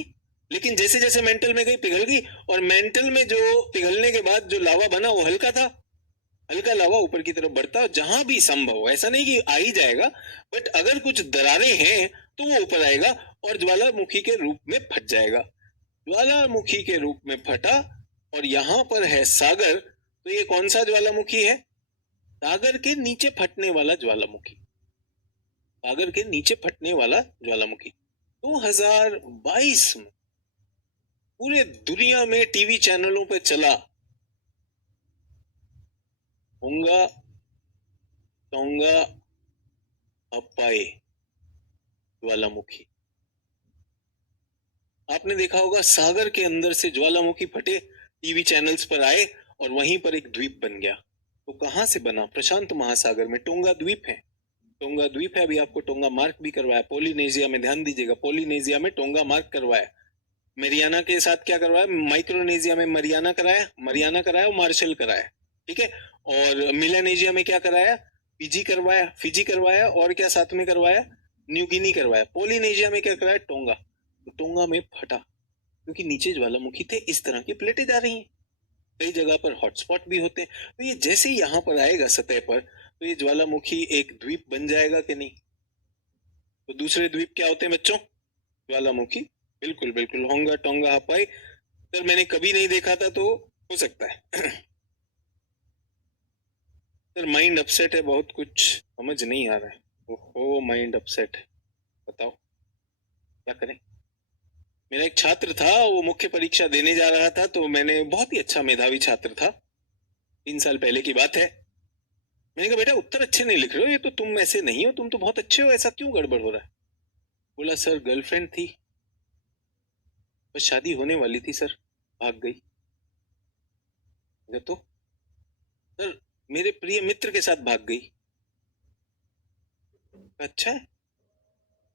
लेकिन जैसे जैसे मेंटल में गई पिघल गई, और मेंटल में जो पिघलने के बाद जो लावा बना वो हल्का था, हल्का लावा ऊपर की तरफ बढ़ता है। जहां भी संभव, ऐसा नहीं कि आ ही जाएगा, बट अगर कुछ दरारें हैं तो वो ऊपर आएगा और ज्वालामुखी के रूप में फट जाएगा। ज्वालामुखी के रूप में फटा, और यहां पर है सागर। तो ये कौन सा ज्वालामुखी है? सागर के नीचे फटने वाला ज्वालामुखी, सागर के नीचे फटने वाला ज्वालामुखी। 2022 में पूरे दुनिया में टीवी चैनलों पे चला, होंगा टोंगा अपाए ज्वालामुखी। आपने देखा होगा सागर के अंदर से ज्वालामुखी फटे, टीवी चैनल्स पर आए और वहीं पर एक द्वीप बन गया। तो कहां से बना? प्रशांत महासागर में टोंगा द्वीप है। टोंगा द्वीप है, अभी आपको टोंगा मार्क भी करवाया। पोलिनेशिया में, ध्यान दीजिएगा, पोलिनेशिया में टोंगा मार्क करवाया। मरियाना के साथ क्या करवाया? माइक्रोनेशिया में मरियाना कराया, मरियाना कराया और मार्शल कराया, ठीक है। और मिलानेशिया में क्या कराया? फिजी करवाया, फिजी करवाया, और क्या साथ में करवाया? न्यू गिनी करवाया। पोलिनेशिया में क्या कराया? टोंगा। तो टोंगा में फटा, क्योंकि नीचे ज्वालामुखी थे, इस तरह की प्लेटें जा रही हैं। कई जगह पर हॉटस्पॉट भी होते हैं। तो ये जैसे ही यहाँ पर आएगा सतह पर, तो ये ज्वालामुखी एक द्वीप बन जाएगा कि नहीं? तो दूसरे द्वीप क्या होते हैं बच्चों? ज्वालामुखी। बिल्कुल बिल्कुल, होंगा टोंगा हपाई। सर मैंने कभी नहीं देखा था, तो हो सकता है। सर माइंड अपसेट है, बहुत कुछ समझ नहीं आ रहा है। ओहो, माइंड अपसेट है, बताओ क्या करें। मेरा एक छात्र था, वो मुख्य परीक्षा देने जा रहा था, तो मैंने, बहुत ही अच्छा मेधावी छात्र था, 3 साल पहले की बात है। मैंने कहा बेटा उत्तर अच्छे नहीं लिख रहे हो, ये तो तुम ऐसे नहीं हो, तुम तो बहुत अच्छे हो, ऐसा क्यों गड़बड़ हो रहा है? बोला सर गर्लफ्रेंड थी, बस शादी होने वाली थी सर, भाग गई। तो सर मेरे प्रिय मित्र के साथ भाग गई। अच्छा है,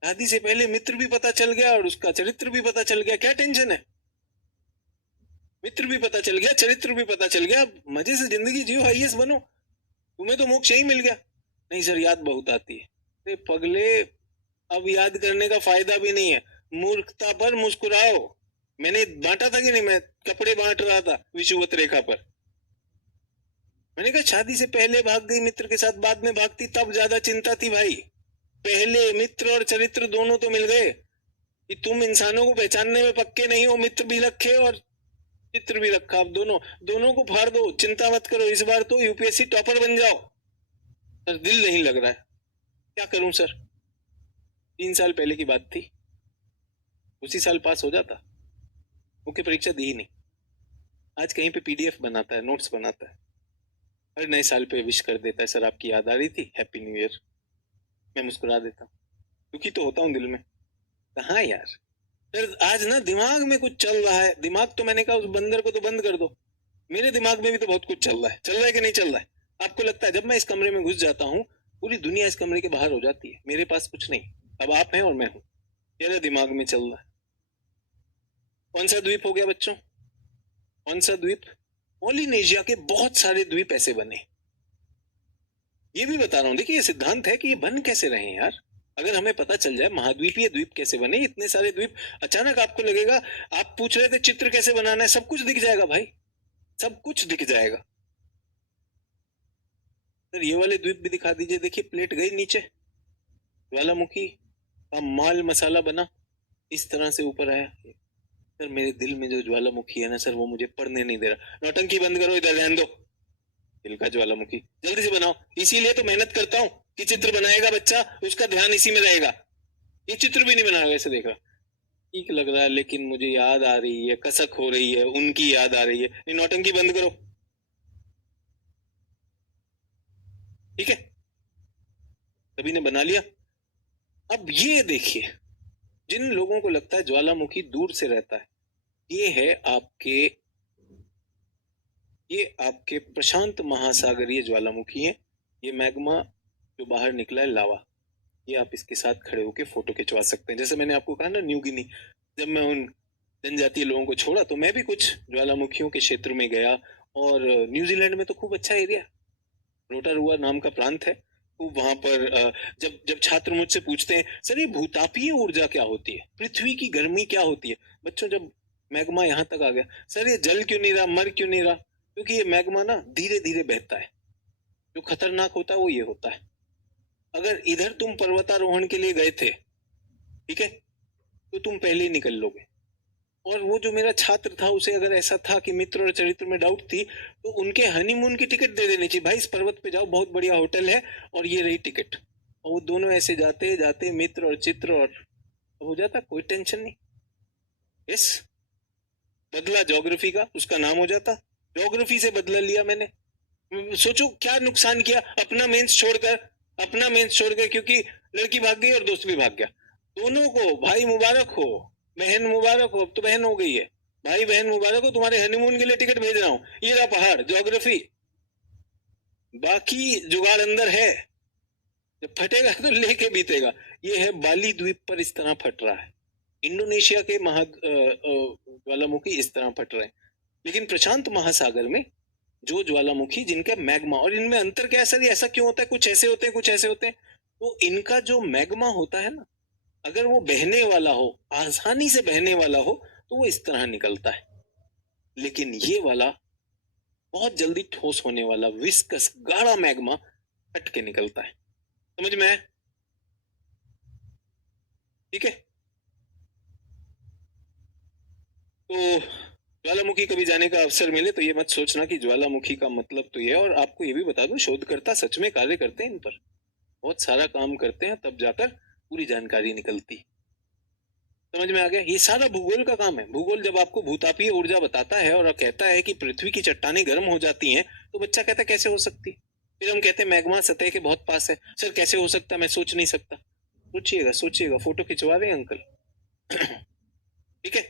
शादी से पहले मित्र भी पता चल गया और उसका चरित्र भी पता चल गया, क्या टेंशन है? मित्र भी पता चल गया, चरित्र भी पता चल गया, मजे से जिंदगी जियो, आईएएस बनो, तुम्हें तो मोक्ष यही मिल गया। नहीं सर, याद बहुत आती है। अरे पगले, अब याद करने का फायदा भी नहीं है, मूर्खता पर मुस्कुराओ। मैंने बांटा था कि नहीं, मैं कपड़े बांट रहा था विषुवत रेखा पर। मैंने कहा शादी से पहले भाग गई मित्र के साथ, बाद में भागती तब ज्यादा चिंता थी भाई। पहले मित्र और चरित्र दोनों तो मिल गए, कि तुम इंसानों को पहचानने में पक्के नहीं हो, मित्र भी रखे और चित्र भी रखा, अब दोनों दोनों को फाड़ दो, चिंता मत करो, इस बार तो यूपीएससी टॉपर बन जाओ। सर दिल नहीं लग रहा है, क्या करूं सर? 3 साल पहले की बात थी, उसी साल पास हो जाता, मुख्य परीक्षा दी ही नहीं। आज कहीं पे पीडीएफ बनाता है, नोट्स बनाता है, हर नए साल पे विश कर देता है, सर आपकी याद आ रही थी, हैप्पी न्यू ईयर। मैं मुस्कुरा देता हूँ, दुखी तो होता हूँ दिल में। कहाँ यार, सर आज ना दिमाग में कुछ चल रहा है। दिमाग तो मैंने कहा उस बंदर को तो बंद कर दो, मेरे दिमाग में भी तो बहुत कुछ चल रहा है। चल रहा है कि नहीं चल रहा है? आपको लगता है जब मैं इस कमरे में घुस जाता हूँ, पूरी दुनिया इस कमरे के बाहर हो जाती है, मेरे पास कुछ नहीं, अब आप हैं और मैं हूँ, मेरे दिमाग में चल रहा है। कौन सा द्वीप हो गया बच्चों? कौन सा द्वीप? पॉलिनेशिया के बहुत सारे द्वीप ऐसे बने। ये भी बता रहा हूँ, देखिए ये सिद्धांत है कि ये बन कैसे रहे हैं यार। अगर हमें पता चल जाए महाद्वीपीय द्वीप कैसे बने, इतने सारे द्वीप, अचानक आपको लगेगा, आप पूछ रहे थे चित्र कैसे बनाना है, सब कुछ दिख जाएगा भाई, सब कुछ दिख जाएगा। सर ये वाले द्वीप भी दिखा दीजिए, देखिए प्लेट गई नीचे, ज्वालामुखी का माल मसाला बना, इस तरह से ऊपर आया। सर मेरे दिल में जो ज्वालामुखी है ना सर, वो मुझे पढ़ने नहीं दे रहा। नौटंकी बंद करो, इधर रहने दो, दिल का ज्वालामुखी जल्दी से बनाओ। इसीलिए तो मेहनत करता हूँ कि चित्र बनाएगा बच्चा, उसका ध्यान इसी में रहेगा। ये चित्र भी नहीं बनाएगा, ऐसे देख रहा, ठीक लग रहा है, लेकिन मुझे याद आ रही है, कसक हो रही है, उनकी याद आ रही है। ये नौटंकी बंद करो, ठीक है? सभी ने बना लिया। अब ये देखिए, जिन लोगों को लगता है ज्वालामुखी दूर से रहता है, ये है आपके, ये आपके प्रशांत महासागरीय ज्वालामुखी है। ये मैग्मा जो बाहर निकला है, लावा, ये आप इसके साथ खड़े होकर फोटो खिंचवा सकते हैं। जैसे मैंने आपको कहा ना, न्यू गिनी, जब मैं उन जनजातीय लोगों को छोड़ा तो मैं भी कुछ ज्वालामुखियों के क्षेत्र में गया। और न्यूजीलैंड में तो खूब अच्छा एरिया, रोटारुआ नाम का प्रांत है, खूब वहां पर जब जब छात्र मुझसे पूछते हैं सर ये भूतापीय ऊर्जा क्या होती है, पृथ्वी की गर्मी क्या होती है, बच्चों जब मैग्मा यहाँ तक आ गया, सर ये जल क्यों नहीं रहा, मर क्यों नहीं रहा? क्योंकि ये मैग्मा ना धीरे धीरे बहता है, जो खतरनाक होता है वो ये होता है। अगर इधर तुम पर्वतारोहण के लिए गए थे, ठीक है, तो तुम पहले ही निकल लोगे। और वो जो मेरा छात्र था, उसे अगर ऐसा था कि मित्र और चरित्र में डाउट थी, तो उनके हनीमून की टिकट दे देनी चाहिए, भाई इस पर्वत पे जाओ, बहुत बढ़िया होटल है और ये रही टिकट। और वो दोनों ऐसे जाते जाते मित्र और चित्र, और हो जाता, कोई टेंशन नहीं। यस, बदला ज्योग्राफी का, उसका नाम हो जाता। ज्योग्राफी से बदला लिया मैंने। सोचो क्या नुकसान किया, अपना मेंस छोड़कर, क्योंकि लड़की भाग गई और दोस्त भी भाग गया। दोनों को भाई मुबारक हो, बहन मुबारक हो, अब तो बहन हो गई है, भाई बहन मुबारक हो, तुम्हारे हनीमून के लिए टिकट भेज रहा हूं, ये रहा पहाड़ ज्योग्राफी, बाकी जुगाड़ अंदर है, जब फटेगा तो लेके बीतेगा। ये है बाली द्वीप पर इस तरह फट रहा है, इंडोनेशिया के ज्वालामुखी इस तरह फट रहे हैं। लेकिन प्रशांत महासागर में जो ज्वालामुखी जिनका मैग्मा, और इनमें अंतर क्या है सर, ऐसा क्यों होता है, कुछ ऐसे होते हैं कुछ ऐसे होते हैं, तो इनका जो मैग्मा होता है ना, अगर वो बहने वाला हो, आसानी से बहने वाला हो, तो वो इस तरह निकलता है। लेकिन ये वाला बहुत जल्दी ठोस होने वाला विस्कस गाढ़ा मैग्मा फट के निकलता है। समझ में आया? ठीक है। तो ज्वालामुखी कभी जाने का अवसर मिले तो ये मत सोचना कि ज्वालामुखी का मतलब तो ये है। और आपको ये भी बता दूं, शोधकर्ता सच में कार्य करते हैं इन पर, बहुत सारा काम करते हैं, तब जाकर पूरी जानकारी निकलती। समझ में आ गया? ये सारा भूगोल का काम है। भूगोल जब आपको भूतापीय ऊर्जा बताता है और कहता है कि पृथ्वी की चट्टानें गर्म हो जाती हैं, तो बच्चा कहता है कैसे हो सकती, फिर हम कहते हैं मैग्मा सतह के बहुत पास है। सर कैसे हो सकता, मैं सोच नहीं सकता। सोचिएगा सोचिएगा, फोटो खिंचवा रहे हैं अंकल। ठीक है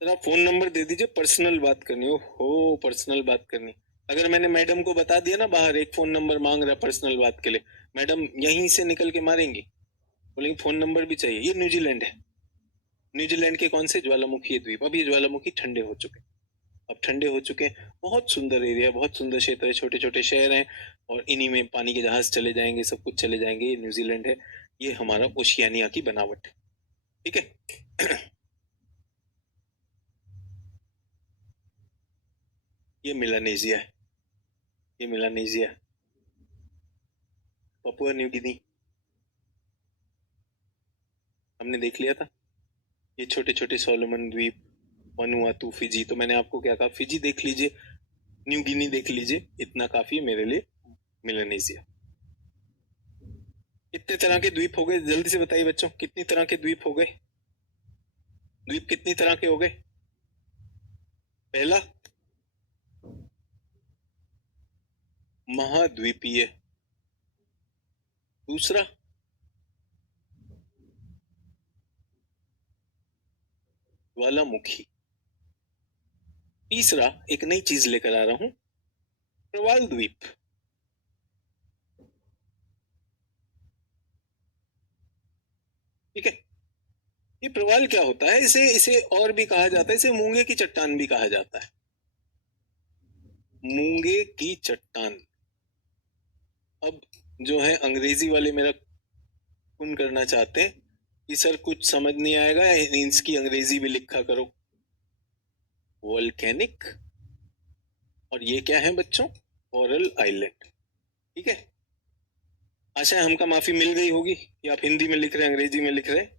सर, आप फोन नंबर दे दीजिए, पर्सनल बात करनी हो पर्सनल बात करनी। अगर मैंने मैडम को बता दिया ना, बाहर एक फोन नंबर मांग रहा है पर्सनल बात के लिए, मैडम यहीं से निकल के मारेंगी, बोलेंगे फोन नंबर भी चाहिए। ये न्यूजीलैंड है, न्यूजीलैंड के कौन से ज्वालामुखी द्वीप, अब ये ज्वालामुखी ठंडे हो चुके, अब ठंडे हो चुके हैं। बहुत सुंदर एरिया, बहुत सुंदर क्षेत्र है, छोटे छोटे शहर हैं, और इन्हीं में पानी के जहाज चले जाएंगे, सब कुछ चले जाएंगे। ये न्यूजीलैंड है, ये हमारा ओशियानिया की बनावट है। ठीक है। ये मिलानेशिया है, ये मिलानेशिया, पपुआ न्यू गिनी, हमने देख लिया था। ये छोटे छोटे सोलोमन द्वीप, वनुआतू, फिजी, तो मैंने आपको क्या कहा, फिजी देख लीजिए, न्यू गिनी देख लीजिए, इतना काफी है मेरे लिए। मिलानेशिया। कितने तरह के द्वीप हो गए, जल्दी से बताइए बच्चों, कितनी तरह के द्वीप हो गए, द्वीप कितनी तरह के हो गए? पहला महाद्वीपीय, दूसरा ज्वालामुखी, तीसरा एक नई चीज लेकर आ रहा हूं, प्रवाल द्वीप। ठीक है। ये प्रवाल क्या होता है, इसे इसे और भी कहा जाता है, इसे मूंगे की चट्टान भी कहा जाता है, मूंगे की चट्टान। अब जो है अंग्रेजी वाले मेरा खून करना चाहते हैं कि सर कुछ समझ नहीं आएगा, इसकी अंग्रेजी भी लिखा करो। वोल्केनिक, और ये क्या है बच्चों, कोरल आइलैंड। ठीक है। आशा है हमका माफी मिल गई होगी कि आप हिंदी में लिख रहे हैं, अंग्रेजी में लिख रहे हैं।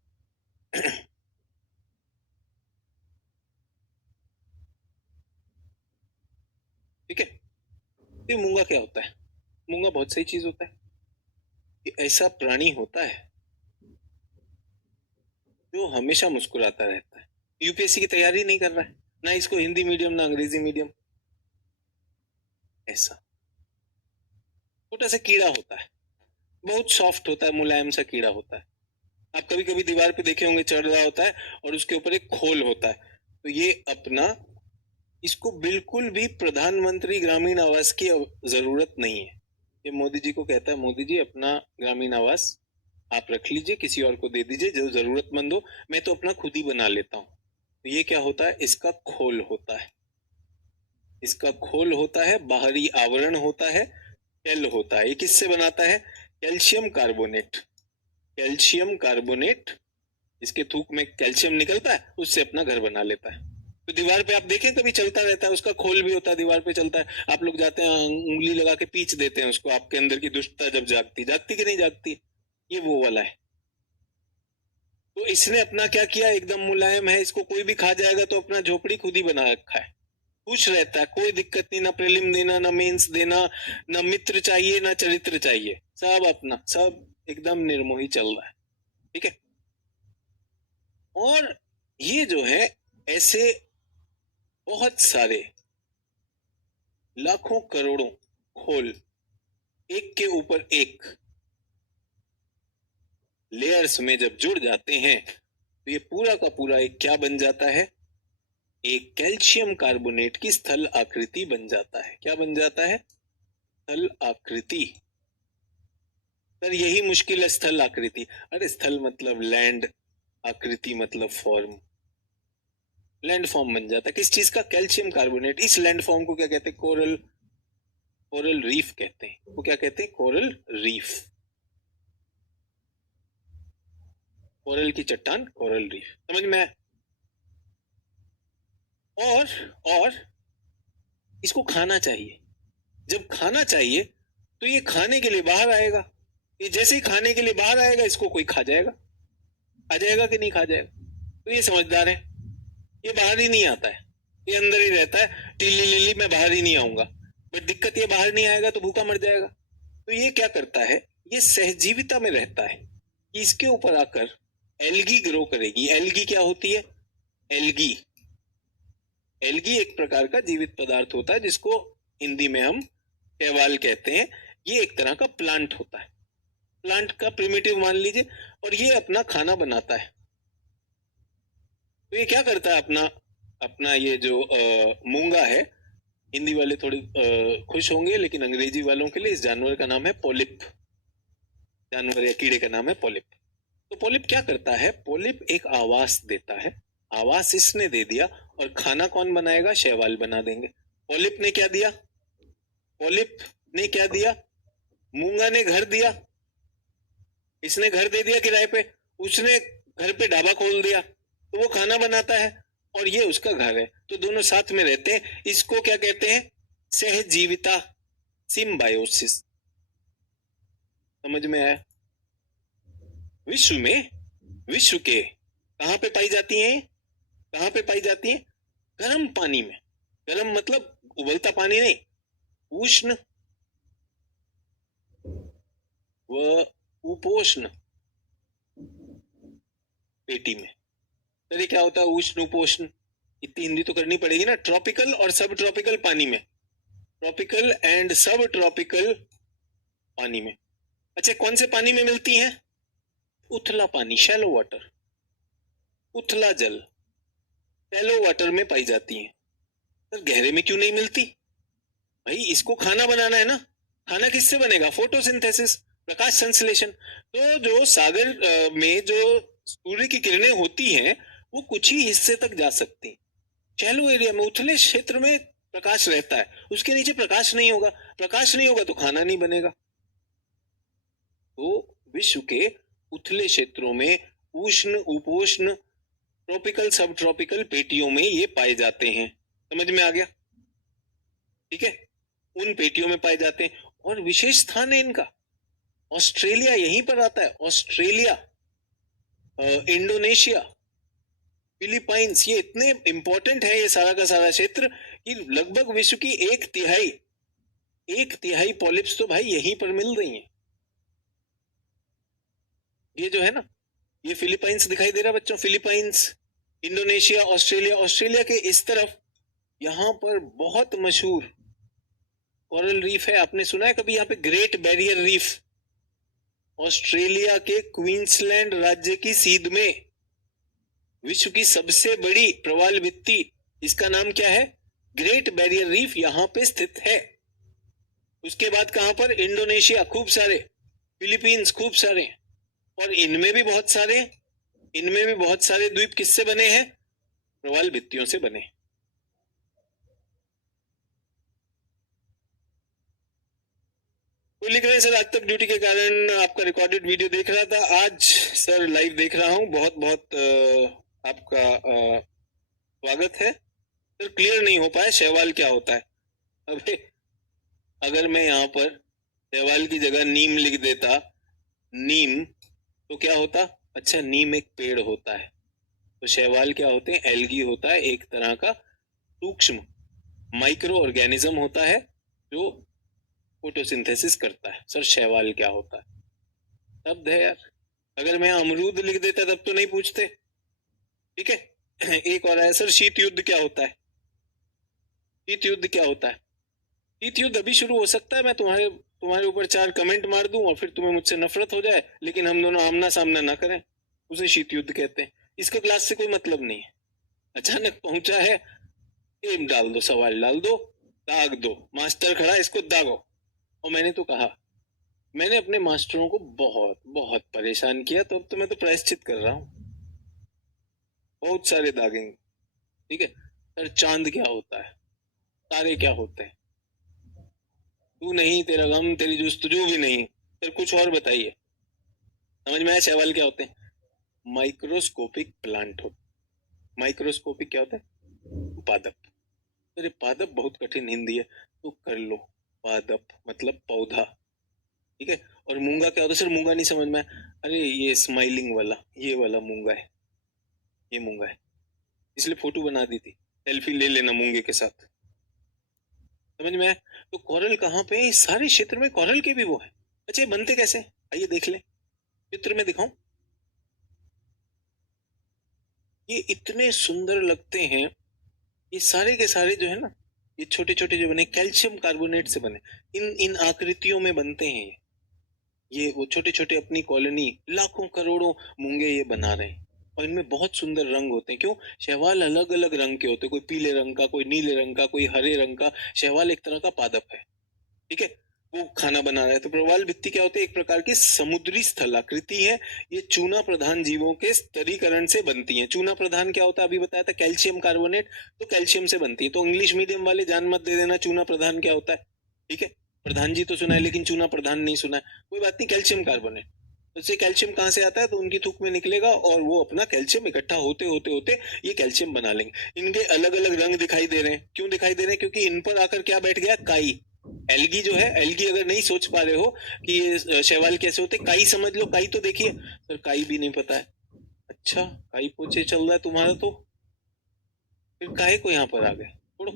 ठीक है। ये मूंगा क्या होता है? मूंगा बहुत सही चीज होता है, कि ऐसा प्राणी होता है जो हमेशा मुस्कुराता रहता है, यूपीएससी की तैयारी नहीं कर रहा है, ना इसको हिंदी मीडियम ना अंग्रेजी मीडियम, ऐसा छोटा सा कीड़ा होता है, बहुत सॉफ्ट होता है, मुलायम सा कीड़ा होता है। आप कभी कभी दीवार पे देखे होंगे, चढ़ रहा होता है और उसके ऊपर एक खोल होता है, तो ये अपना, इसको बिल्कुल भी प्रधानमंत्री ग्रामीण आवास की जरूरत नहीं है। ये मोदी जी को कहता है, मोदी जी अपना ग्रामीण आवास आप रख लीजिए, किसी और को दे दीजिए जो जरूरतमंद हो, मैं तो अपना खुद ही बना लेता हूँ। तो ये क्या होता है, इसका खोल होता है, इसका खोल होता है, बाहरी आवरण होता है, टेल होता है। ये किससे बनाता है? कैल्शियम कार्बोनेट, कैल्शियम कार्बोनेट, इसके थूक में कैल्शियम निकलता है, उससे अपना घर बना लेता है। तो दीवार पे आप देखें कभी चलता रहता है, उसका खोल भी होता है, दीवार पे चलता है, आप लोग जाते हैं उंगली लगा के पीच देते हैं उसको, आपके अंदर की दुष्टता जब जागती, जागती कि नहीं जागती, ये वो वाला है। तो इसने अपना क्या किया, एकदम मुलायम है, इसको कोई भी खा जाएगा तो अपना झोपड़ी खुद ही बना रखा है, खुश रहता है, कोई दिक्कत नहीं, ना प्रीलिम देना, ना मेंस देना, ना मित्र चाहिए, ना चरित्र चाहिए, सब अपना, सब एकदम निर्मोही चल रहा है। ठीक है। और ये जो है ऐसे बहुत सारे लाखों करोड़ों खोल एक के ऊपर एक लेयर्स में जब जुड़ जाते हैं तो ये पूरा का पूरा एक क्या बन जाता है, एक कैल्शियम कार्बोनेट की स्थल आकृति बन जाता है। क्या बन जाता है? स्थल आकृति। सर यही मुश्किल है, स्थल आकृति। अरे स्थल मतलब लैंड, आकृति मतलब फॉर्म। लैंड फॉर्म बन जाता है किस चीज का? Calcium carbonate. इस लैंड फॉर्म को क्या कहते हैं? कोरल, कोरल रीफ कहते हैं। वो क्या कहते हैं? Coral reef. कोरल की चट्टान, कोरल रीफ। समझ में आया? और इसको खाना चाहिए। जब खाना चाहिए तो ये खाने के लिए बाहर आएगा। ये जैसे ही खाने के लिए बाहर आएगा इसको कोई खा जाएगा। खा जाएगा कि नहीं खा जाएगा? तो ये समझदार है, ये बाहर ही नहीं आता है, ये अंदर ही रहता है। टिल्ली लिल्ली मैं बाहर ही नहीं आऊंगा। बट दिक्कत ये बाहर नहीं आएगा तो भूखा मर जाएगा। तो ये क्या करता है? ये सहजीविता में रहता है कि इसके ऊपर आकर एल्गी ग्रो करेगी। एल्गी क्या होती है? एल्गी, एल्गी एक प्रकार का जीवित पदार्थ होता है जिसको हिंदी में हम शैवाल कहते हैं। ये एक तरह का प्लांट होता है, प्लांट का प्रिमिटिव मान लीजिए। और ये अपना खाना बनाता है। तो ये क्या करता है? अपना अपना ये जो मूंगा है, हिंदी वाले थोड़े खुश होंगे, लेकिन अंग्रेजी वालों के लिए इस जानवर का नाम है पोलिप। जानवर या कीड़े का नाम है पोलिप। तो पोलिप क्या करता है? पोलिप एक आवास देता है। आवास इसने दे दिया और खाना कौन बनाएगा? शैवाल बना देंगे। पोलिप ने क्या दिया? पोलिप ने क्या दिया? मूंगा ने घर दिया। इसने घर दे दिया किराए पे, उसने घर पे ढाबा खोल दिया, तो वो खाना बनाता है और ये उसका घर है। तो दोनों साथ में रहते हैं। इसको क्या कहते हैं? सहजीविता, सिम्बायोसिस। समझ में आया? विश्व में, विश्व के कहां पे पाई जाती हैं? कहां पे पाई जाती हैं? गर्म पानी में। गर्म मतलब उबलता पानी नहीं, उष्ण व उपोष्ण पेटी में। तो ये क्या होता है? उष्ण उपोष्ण, इतनी हिंदी तो करनी पड़ेगी ना। ट्रॉपिकल और सब ट्रॉपिकल पानी में, ट्रॉपिकल एंड सब ट्रॉपिकल पानी में। अच्छा, कौन से पानी में मिलती हैं? उथला पानी, शैलो वाटर, उथला जल, शैलो वाटर में पाई जाती हैं। सर गहरे में क्यों नहीं मिलती? भाई इसको खाना बनाना है ना। खाना किससे बनेगा? फोटोसिंथेसिस, प्रकाश संश्लेषण। तो जो सागर में जो सूर्य की किरणें होती हैं वो कुछ ही हिस्से तक जा सकती। शैलो एरिया में, उथले क्षेत्र में प्रकाश रहता है, उसके नीचे प्रकाश नहीं होगा। प्रकाश नहीं होगा तो खाना नहीं बनेगा। तो विश्व के उथले क्षेत्रों में, उष्ण उपोष्ण ट्रॉपिकल सब ट्रॉपिकल पेटियों में ये पाए जाते हैं। समझ में आ गया? ठीक है, उन पेटियों में पाए जाते हैं। और विशेष स्थान है इनका, ऑस्ट्रेलिया यहीं पर आता है। ऑस्ट्रेलिया, इंडोनेशिया, फिलीपाइंस, ये इतने इंपॉर्टेंट है ये सारा का सारा क्षेत्र कि लगभग विश्व की एक तिहाई पॉलिप्स तो भाई यहीं पर मिल रही हैं। ये जो है ना, ये फिलीपाइंस दिखाई दे रहा है बच्चों, फिलीपाइंस, इंडोनेशिया, ऑस्ट्रेलिया। ऑस्ट्रेलिया के इस तरफ यहाँ पर बहुत मशहूर कोरल रीफ है। आपने सुना है कभी यहाँ पे ग्रेट बैरियर रीफ? ऑस्ट्रेलिया के क्वींसलैंड राज्य की सीध में विश्व की सबसे बड़ी प्रवाल भित्ति, इसका नाम क्या है? ग्रेट बैरियर रीफ, यहाँ पे स्थित है। उसके बाद कहां पर? इंडोनेशिया, खूब सारे, फिलीपींस, खूब सारे, और इनमें भी बहुत सारे, इनमें भी बहुत सारे द्वीप किससे बने हैं? प्रवाल भित्तियों से बने। तो लिख रहे हैं सर आज तक ड्यूटी के कारण आपका रिकॉर्डेड वीडियो देख रहा था, आज सर लाइव देख रहा हूं। बहुत बहुत आपका स्वागत है सर। क्लियर नहीं हो पाया शैवाल क्या होता है। अबे अगर मैं यहाँ पर शैवाल की जगह नीम लिख देता, नीम, तो क्या होता? अच्छा, नीम एक पेड़ होता है, तो शैवाल क्या होते हैं? एल्गी होता है, एक तरह का सूक्ष्म माइक्रो ऑर्गेनिज्म होता है जो फोटोसिंथेसिस करता है। सर शैवाल क्या होता है? शब्द है यार। अगर मैं अमरूद लिख देता तब तो नहीं पूछते। ठीक है, एक और है सर, शीत युद्ध क्या होता है? शीत युद्ध क्या होता है? शीत युद्ध अभी शुरू हो सकता है, मैं तुम्हारे तुम्हारे ऊपर 4 कमेंट मार दूं और फिर तुम्हें मुझसे नफरत हो जाए, लेकिन हम दोनों आमना सामना ना करें, उसे शीत युद्ध कहते हैं। इसका क्लास से कोई मतलब नहीं है। अचानक पहुंचा है, एम डाल दो, सवाल डाल दो, दाग दो, मास्टर खड़ा है, इसको दागो। और मैंने तो कहा, मैंने अपने मास्टरों को बहुत बहुत परेशान किया, तो अब तो मैं तो प्रायश्चित कर रहा हूँ, बहुत सारे दागेंगे। ठीक है सर, चांद क्या होता है, तारे क्या होते हैं? तू नहीं, तेरा गम, तेरी जुस्तजू भी नहीं। फिर कुछ और बताइए। समझ में आया सवाल क्या होते हैं? माइक्रोस्कोपिक प्लांट हो। माइक्रोस्कोपिक क्या होता है? पादप। अरे पादप बहुत कठिन हिंदी है, तो कर लो। पादप मतलब पौधा। ठीक है। और मूंगा क्या होता है? सर मूंगा नहीं समझ में आया। अरे ये स्माइलिंग वाला, ये वाला मूंगा है, ये मूंगा है, इसलिए फोटो बना दी थी, सेल्फी ले लेना मूंगे के साथ। समझ में आया? तो कोरल कहाँ पे है? इस सारे क्षेत्र में कोरल के भी वो है। अच्छा ये बनते कैसे? आइए देख ले, चित्र में दिखाऊं। ये इतने सुंदर लगते हैं, ये सारे के सारे जो है ना, ये छोटे छोटे जो बने कैल्शियम कार्बोनेट से बने, इन इन आकृतियों में बनते हैं ये वो छोटे छोटे अपनी कॉलोनी, लाखों करोड़ों मूंगे ये बना रहे हैं। और इनमें बहुत सुंदर रंग होते हैं। क्यों? शैवाल अलग अलग रंग के होते हैं, कोई पीले रंग का, कोई नीले रंग का, कोई हरे रंग का। शैवाल एक तरह का पादप है। ठीक है। वो खाना बना रहा है। तो प्रवाल भित्ति क्या होती है? एक प्रकार की समुद्री स्थलाकृति है। ये चूना प्रधान जीवों के स्तरीकरण से बनती है। चूना प्रधान क्या होता है? अभी बताया था, कैल्शियम कार्बोनेट, तो कैल्शियम से बनती है। तो इंग्लिश मीडियम वाले जान मत दे देना चूना प्रधान क्या होता है। ठीक है। प्रधान जी तो सुना है, लेकिन चूना प्रधान नहीं सुना है। कोई बात नहीं, कैल्शियम कार्बोनेट। उससे कैल्शियम कहाँ से आता है? तो उनकी थूक में निकलेगा और वो अपना कैल्शियम इकट्ठा होते होते होते ये कैल्शियम बना लेंगे। इनके अलग अलग रंग दिखाई दे रहे हैं। क्यों दिखाई दे रहे हैं? क्योंकि इन पर आकर क्या बैठ गया? काई। एल्गी जो है, एल्गी अगर नहीं सोच पा रहे हो कि ये शैवाल कैसे होते, काई समझ लो। काई तो देखिए सर, काई भी नहीं पता है। अच्छा, काई पोछे चल रहा है तुम्हारा तो, फिर काहे को यहाँ पर आ गए? छोड़ो,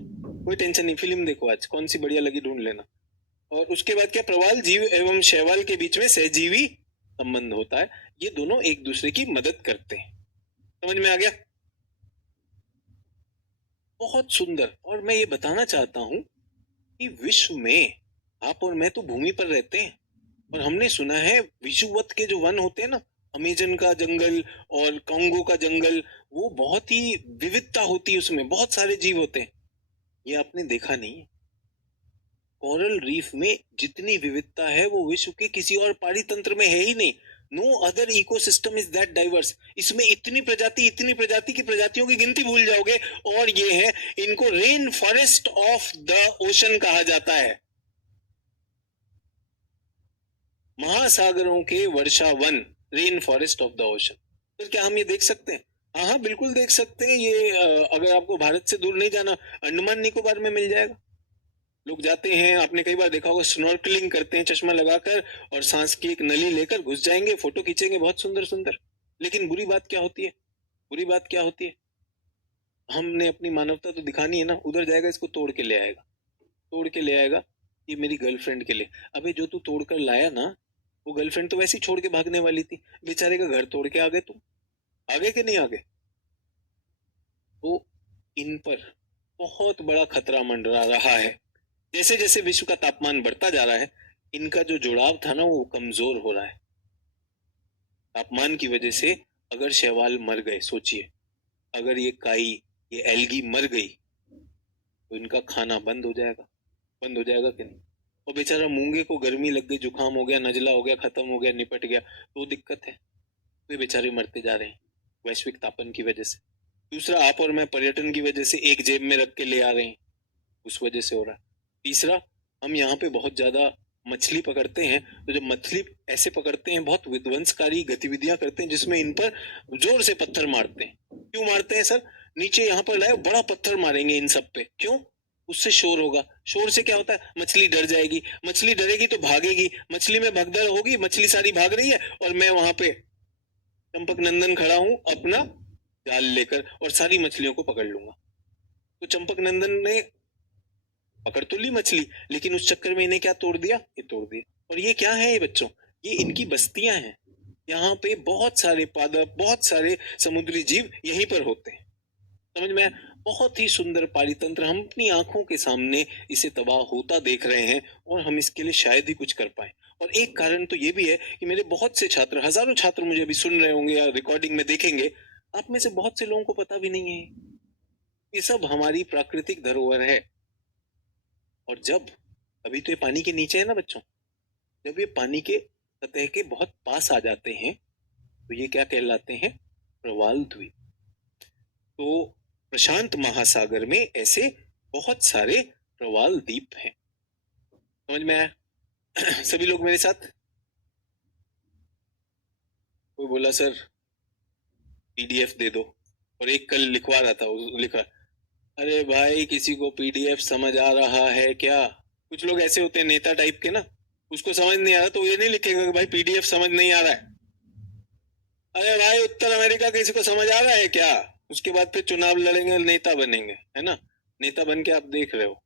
कोई टेंशन नहीं, फिल्म देखो आज, कौन सी बढ़िया लगी ढूंढ लेना। और उसके बाद क्या? प्रवाल जीव एवं शैवाल के बीच में सहजीवी संबंध होता है। ये दोनों एक दूसरे की मदद करते हैं। समझ में आ गया? बहुत सुंदर। और मैं ये बताना चाहता हूं कि विश्व में आप और मैं तो भूमि पर रहते हैं, और हमने सुना है विषुवत के जो वन होते हैं ना, अमेजन का जंगल और कांगो का जंगल, वो बहुत ही विविधता होती है, उसमें बहुत सारे जीव होते हैं। ये आपने देखा नहीं है? कोरल रीफ में जितनी विविधता है वो विश्व के किसी और पारी तंत्र में है ही नहीं। No other ecosystem is that diverse. इसमें इतनी प्रजाति की प्रजातियों की गिनती भूल जाओगे। और ये है, इनको rain forest of the ocean कहा जाता है। महासागरों के वर्षा वन, rain forest of the ocean. तो क्या हम ये देख सकते हैं? हाँ हाँ बिल्कुल देख सकते हैं। ये अगर आपको भारत से दूर नहीं जाना, अंडमान निकोबार में मिल जाएगा। लोग जाते हैं, आपने कई बार देखा होगा, स्नॉर्कलिंग करते हैं चश्मा लगाकर, और सांस की एक नली लेकर घुस जाएंगे, फोटो खींचेंगे बहुत सुंदर सुंदर। लेकिन बुरी बात क्या होती है? बुरी बात क्या होती है? हमने अपनी मानवता तो दिखानी है ना, उधर जाएगा, इसको तोड़ के ले आएगा, तोड़ के ले आएगा। ये मेरी गर्लफ्रेंड के लिए। अबे जो तू तोड़ कर लाया ना, वो गर्लफ्रेंड तो वैसे ही छोड़ के भागने वाली थी, बेचारे का घर तोड़ के आ गए तुम। आगे के नहीं आगे? तो इन पर बहुत बड़ा खतरा मंडरा रहा है। जैसे जैसे विश्व का तापमान बढ़ता जा रहा है, इनका जो जुड़ाव था ना, वो कमजोर हो रहा है। तापमान की वजह से अगर शैवाल मर गए, सोचिए, अगर ये काई, ये एल्गी मर गई, तो इनका खाना बंद हो जाएगा। बंद हो जाएगा कि नहीं? और बेचारा मूंगे को गर्मी लग गई, जुकाम हो गया, नजला हो गया, खत्म हो गया, निपट गया, तो दिक्कत है। तो ये बेचारे मरते जा रहे हैं वैश्विक तापन की वजह से। दूसरा, आप और मैं पर्यटन की वजह से एक जेब में रख के ले आ रहे हैं, उस वजह से हो रहा है। तीसरा, हम यहाँ पे बहुत ज्यादा मछली पकड़ते हैं, तो जब मछली ऐसे पकड़ते हैं, बहुत विध्वंसकारी गतिविधियां करते हैं, जिसमें इन पर जोर से पत्थर मारते हैं। क्यों मारते हैं सर? नीचे यहाँ पर लाए, बड़ा पत्थर मारेंगे इन सब पे। क्यों? उससे शोर होगा। शोर से क्या होता है? मछली डर जाएगी, मछली डरेगी तो भागेगी, मछली में भगदड़ होगी, मछली सारी भाग रही है, और मैं वहां पे चंपक नंदन खड़ा हूं अपना जाल लेकर, और सारी मछलियों को पकड़ लूंगा। तो चंपक नंदन ने पकड़ तो ली मछली, लेकिन उस चक्कर में इन्हें क्या तोड़ दिया? ये तोड़ दिया। और ये क्या है ये बच्चों? ये इनकी बस्तियां हैं। यहाँ पे बहुत सारे पादप, बहुत सारे समुद्री जीव यहीं पर होते हैं। समझ में आया? बहुत ही सुंदर पारितंत्र, हम अपनी आंखों के सामने इसे तबाह होता देख रहे हैं और हम इसके लिए शायद ही कुछ कर पाए। और एक कारण तो ये भी है कि मेरे बहुत से छात्र, हजारों छात्र मुझे अभी सुन रहे होंगे या रिकॉर्डिंग में देखेंगे, आप में से बहुत से लोगों को पता भी नहीं है ये सब हमारी प्राकृतिक धरोहर है। और जब, अभी तो ये पानी के नीचे है ना बच्चों, जब ये पानी के सतह के बहुत पास आ जाते हैं तो ये क्या कहलाते हैं? प्रवाल द्वीप। तो प्रशांत महासागर में ऐसे बहुत सारे प्रवाल द्वीप हैं। समझ में आया? सभी लोग मेरे साथ? कोई बोला सर पीडीएफ दे दो, और एक कल लिखवा रहा था, लिखा, अरे भाई किसी को पीडीएफ समझ आ रहा है क्या? कुछ लोग ऐसे होते हैं नेता टाइप के ना, उसको समझ नहीं आ रहा तो ये नहीं लिखेगा कि भाई पीडीएफ समझ नहीं आ रहा है। अरे भाई उत्तर अमेरिका किसी को समझ आ रहा है क्या? उसके बाद फिर चुनाव लड़ेंगे, नेता बनेंगे, है ना? नेता बन के आप देख रहे हो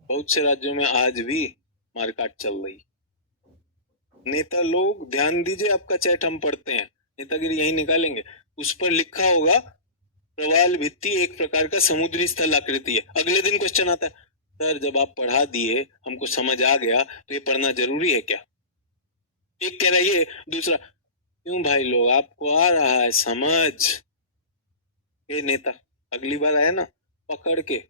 बहुत से राज्यों में आज भी मारकाट चल रही। नेता लोग ध्यान दीजिए, आपका चैट हम पढ़ते हैं, नेतागिरी यही निकालेंगे, उस पर लिखा होगा प्रवाल भित्ति एक प्रकार का समुद्री स्थल आकृति है। अगले दिन क्वेश्चन आता है, सर जब आप पढ़ा दिए हमको समझ आ गया तो ये पढ़ना जरूरी है क्या? एक कह रहा है ये, दूसरा क्यों भाई लोग आपको आ रहा है समझ? ये नेता अगली बार आया ना पकड़ के,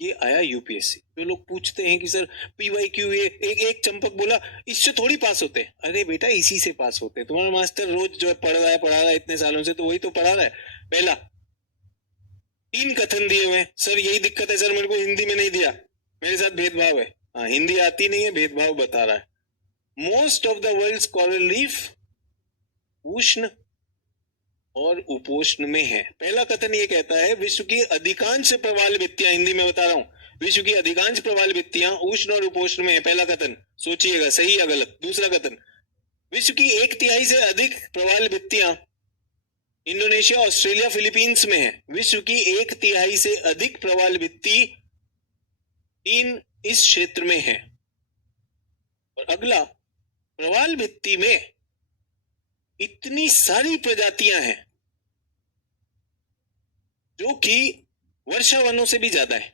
ये आया यूपीएससी, जो लोग पूछते हैं कि सर पीवाई क्यू, ये एक चंपक बोला इससे थोड़ी पास होते हैं। अरे बेटा इसी से पास होते हैं, तुम्हारा मास्टर रोज जो है पढ़ा रहा है इतने सालों से, तो वही तो पढ़ा रहा है। पहला 3 कथन दिए हुए हैं, सर यही दिक्कत है सर, मेरे को हिंदी में नहीं दिया, मेरे साथ भेदभाव है। हाँ हिंदी आती नहीं है, भेदभाव बता रहा है। Most of the world's coral reef उष्ण और उपोष्ण में है। पहला कथन ये कहता है विश्व की अधिकांश प्रवाल भित्तियां, हिंदी में बता रहा हूं, विश्व की अधिकांश प्रवाल भित्तियां उष्ण और उपोष्ण में है। पहला कथन सोचिएगा सही या गलत। दूसरा कथन, विश्व की 1/3 से अधिक प्रवाल भित्तियां इंडोनेशिया, ऑस्ट्रेलिया, फिलीपींस में है। विश्व की 1/3 से अधिक प्रवाल भित्ति तीन इस क्षेत्र में है। और अगला, प्रवाल भित्ति में इतनी सारी प्रजातियां हैं जो कि वर्षा वनों से भी ज्यादा है।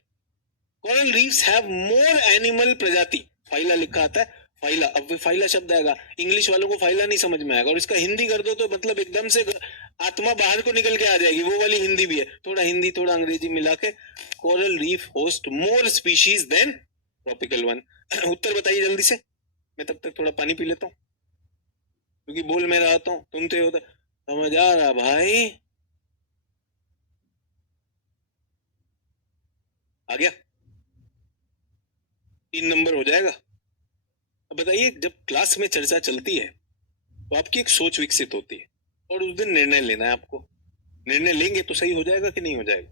Coral reefs have more animal प्रजाति, फाइला लिखा आता है, फाइला, अब फाइला शब्द आएगा, इंग्लिश वालों को फाइला नहीं समझ में आएगा, और इसका हिंदी कर दो तो मतलब एकदम से आत्मा बाहर को निकल के आ जाएगी, वो वाली हिंदी भी है, थोड़ा हिंदी थोड़ा अंग्रेजी मिला के। Coral reef host more species than tropical वन। उत्तर बताइए जल्दी से, मैं तब तक थोड़ा पानी पी लेता हूँ, क्योंकि बोल मैं रहा हूँ, तुम तो होता समझ आ रहा भाई? आ गया? 3 नंबर हो जाएगा। अब बताइए, जब क्लास में चर्चा चलती है तो आपकी एक सोच विकसित होती है, और उस दिन निर्णय लेना है आपको। निर्णय लेंगे तो सही हो जाएगा कि नहीं हो जाएगा?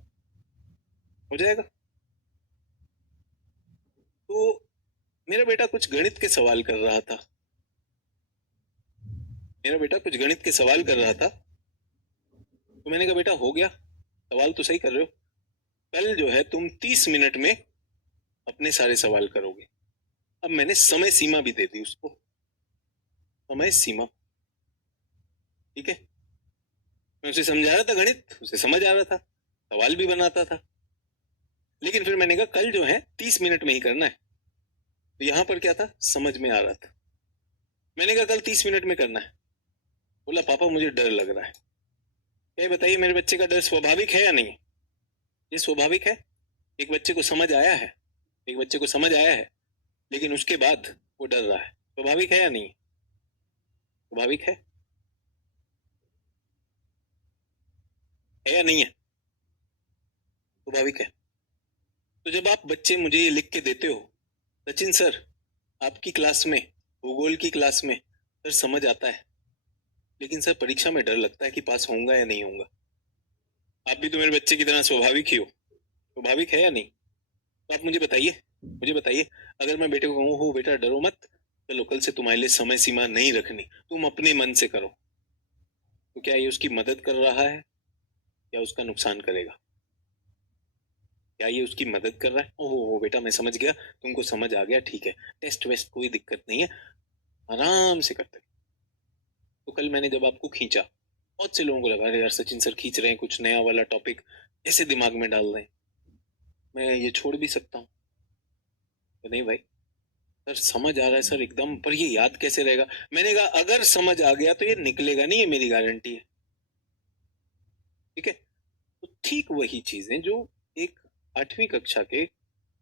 हो जाएगा। तो मेरा बेटा कुछ गणित के सवाल कर रहा था, मेरा बेटा कुछ गणित के सवाल कर रहा था, तो मैंने कहा बेटा हो गया, सवाल तो सही कर रहे हो, कल जो है तुम 30 मिनट में अपने सारे सवाल करोगे। अब मैंने समय सीमा भी दे दी उसको, समय सीमा, ठीक है? मैं उसे समझा रहा था गणित, उसे समझ आ रहा था, सवाल भी बनाता था, लेकिन फिर मैंने कहा कल जो है 30 मिनट में ही करना है। तो यहां पर क्या था, समझ में आ रहा था। मैंने कहा कल 30 मिनट में करना है। बोला पापा मुझे डर लग रहा है। क्या बताइए, मेरे बच्चे का डर स्वाभाविक है या नहीं? ये स्वाभाविक है। एक बच्चे को समझ आया है, एक बच्चे को समझ आया है, लेकिन उसके बाद वो डर रहा है, स्वाभाविक है या नहीं? स्वाभाविक है या नहीं है? स्वाभाविक है। तो जब आप बच्चे मुझे ये लिख के देते हो, सचिन सर आपकी क्लास में, भूगोल की क्लास में सर समझ आता है, लेकिन सर परीक्षा में डर लगता है कि पास होऊंगा या नहीं होऊंगा। आप भी तो मेरे बच्चे की तरह स्वाभाविक ही हो, स्वाभाविक है या नहीं? तो आप मुझे बताइए, मुझे बताइए, अगर मैं बेटे को कहूँ हो बेटा डरो मत, चलो कल से तुम्हारे लिए समय सीमा नहीं रखनी, तुम अपने मन से करो, तो क्या ये उसकी मदद कर रहा है या उसका नुकसान करेगा? क्या ये उसकी मदद कर रहा है? ओहो हो बेटा मैं समझ गया, तुमको समझ आ गया, ठीक है, टेस्ट वेस्ट कोई दिक्कत नहीं है, आराम से करते। तो कल मैंने जब आपको खींचा, बहुत से लोगों को लगा अरे यार सचिन सर खींच रहे हैं कुछ नया वाला टॉपिक, ऐसे दिमाग में डाल रहे हैं, मैं ये छोड़ भी सकता हूँ। तो नहीं भाई, सर समझ आ रहा है सर एकदम, पर ये याद कैसे रहेगा? मैंने कहा अगर समझ आ गया तो ये निकलेगा नहीं, ये मेरी गारंटी है। ठीक है, तो ठीक वही चीजें जो एक 8वीं कक्षा के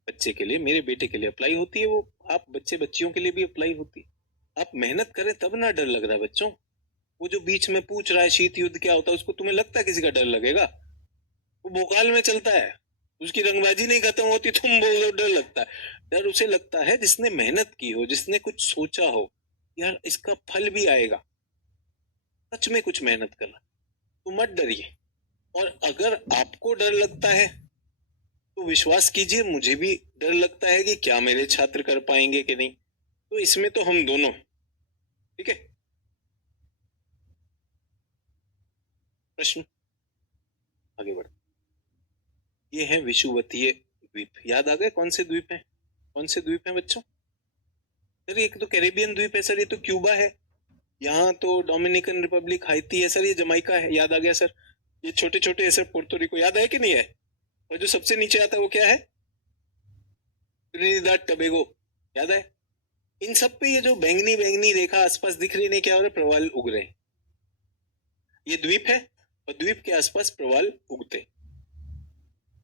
बच्चे के लिए, मेरे बेटे के लिए अप्लाई होती है, वो आप बच्चे बच्चियों के लिए भी अप्लाई होती है। आप मेहनत करें तब ना डर लग रहा है बच्चों। वो जो बीच में पूछ रहा है शीत युद्ध क्या होता है, उसको तुम्हें लगता है किसी का डर लगेगा? वो भोकाल में चलता है, उसकी रंगबाजी नहीं खत्म होती, तुम बोल दो डर लगता है। डर उसे लगता है जिसने मेहनत की हो, जिसने कुछ सोचा हो, यार इसका फल भी आएगा, सच में कुछ मेहनत करना, तो मत डरिए। और अगर आपको डर लगता है तो विश्वास कीजिए मुझे भी डर लगता है कि क्या मेरे छात्र कर पाएंगे कि नहीं, तो इसमें तो हम दोनों। ठीक है, प्रश्न आगे बढ़, ये है विषुवतीय द्वीप, याद आ गए कौन से द्वीप हैं? कौन से द्वीप हैं बच्चों? सर एक तो कैरेबियन द्वीप है सर, ये तो क्यूबा है, यहाँ तो डोमिनिकन रिपब्लिक हाइती है सर, ये जमाइका है, याद आ गया सर। ये छोटे छोटे है सर, पोर्टो रिको, याद है कि नहीं है? और जो सबसे नीचे आता है वो क्या है? ट्रिनिदाद टबेगो, याद है? इन सब पे ये जो बैंगनी बैंगनी रेखा आसपास दिख रही, नहीं क्या हो रहा है? प्रवाल उग रहे हैं। ये द्वीप है और द्वीप के आसपास प्रवाल उगते,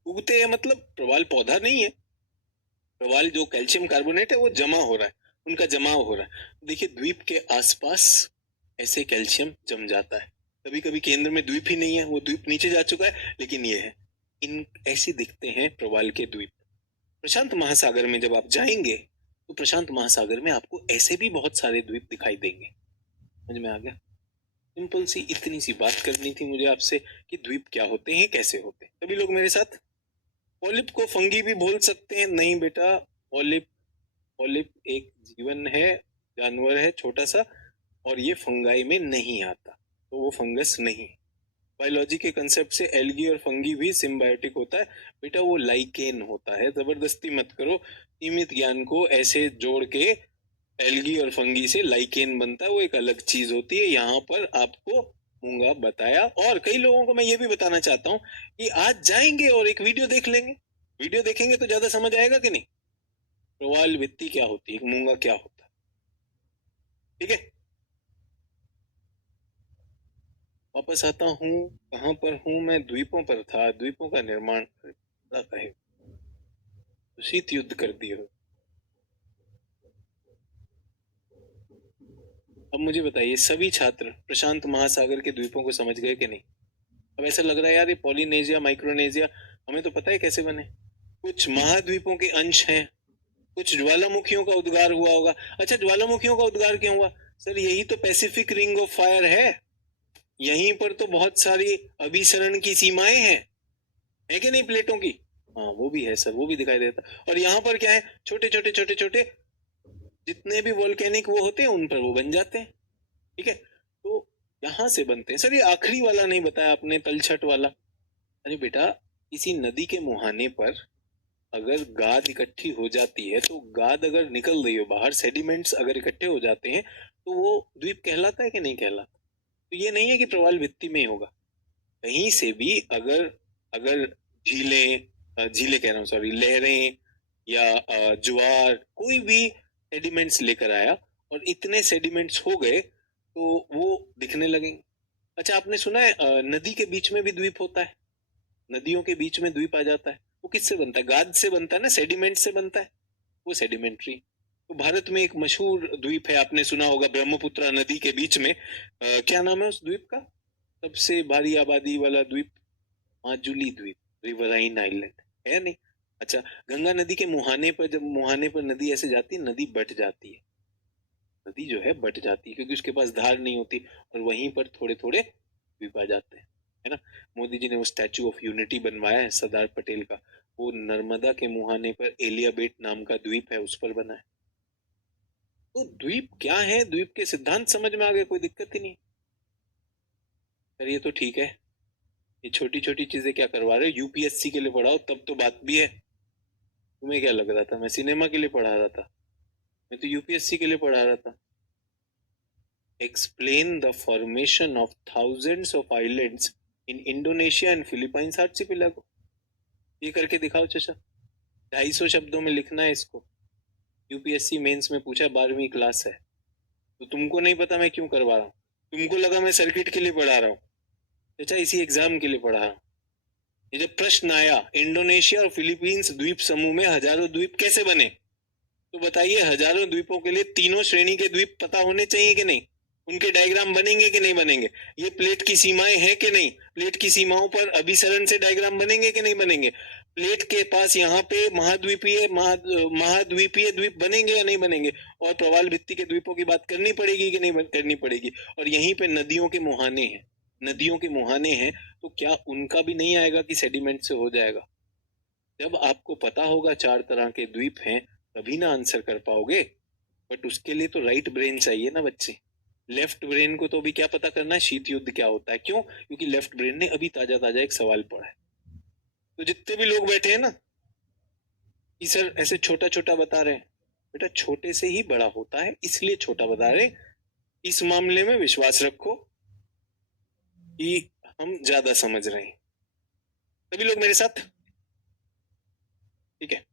उगते हैं मतलब प्रवाल पौधा नहीं है, प्रवाल जो कैल्शियम कार्बोनेट है वो जमा हो रहा है, उनका जमाव हो रहा है। देखिए द्वीप के आसपास ऐसे कैल्शियम जम जाता है। कभी कभी केंद्र में द्वीप ही नहीं है, वो द्वीप नीचे जा चुका है, लेकिन ये है, इन ऐसे दिखते हैं प्रवाल के द्वीप। प्रशांत महासागर में जब आप जाएंगे तो प्रशांत महासागर में आपको ऐसे भी बहुत सारे द्वीप दिखाई देंगे। समझ में आ गया? सिंपल सी इतनी सी बात करनी थी मुझे आपसे कि द्वीप क्या होते हैं, कैसे होते हैं। सभी लोग मेरे साथ? पॉलिप को फंगी भी बोल सकते हैं? नहीं बेटा, पॉलिप, पॉलिप एक जीवन है, जानवर है छोटा सा, और ये फंगाई में नहीं आता, तो वो फंगस नहीं। बायोलॉजी के कंसेप्ट से एल्गी और फंगी भी सिम्बायोटिक होता है बेटा, वो लाइकेन होता है। जबरदस्ती मत करो, सीमित ज्ञान को ऐसे जोड़ के एल्गी और फंगी से लाइकेन बनता है, वो एक अलग चीज होती है। यहाँ पर आपको मूंगा बताया, और कई लोगों को मैं ये भी बताना चाहता हूँ कि आज जाएंगे और एक वीडियो देख लेंगे, वीडियो देखेंगे तो ज्यादा समझ आएगा कि नहीं, प्रवाल भित्ति क्या होती है, मूंगा क्या होता है। ठीक है, वापस आता हूँ, कहाँ पर हूँ मैं? द्वीपों पर था, द्वीपों का निर्माण कहे तो शीत युद्ध कर दिए हो। अब मुझे बताइए सभी छात्र प्रशांत महासागर के द्वीपों को समझ गए कि नहीं? अब ऐसा लग रहा है यार ये पॉलिनेशिया माइक्रोनेशिया, हमें तो पता है कैसे बने, कुछ महाद्वीपों के अंश हैं, कुछ ज्वालामुखियों का उद्गार हुआ होगा। अच्छा ज्वालामुखियों का उद्गार क्यों हुआ? सर यही तो पैसिफिक रिंग ऑफ फायर है, यहीं पर तो बहुत सारी अभिसरण की सीमाएं हैं, है कि नहीं प्लेटों की? हाँ वो भी है सर, वो भी दिखाई देता। और यहाँ पर क्या है, छोटे छोटे छोटे छोटे जितने भी वोल्केनिक वो होते हैं उन पर वो बन जाते हैं। ठीक है, तो यहाँ से बनते हैं। सर ये आखिरी वाला नहीं बताया आपने, तलछट वाला। अरे बेटा, किसी नदी के मुहाने पर अगर गाद इकट्ठी हो जाती है, तो गाद अगर निकल रही हो बाहर, सेडिमेंट्स अगर इकट्ठे हो जाते हैं, तो वो द्वीप कहलाता है कि नहीं कहलाता? तो ये नहीं है कि प्रवाल भित्ति में ही होगा, कहीं से भी अगर, अगर झीलें, झीलें कह रहा हूँ सॉरी, लहरें या ज्वार, कोई भी सेडिमेंट्स लेकर आया और इतने सेडिमेंट्स हो गए तो वो दिखने लगेंगे। अच्छा आपने सुना है नदी के बीच में भी द्वीप होता है, नदियों के बीच में द्वीप आ जाता है, वो किससे बनता है? गाद से बनता है ना, सेडिमेंट से बनता है, वो सेडिमेंट्री। तो भारत में एक मशहूर द्वीप है, आपने सुना होगा, ब्रह्मपुत्र नदी के बीच में, क्या नाम है उस द्वीप का, सबसे भारी आबादी वाला द्वीप? माजुली द्वीप, रिवराइन आइलैंड, है नहीं? अच्छा, गंगा नदी के मुहाने पर, जब मुहाने पर नदी ऐसे जाती है, नदी बट जाती है, नदी जो है बट जाती है क्योंकि उसके पास धार नहीं होती, और वहीं पर थोड़े थोड़े द्वीप आ जाते हैं, है ना? मोदी जी ने वो स्टैचू ऑफ यूनिटी बनवाया है सरदार पटेल का, वो नर्मदा के मुहाने पर एलियाबेट नाम का द्वीप है, उस पर बना है। तो द्वीप क्या है, द्वीप के सिद्धांत समझ में आ गए, कोई दिक्कत ही नहीं। सर ये तो ठीक है, ये छोटी छोटी चीजें क्या करवा रहे हो, यूपीएससी के लिए पढ़ाओ तब तो बात भी है। तुम्हें क्या लग रहा था मैं सिनेमा के लिए पढ़ा रहा था? मैं तो यूपीएससी के लिए पढ़ा रहा था। Explain the formation of thousands of islands in Indonesia and Philippines archipelago. ये करके दिखाओ चाचा। 250 शब्दों में लिखना है इसको। यूपीएससी मेंस में पूछा, 12वीं क्लास है, तो तुमको नहीं पता मैं क्यों करवा रहा हूँ? तुमको लगा मैं सर्किट के लिए पढ़ा रहा हूँ? चाचा इसी एग्जाम के लिए पढ़ा रहा हूँ। ये जब प्रश्न आया इंडोनेशिया और फिलीपींस द्वीप समूह में हजारों द्वीप कैसे बने, तो बताइए हजारों द्वीपों के लिए तीनों श्रेणी के द्वीप पता होने चाहिए कि नहीं? उनके डायग्राम बनेंगे कि नहीं बनेंगे? ये प्लेट की सीमाएं हैं कि नहीं? प्लेट की सीमाओं पर अभिसरण से डायग्राम बनेंगे कि नहीं बनेंगे? प्लेट के पास यहाँ पे महाद्वीपीय द्वीप बनेंगे या नहीं बनेंगे? और प्रवाल भित्ति के द्वीपों की बात करनी पड़ेगी कि नहीं करनी पड़ेगी? और यहीं पे नदियों के मुहाने हैं, नदियों के मुहाने हैं, तो क्या उनका भी नहीं आएगा कि सेडिमेंट से हो जाएगा? जब आपको पता होगा 4 तरह के द्वीप हैं, तभी ना आंसर कर पाओगे। बट उसके लिए तो राइट ब्रेन चाहिए ना बच्चे। लेफ्ट ब्रेन को तो अभी क्या पता करना है शीत युद्ध क्या होता है? क्यों? क्योंकि लेफ्ट ब्रेन ने अभी ताजा ताजा एक सवाल पढ़ा है। तो जितने भी लोग बैठे हैं ना कि सर ऐसे छोटा छोटा बता रहे हैं, बेटा छोटे से ही बड़ा होता है, इसलिए छोटा बता रहे। इस मामले में विश्वास रखो कि हम ज्यादा समझ रहे हैं। सभी लोग मेरे साथ? ठीक है।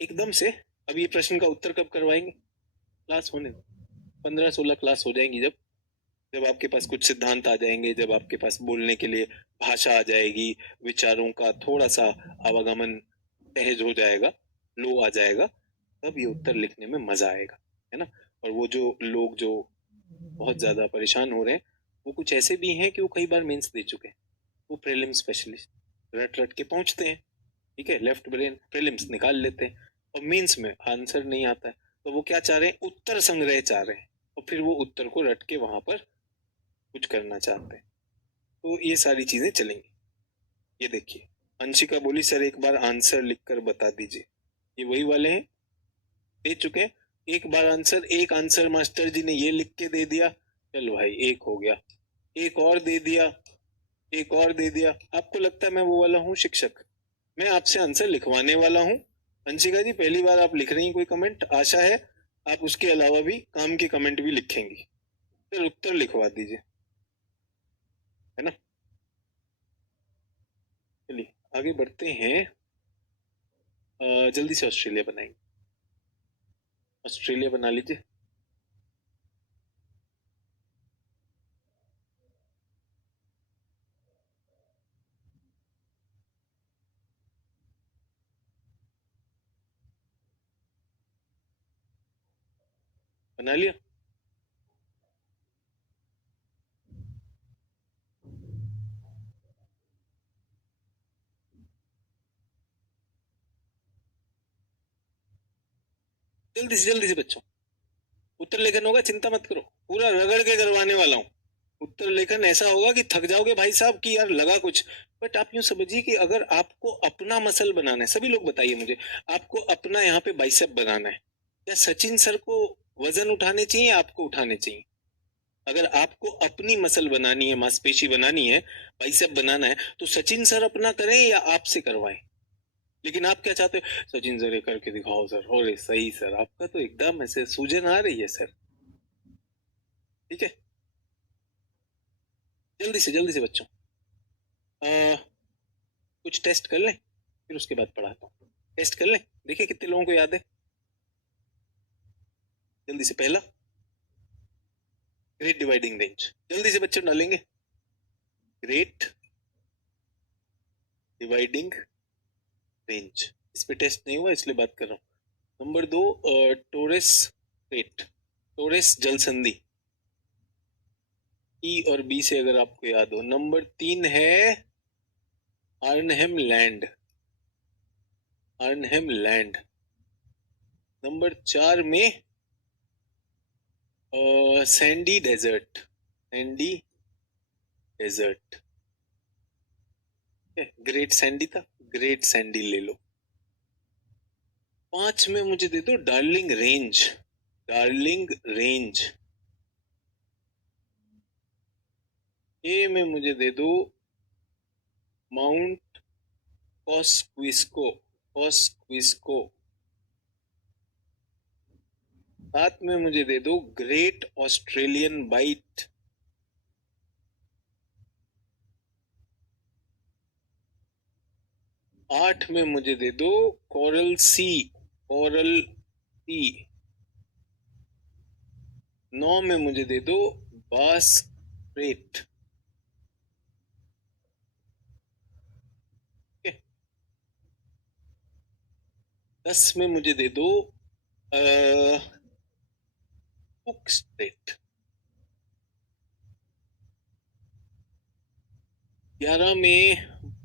एकदम से अब ये प्रश्न का उत्तर कब करवाएंगे? क्लास होने 15-16 क्लास हो जाएंगी, जब जब आपके पास कुछ सिद्धांत आ जाएंगे, जब आपके पास बोलने के लिए भाषा आ जाएगी, विचारों का थोड़ा सा आवागमन सहज हो जाएगा, लो आ जाएगा, तब ये उत्तर लिखने में मजा आएगा, है ना? और वो जो लोग जो बहुत ज्यादा परेशान हो रहे हैं, वो कुछ ऐसे भी हैं कि वो कई बार मेंस दे चुके हैं, वो प्रीलिम स्पेशलिस्ट रट रट के पहुंचते हैं, ठीक है, लेफ्ट ब्रेन प्रीलिम्स निकाल लेते हैं, और मेंस में आंसर नहीं आता है, तो वो क्या चाह रहे हैं? उत्तर संग्रह चाह रहे हैं, और फिर वो उत्तर को रट के वहां पर कुछ करना चाहते हैं। तो ये सारी चीजें चलेंगी। ये देखिए, अंशिका बोली सर एक बार आंसर लिखकर बता दीजिए। ये वही वाले हैं, दे चुके हैं। एक बार आंसर, एक आंसर मास्टर जी ने ये लिख के दे दिया, चलो भाई एक हो गया, एक और दे दिया, एक और दे दिया। आपको लगता है मैं वो वाला हूँ शिक्षक? मैं आपसे आंसर लिखवाने वाला हूँ। अंशिका जी पहली बार आप लिख रही हैं कोई कमेंट, आशा है आप उसके अलावा भी काम के कमेंट भी लिखेंगी। फिर उत्तर लिखवा दीजिए, है ना? चलिए आगे बढ़ते हैं। जल्दी से ऑस्ट्रेलिया बनाएंगे। ऑस्ट्रेलिया बना लीजिए। बना लिया? जल्दी से बच्चों, उत्तर लेखन होगा, चिंता मत करो, पूरा रगड़ के करवाने वाला हूँ। उत्तर लेखन ऐसा होगा कि थक जाओगे भाई साहब कि यार लगा कुछ। बट आप यूं समझिए कि अगर आपको अपना मसल बनाना है, सभी लोग बताइए मुझे, आपको अपना यहाँ पे बाइसेप बनाना है, क्या सचिन सर को वजन उठाने चाहिए या आपको उठाने चाहिए? अगर आपको अपनी मसल बनानी है, मांसपेशी बनानी है, बाइसेप बनाना है, तो सचिन सर अपना करें या आपसे करवाएं? लेकिन आप क्या चाहते हो? सचिन सर ये करके दिखाओ सर, और सही सर, आपका तो एकदम ऐसे सूजन आ रही है सर। ठीक है, जल्दी से बच्चों, आ, कुछ टेस्ट कर लें, फिर उसके बाद पढ़ाता हूँ। टेस्ट कर लें, देखिए कितने लोगों को याद है। जल्दी से पहला, ग्रेट डिवाइडिंग रेंज, जल्दी से बच्चों डालेंगे। ग्रेट डिवाइडिंग रेंज, इस पे टेस्ट नहीं हुआ इसलिए बात कर रहा हूँ। नंबर 2, टोरेस स्ट्रेट, टोरेस जल संधि, ई और बी से अगर आपको याद हो। नंबर 3 है Arnhem Land, Arnhem Land. Number 4 में Sandy Desert, Sandy Desert, Great Sandy था, ग्रेट सैंडी ले लो। 5 में मुझे दे दो डार्लिंग रेंज, डार्लिंग रेंज। 6 में मुझे दे दो माउंट कॉस्क्विस्को, कॉस्क्विस्को। 7 में मुझे दे दो ग्रेट ऑस्ट्रेलियन बाइट। 8 में मुझे दे दो कोरल सी। 9 में मुझे दे दो बास रेट। 10 में मुझे दे दो कुक स्ट्रेट। 11 में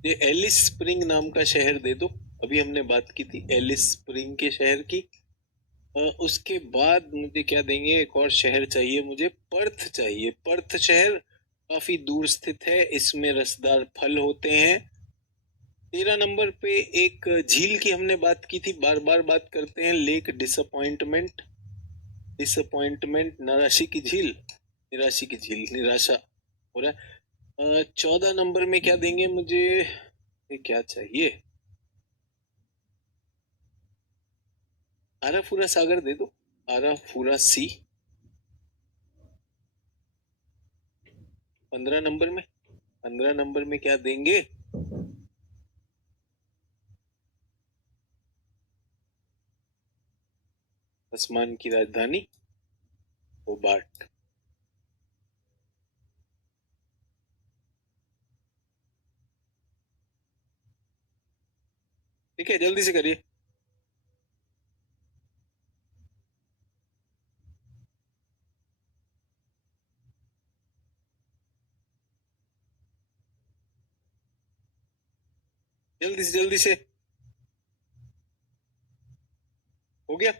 ये एलिस स्प्रिंग नाम का शहर दे दो। अभी हमने बात की थी एलिस स्प्रिंग के शहर की। उसके बाद मुझे क्या देंगे, एक और शहर चाहिए मुझे, पर्थ चाहिए। पर्थ शहर काफी दूर स्थित है, इसमें रसदार फल होते हैं। 13 नंबर पे एक झील की हमने बात की थी, बार बार बात करते हैं, लेक डिसअपॉइंटमेंट। निराशी की झील, निराशी की झील, निराशा हो रहा है। 14 नंबर में क्या देंगे मुझे, ये क्या चाहिए, आराफुरा सागर दे दो, आराफुरा सी। 15 नंबर में क्या देंगे, आसमान की राजधानी होबार्ट। ठीक है, जल्दी से करिए। जल्दी से हो गया।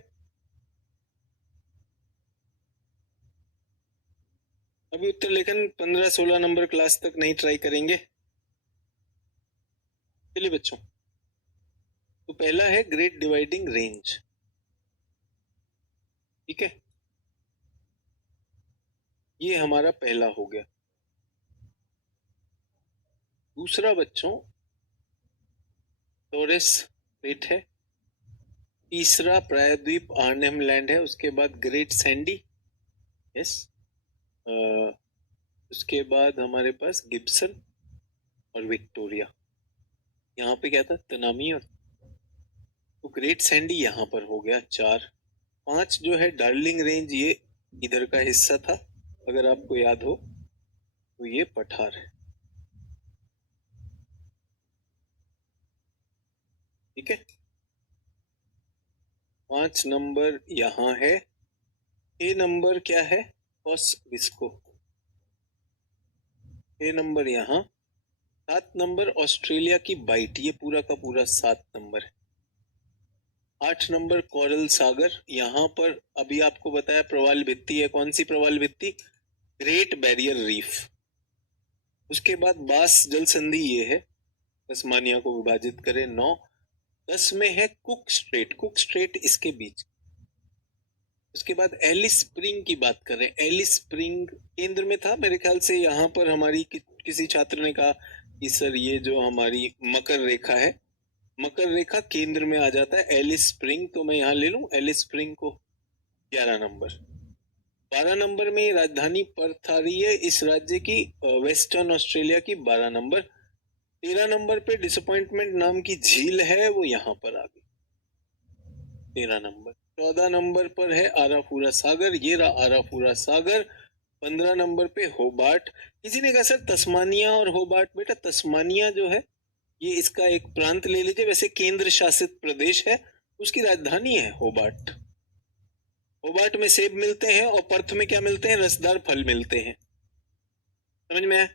अभी उत्तर लेखन 15-16 नंबर क्लास तक नहीं ट्राई करेंगे। चलिए बच्चों, तो पहला है ग्रेट डिवाइडिंग रेंज। ठीक है, ये हमारा पहला हो गया। दूसरा बच्चों टोरेस स्ट्रेट है। तीसरा प्रायद्वीप आर्नहेम लैंड है। उसके बाद ग्रेट सैंडी, यस। उसके बाद हमारे पास गिब्सन और विक्टोरिया। यहाँ पे क्या था, तनामी। और तो ग्रेट सैंडी यहाँ पर हो गया 4। 5 जो है डार्लिंग रेंज, ये इधर का हिस्सा था, अगर आपको याद हो तो ये पठार है। ठीक है, 5 नंबर यहाँ है। 6 नंबर क्या है, विस्को। 6 नंबर यहाँ। 7 नंबर ऑस्ट्रेलिया की बाइट, ये पूरा का पूरा 7 नंबर है। 8 नंबर कोरल सागर, यहाँ पर अभी आपको बताया प्रवाल भित्ति है। कौन सी प्रवाल भित्ति, ग्रेट बैरियर रीफ। उसके बाद बास जल संधि ये है, तस्मानिया को विभाजित करे 9। 10 में है कुक स्ट्रेट, कुक स्ट्रेट इसके बीच। उसके बाद एलिस स्प्रिंग की बात कर रहे हैं। एलिस स्प्रिंग केंद्र में था मेरे ख्याल से। यहाँ पर हमारी किसी छात्र ने कहा कि सर ये जो हमारी मकर रेखा है, मकर रेखा केंद्र में आ जाता है एलिस स्प्रिंग, तो मैं यहाँ ले लूं एलिस स्प्रिंग को। 11 नंबर। 12 नंबर में राजधानी पर्थ आ रही है इस राज्य की, वेस्टर्न ऑस्ट्रेलिया की। 12 नंबर। 13 नंबर पे डिसअपॉइंटमेंट नाम की झील है, वो यहाँ पर आ गई। 13 नंबर। 14 नंबर पर है आराफुरा सागर, ये रहा आराफुरा सागर। 15 नंबर पे होबार्ट। किसी ने कहा सर तस्मानिया और होबार्ट, बेटा तस्मानिया जो है ये इसका एक प्रांत ले लीजिए, वैसे केंद्र शासित प्रदेश है, उसकी राजधानी है होबार्ट। होबार्ट में सेब मिलते हैं और पर्थ में क्या मिलते हैं, रसदार फल मिलते हैं। समझ में आया?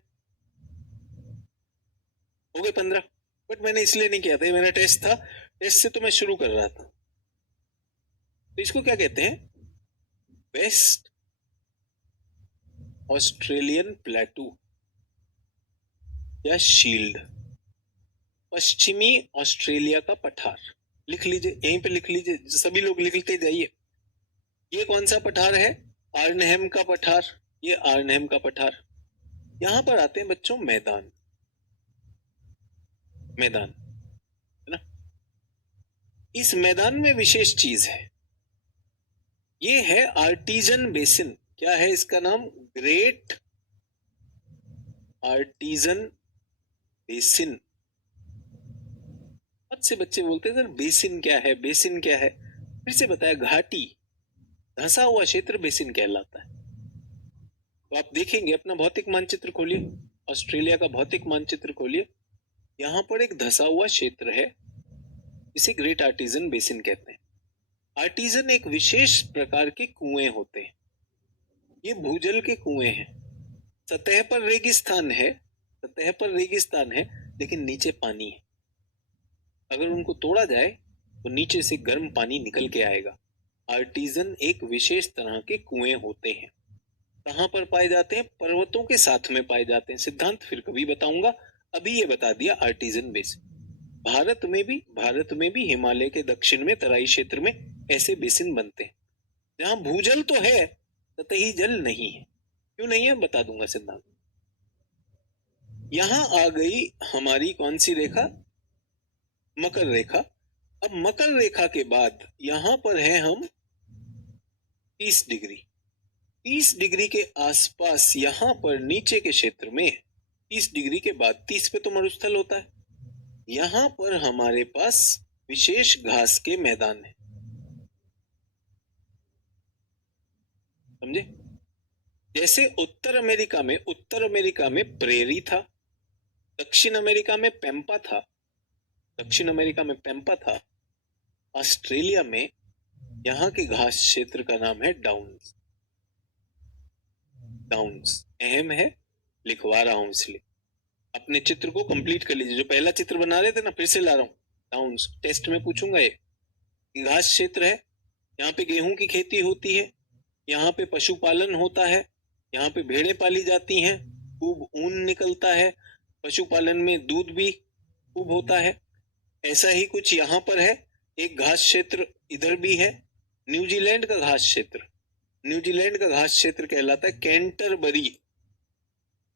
हो गए 15। बट मैंने इसलिए नहीं किया था, ये मेरा टेस्ट था, टेस्ट से तो मैं शुरू कर रहा था। तो इसको क्या कहते हैं, वेस्ट ऑस्ट्रेलियन प्लेटू या शील्ड, पश्चिमी ऑस्ट्रेलिया का पठार। लिख लीजिए, यहीं पे लिख लीजिए, सभी लोग लिखते जाइए। ये कौन सा पठार है, आर्नहेम का पठार। ये आर्नहेम का पठार। यहां पर आते हैं बच्चों मैदान, मैदान है ना। इस मैदान में विशेष चीज है, ये है आर्टिजन बेसिन। क्या है इसका नाम? Great Artesian Basin. बहुत से बच्चे बोलते हैं सर बेसिन क्या है, बेसिन क्या है। फिर से बताया, घाटी, धंसा हुआ क्षेत्र बेसिन कहलाता है। तो आप देखेंगे, अपना भौतिक मानचित्र खोलिए, ऑस्ट्रेलिया का भौतिक मानचित्र खोलिए, यहाँ पर एक धंसा हुआ क्षेत्र है, इसे ग्रेट आर्टिजन बेसिन कहते हैं। आर्टिजन एक विशेष प्रकार के कुएं होते हैं, ये भूजल के कुएं हैं। सतह पर रेगिस्तान है, सतह पर रेगिस्तान है, लेकिन नीचे पानी है। अगर उनको तोड़ा जाए तो नीचे से गर्म पानी निकल के आएगा। आर्टिजन एक विशेष तरह के कुएं होते हैं। कहाँ पर पाए जाते हैं? पर्वतों के साथ में पाए जाते हैं। सिद्धांत फिर कभी बताऊंगा, अभी ये बता दिया आर्टिजन बेसिन। भारत में भी हिमालय के दक्षिण में तराई क्षेत्र में ऐसे बेसिन बनते हैं जहां भूजल तो है, सतही जल नहीं है। क्यों नहीं है बता दूंगा सिद्धांत। यहां आ गई हमारी कौन सी रेखा? मकर रेखा। अब मकर रेखा के बाद यहां पर है हम 30 डिग्री। 30 डिग्री के आसपास यहां पर नीचे के क्षेत्र में 30 डिग्री के बाद, 30 पे तो मरुस्थल होता है, यहां पर हमारे पास विशेष घास के मैदान है। समझे? जैसे उत्तर अमेरिका में प्रेरी था, दक्षिण अमेरिका में पैम्पा था, दक्षिण अमेरिका में पैम्पा था, ऑस्ट्रेलिया में यहाँ के घास क्षेत्र का नाम है डाउन्स। डाउन्स अहम है, लिखवा रहा हूं इसलिए। अपने चित्र को कंप्लीट कर लीजिए, जो पहला चित्र बना रहे थे ना, फिर से ला रहा हूं। डाउन्स टेस्ट में पूछूंगा, ये घास क्षेत्र है, यहाँ पे गेहूं की खेती होती है, यहाँ पे पशुपालन होता है, यहाँ पे भेड़ें पाली जाती हैं, खूब ऊन निकलता है, पशुपालन में दूध भी खूब होता है। ऐसा ही कुछ यहाँ पर है। एक घास क्षेत्र इधर भी है, न्यूजीलैंड का घास क्षेत्र। न्यूजीलैंड का घास क्षेत्र कहलाता है कैंटरबरी,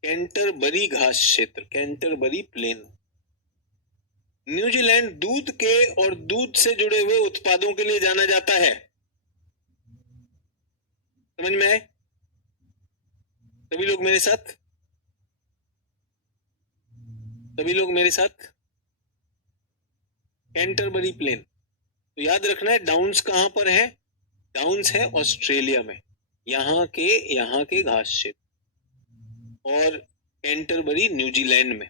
कैंटरबरी घास क्षेत्र, कैंटरबरी प्लेन। न्यूजीलैंड दूध के और दूध से जुड़े हुए उत्पादों के लिए जाना जाता है। समझ में आए? सभी लोग मेरे साथ, सभी लोग मेरे साथ। कैंटरबरी प्लेन, तो याद रखना है डाउन्स कहां पर है? डाउन्स है ऑस्ट्रेलिया में, यहाँ के घास क्षेत्र, और कैंटरबरी न्यूजीलैंड में।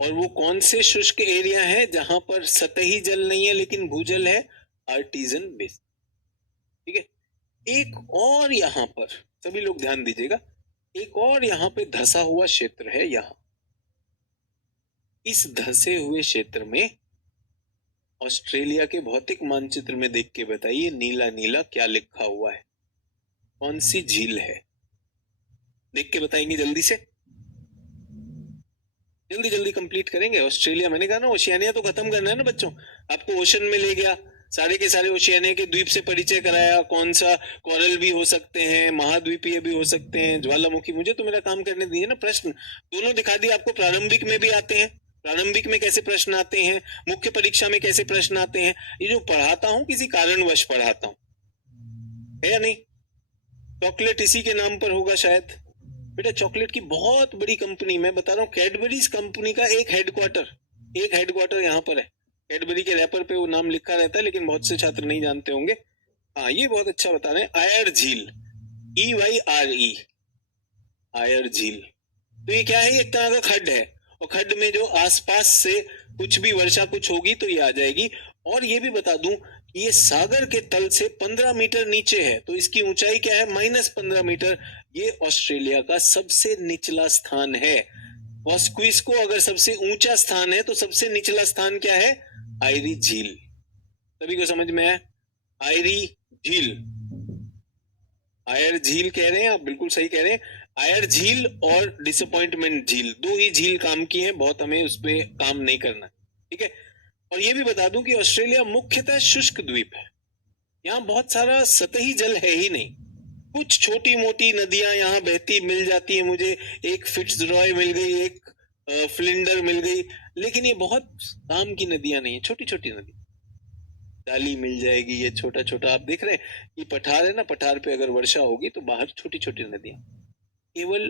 और वो कौन से शुष्क एरिया है जहां पर सतही जल नहीं है लेकिन भूजल है? Artesian Basin. ठीक है। एक और यहाँ पर सभी लोग ध्यान दीजिएगा, एक और यहाँ पे धंसा हुआ क्षेत्र है। यहाँ इस धंसे हुए क्षेत्र में ऑस्ट्रेलिया के भौतिक मानचित्र में देख के बताइए, नीला नीला क्या लिखा हुआ है? कौन सी झील है? देख के बताएंगे जल्दी से, जल्दी जल्दी कंप्लीट करेंगे। ऑस्ट्रेलिया, मैंने कहा ना ओशियानिया तो खत्म करना है ना बच्चों। आपको ओशन में ले गया, सारे के सारे ओशियानिया के द्वीप से परिचय कराया, कौन सा कोरल भी हो सकते हैं, महाद्वीपीय भी हो सकते हैं, ज्वालामुखी। मुझे तो मेरा काम करने दिए ना। प्रश्न दोनों दिखा दिए आपको, प्रारंभिक में भी आते हैं, प्रारंभिक में कैसे प्रश्न आते हैं, मुख्य परीक्षा में कैसे प्रश्न आते हैं। ये जो पढ़ाता हूँ किसी कारणवश पढ़ाता हूँ, है या नहीं? चॉकलेट इसी के नाम पर होगा शायद। बेटा चॉकलेट की बहुत बड़ी कंपनी, मैं बता रहा हूँ, कैडबरीज कंपनी का एक हेडक्वार्टर यहाँ पर है। कैडबरी के रैपर पे वो नाम लिखा रहता है, लेकिन बहुत से छात्र नहीं जानते होंगे। हाँ, ये बहुत अच्छा बता रहे हैं, आयर झील, EYRE, आयर झील। तो ये क्या है? एक तरह का खड्ड है, और खड्ड में जो आसपास से कुछ भी वर्षा कुछ होगी तो ये आ जाएगी। और ये भी बता दूं, ये सागर के तल से 15 मीटर नीचे है, तो इसकी ऊंचाई क्या है? -15 मीटर। ये ऑस्ट्रेलिया का सबसे निचला स्थान है। वॉस्क्विस को अगर सबसे ऊंचा स्थान है तो सबसे निचला स्थान क्या है? आयरी झील। सभी को समझ में आया? आयरी झील, आयर झील कह रहे हैं आप, बिल्कुल सही कह रहे हैं। आयर झील और डिसअपॉइंटमेंट झील, दो ही झील काम की है, बहुत हमें उस पर काम नहीं करना। ठीक है। और ये भी बता दूं कि ऑस्ट्रेलिया मुख्यतः शुष्क द्वीप है, यहाँ बहुत सारा सतही जल है ही नहीं। कुछ छोटी मोटी नदियां यहाँ बहती मिल जाती है मुझे, एक फिट्जरॉय मिल गई, एक फ्लिंडर मिल गई, लेकिन ये बहुत काम की नदियां नहीं है, छोटी छोटी नदी। डाली मिल जाएगी, ये छोटा छोटा आप देख रहे हैं ये पठार है ना, पठार पे अगर वर्षा होगी तो बाहर छोटी छोटी नदियां, केवल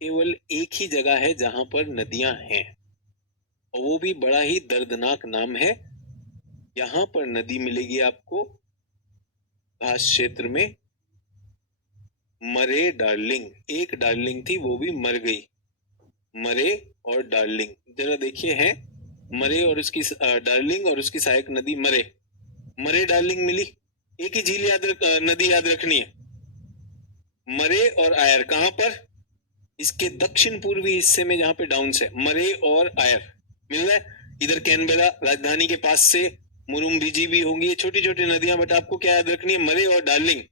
केवल एक ही जगह है जहां पर नदियां हैं, और वो भी बड़ा ही दर्दनाक नाम है। यहाँ पर नदी मिलेगी आपको घास क्षेत्र में, मरे डार्लिंग। एक डार्लिंग थी वो भी मर गई, मरे और डार्लिंग जरा देखिए हैं, मरे और उसकी डार्लिंग और उसकी सहायक नदी मरे, मरे डार्लिंग मिली। एक ही झील नदी याद रखनी है, मरे और आयर। कहां पर? इसके दक्षिण पूर्वी हिस्से में जहां पे डाउन्स है, मरे और आयर मिल रहा है। इधर कैनबेरा राजधानी के पास से मुरुम्बिजी भी होंगी, ये छोटी छोटी नदियां, बट आपको क्या याद रखनी है? मरे और डार्लिंग।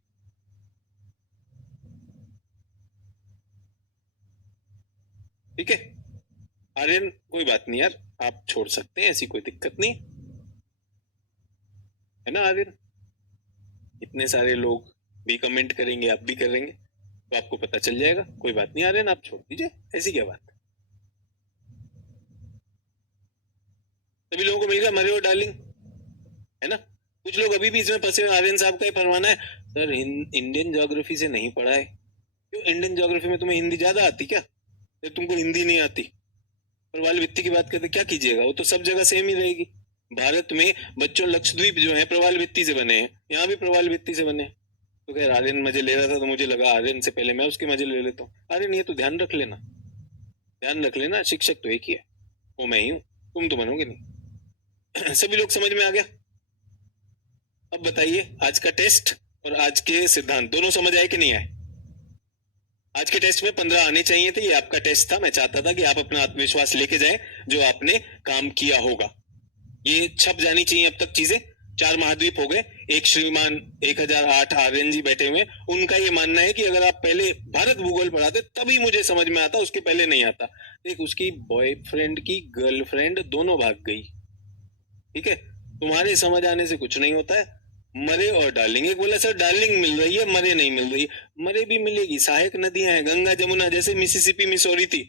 ठीक है आर्यन, कोई बात नहीं यार, आप छोड़ सकते हैं, ऐसी कोई दिक्कत नहीं है ना आर्यन। इतने सारे लोग भी कमेंट करेंगे, आप भी करेंगे, तो आपको पता चल जाएगा। कोई बात नहीं आर्यन, आप छोड़ दीजिए, ऐसी क्या बात। सभी लोगों को मिल गया मरे और डार्लिंग, है ना। कुछ लोग अभी भी इसमें फंसे हुए, आर्यन साहब का ही फरमाना है सर इंडियन ज्योग्राफी से नहीं पढ़ा है। क्यों, इंडियन ज्योग्राफी में तुम्हें हिंदी ज्यादा आती क्या? तुमको हिंदी नहीं आती? प्रवाल वित्ती की बात करते क्या कीजिएगा, वो तो सब जगह सेम ही रहेगी। भारत में बच्चों लक्षद्वीप जो है प्रवाल वित्ती से बने हैं, यहाँ भी प्रवाल वित्ती से बने हैं। तो खैर आर्यन मजे ले रहा था तो मुझे लगा आर्यन से पहले मैं उसके मजे ले लेता हूँ। आर्यन ये तो ध्यान रख लेना, ध्यान रख लेना, शिक्षक तो एक ही है, वो मैं ही हूँ, तुम तो बनोगे नहीं। सभी लोग समझ में आ गया? अब बताइए आज का टेस्ट और आज के सिद्धांत दोनों समझ आए कि नहीं आए? आज के टेस्ट में 15 आने चाहिए थे, ये आपका टेस्ट था। मैं चाहता था कि आप अपना आत्मविश्वास लेके जाएं जो आपने काम किया होगा। ये छप जानी चाहिए अब तक चीजें। 4 महाद्वीप हो गए, एक श्रीमान 1008 आर्यन जी बैठे हुए, उनका ये मानना है कि अगर आप पहले भारत भूगोल पढ़ाते तभी मुझे समझ में आता, उसके पहले नहीं आता। देख उसकी बॉयफ्रेंड की गर्लफ्रेंड दोनों भाग गई, ठीक है, तुम्हारे समझ आने से कुछ नहीं होता है। मरे और डार्लिंग, एक बोला सर डार्लिंग मिल रही है मरे नहीं मिल रही है। मरे भी मिलेगी, सहायक नदियां हैं, गंगा जमुना, जैसे मिसिसिपी मिसौरी थी,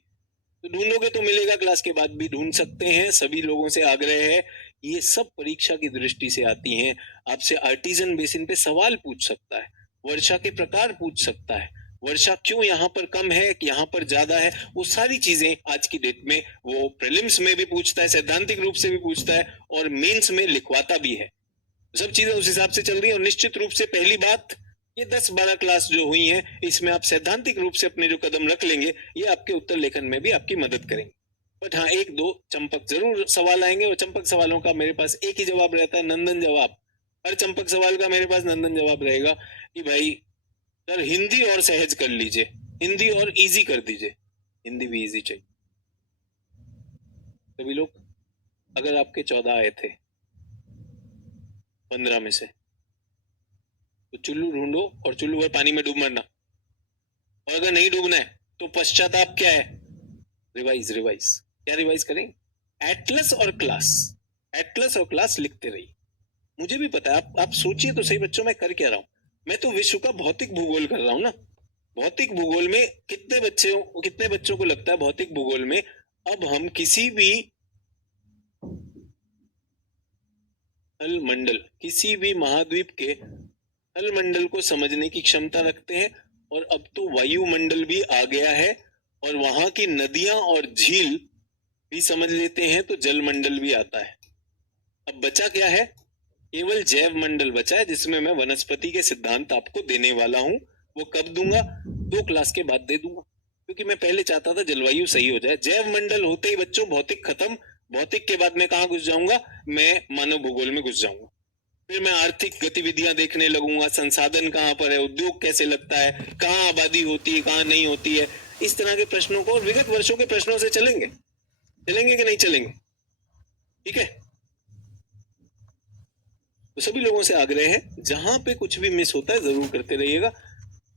तो ढूंढोगे तो मिलेगा, क्लास के बाद भी ढूंढ सकते हैं। सभी लोगों से आग्रह है, ये सब परीक्षा की दृष्टि से आती हैं। आपसे आर्टिजन बेसिन पे सवाल पूछ सकता है, वर्षा के प्रकार पूछ सकता है, वर्षा क्यों यहाँ पर कम है कि यहाँ पर ज्यादा है, वो सारी चीजें आज की डेट में वो प्रीलिम्स में भी पूछता है, सैद्धांतिक रूप से भी पूछता है, और मेंस में लिखवाता भी है। सब चीजें उस हिसाब से चल रही है। और निश्चित रूप से पहली बात, ये 10-12 क्लास जो हुई हैं, इसमें आप सैद्धांतिक रूप से अपने जो कदम रख लेंगे, ये आपके उत्तर लेखन में भी आपकी मदद करेंगे। बट हाँ, एक दो चंपक जरूर सवाल आएंगे, और चंपक सवालों का मेरे पास एक ही जवाब रहता है, नंदन जवाब। हर चंपक सवाल का मेरे पास नंदन जवाब रहेगा कि भाई सर हिंदी और सहज कर लीजिए, हिंदी और इजी कर दीजिए, हिंदी भी इजी चाहिए। सभी लोग, अगर आपके 14 आए थे 15 में से, तो चुल्लू ढूंढो और चुल्लू भर पानी में डूब मरना। और अगर नहीं डूबना है तो पश्चाताप क्या है? Revise, revise. क्या रिवाइज करें? एटलस और क्लास, एटलस और क्लास लिखते रहिए। मुझे भी पता है, आप सोचिए तो सही बच्चों, मैं कर क्या रहा हूं। मैं तो विश्व का भौतिक भूगोल कर रहा हूं ना। भौतिक भूगोल में कितने बच्चों को लगता है भौतिक भूगोल में अब हम किसी भी थल मंडल, किसी भी महाद्वीप के थल मंडल को समझने की क्षमता रखते हैं? और अब तो वायुमंडल भी आ गया है, और वहां की नदियां और झील भी समझ लेते हैं, तो जल मंडल भी आता है। अब बचा क्या है? केवल जैव मंडल बचा है, जिसमें मैं वनस्पति के सिद्धांत आपको देने वाला हूं। वो कब दूंगा? 2 क्लास के बाद दे दूंगा, क्योंकि मैं पहले चाहता था जलवायु सही हो जाए। जैव मंडल होते ही बच्चों भौतिक खत्म। भौतिक के बाद मैं कहाँ घुस जाऊंगा? मैं मानव भूगोल में घुस जाऊंगा। फिर मैं आर्थिक गतिविधियां देखने लगूंगा, संसाधन कहाँ पर है, उद्योग कैसे लगता है, कहाँ आबादी होती है, कहाँ नहीं होती है, इस तरह के प्रश्नों को, और विगत वर्षों के प्रश्नों से चलेंगे, चलेंगे कि नहीं चलेंगे? ठीक है, तो सभी लोगों से आग्रह है, जहां पे कुछ भी मिस होता है जरूर करते रहिएगा।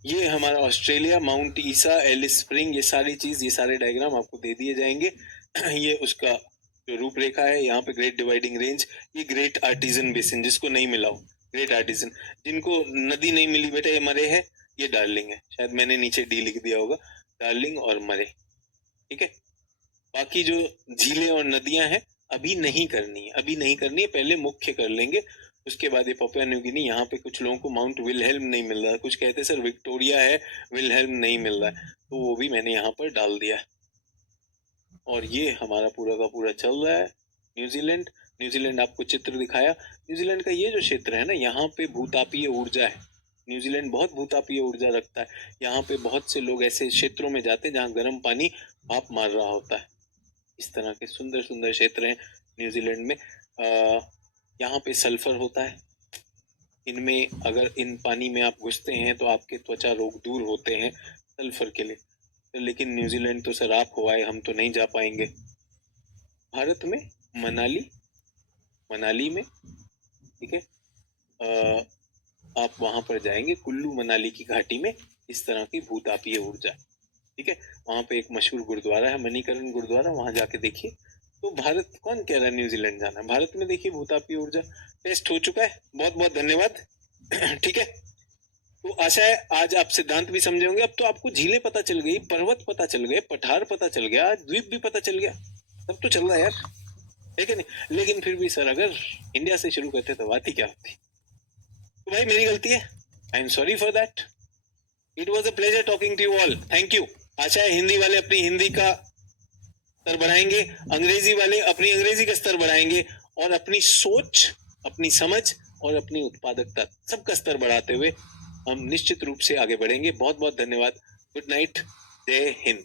ये हमारा ऑस्ट्रेलिया, माउंट ईसा, एलिस स्प्रिंग, ये सारी चीज, ये सारे डायग्राम आपको दे दिए जाएंगे। ये उसका जो रूपरेखा है, यहाँ पे ग्रेट डिवाइडिंग रेंज, ये ग्रेट आर्टिजन बेसिन, जिसको नहीं मिला हो, ग्रेट आर्टिजन, जिनको नदी नहीं मिली बेटा, ये मरे है, ये डार्लिंग है, शायद मैंने नीचे डी लिख दिया होगा, डार्लिंग और मरे। ठीक है, बाकी जो झीलें और नदियां हैं अभी नहीं करनी है, अभी नहीं करनी है, पहले मुख्य कर लेंगे। उसके बाद ये पापुआ न्यू गिनी, यहाँ पे कुछ लोगों को माउंट विलहेल्म नहीं मिल रहा है, कुछ कहते हैं सर विक्टोरिया है, विलहेल्म नहीं मिल रहा है, तो वो भी मैंने यहाँ पर डाल दिया। और ये हमारा पूरा का पूरा चल रहा है। न्यूजीलैंड, न्यूजीलैंड आपको चित्र दिखाया। न्यूजीलैंड का ये जो क्षेत्र है ना, यहाँ पे भूतापीय ऊर्जा है। न्यूजीलैंड बहुत भूतापीय ऊर्जा रखता है। यहाँ पे बहुत से लोग ऐसे क्षेत्रों में जाते हैं जहाँ गर्म पानी भाप मार रहा होता है। इस तरह के सुंदर सुंदर क्षेत्र हैं न्यूजीलैंड में। यहाँ पे सल्फर होता है। इनमें अगर इन पानी में आप घुसते हैं तो आपके त्वचा रोग दूर होते हैं सल्फर के लिए। तो लेकिन न्यूजीलैंड तो सर आप हो आए, हम तो नहीं जा पाएंगे। भारत में मनाली में, ठीक है, आप वहां पर जाएंगे कुल्लू मनाली की घाटी में, इस तरह की भूतापीय ऊर्जा, ठीक है। वहां पे एक मशहूर गुरुद्वारा है, मणिकरण गुरुद्वारा, वहां जाके देखिए। तो भारत कौन कह रहा है न्यूजीलैंड जाना, भारत में देखिए भूतापीय ऊर्जा टेस्ट हो चुका है। बहुत बहुत धन्यवाद। ठीक है, तो आशा है आज आप सिद्धांत भी समझे होंगे। अब तो आपको झीलें पता चल गई, पर्वत पता चल गए, पठार पता चल गया, द्वीप भी पता चल गया, सब तो चल रहा है यार, है कि नहीं। लेकिन फिर भी सर अगर इंडिया से शुरू करते तो बात ही क्या होती। तो भाई मेरी गलती है, I am sorry for that. It was a pleasure talking to you all, thank you. आशा है हिंदी वाले अपनी हिंदी का स्तर बढ़ाएंगे, अंग्रेजी वाले अपनी अंग्रेजी का स्तर बढ़ाएंगे, और अपनी सोच, अपनी समझ और अपनी उत्पादकता सबका स्तर बढ़ाते हुए हम निश्चित रूप से आगे बढ़ेंगे। बहुत बहुत धन्यवाद। गुड नाइट, जय हिंद।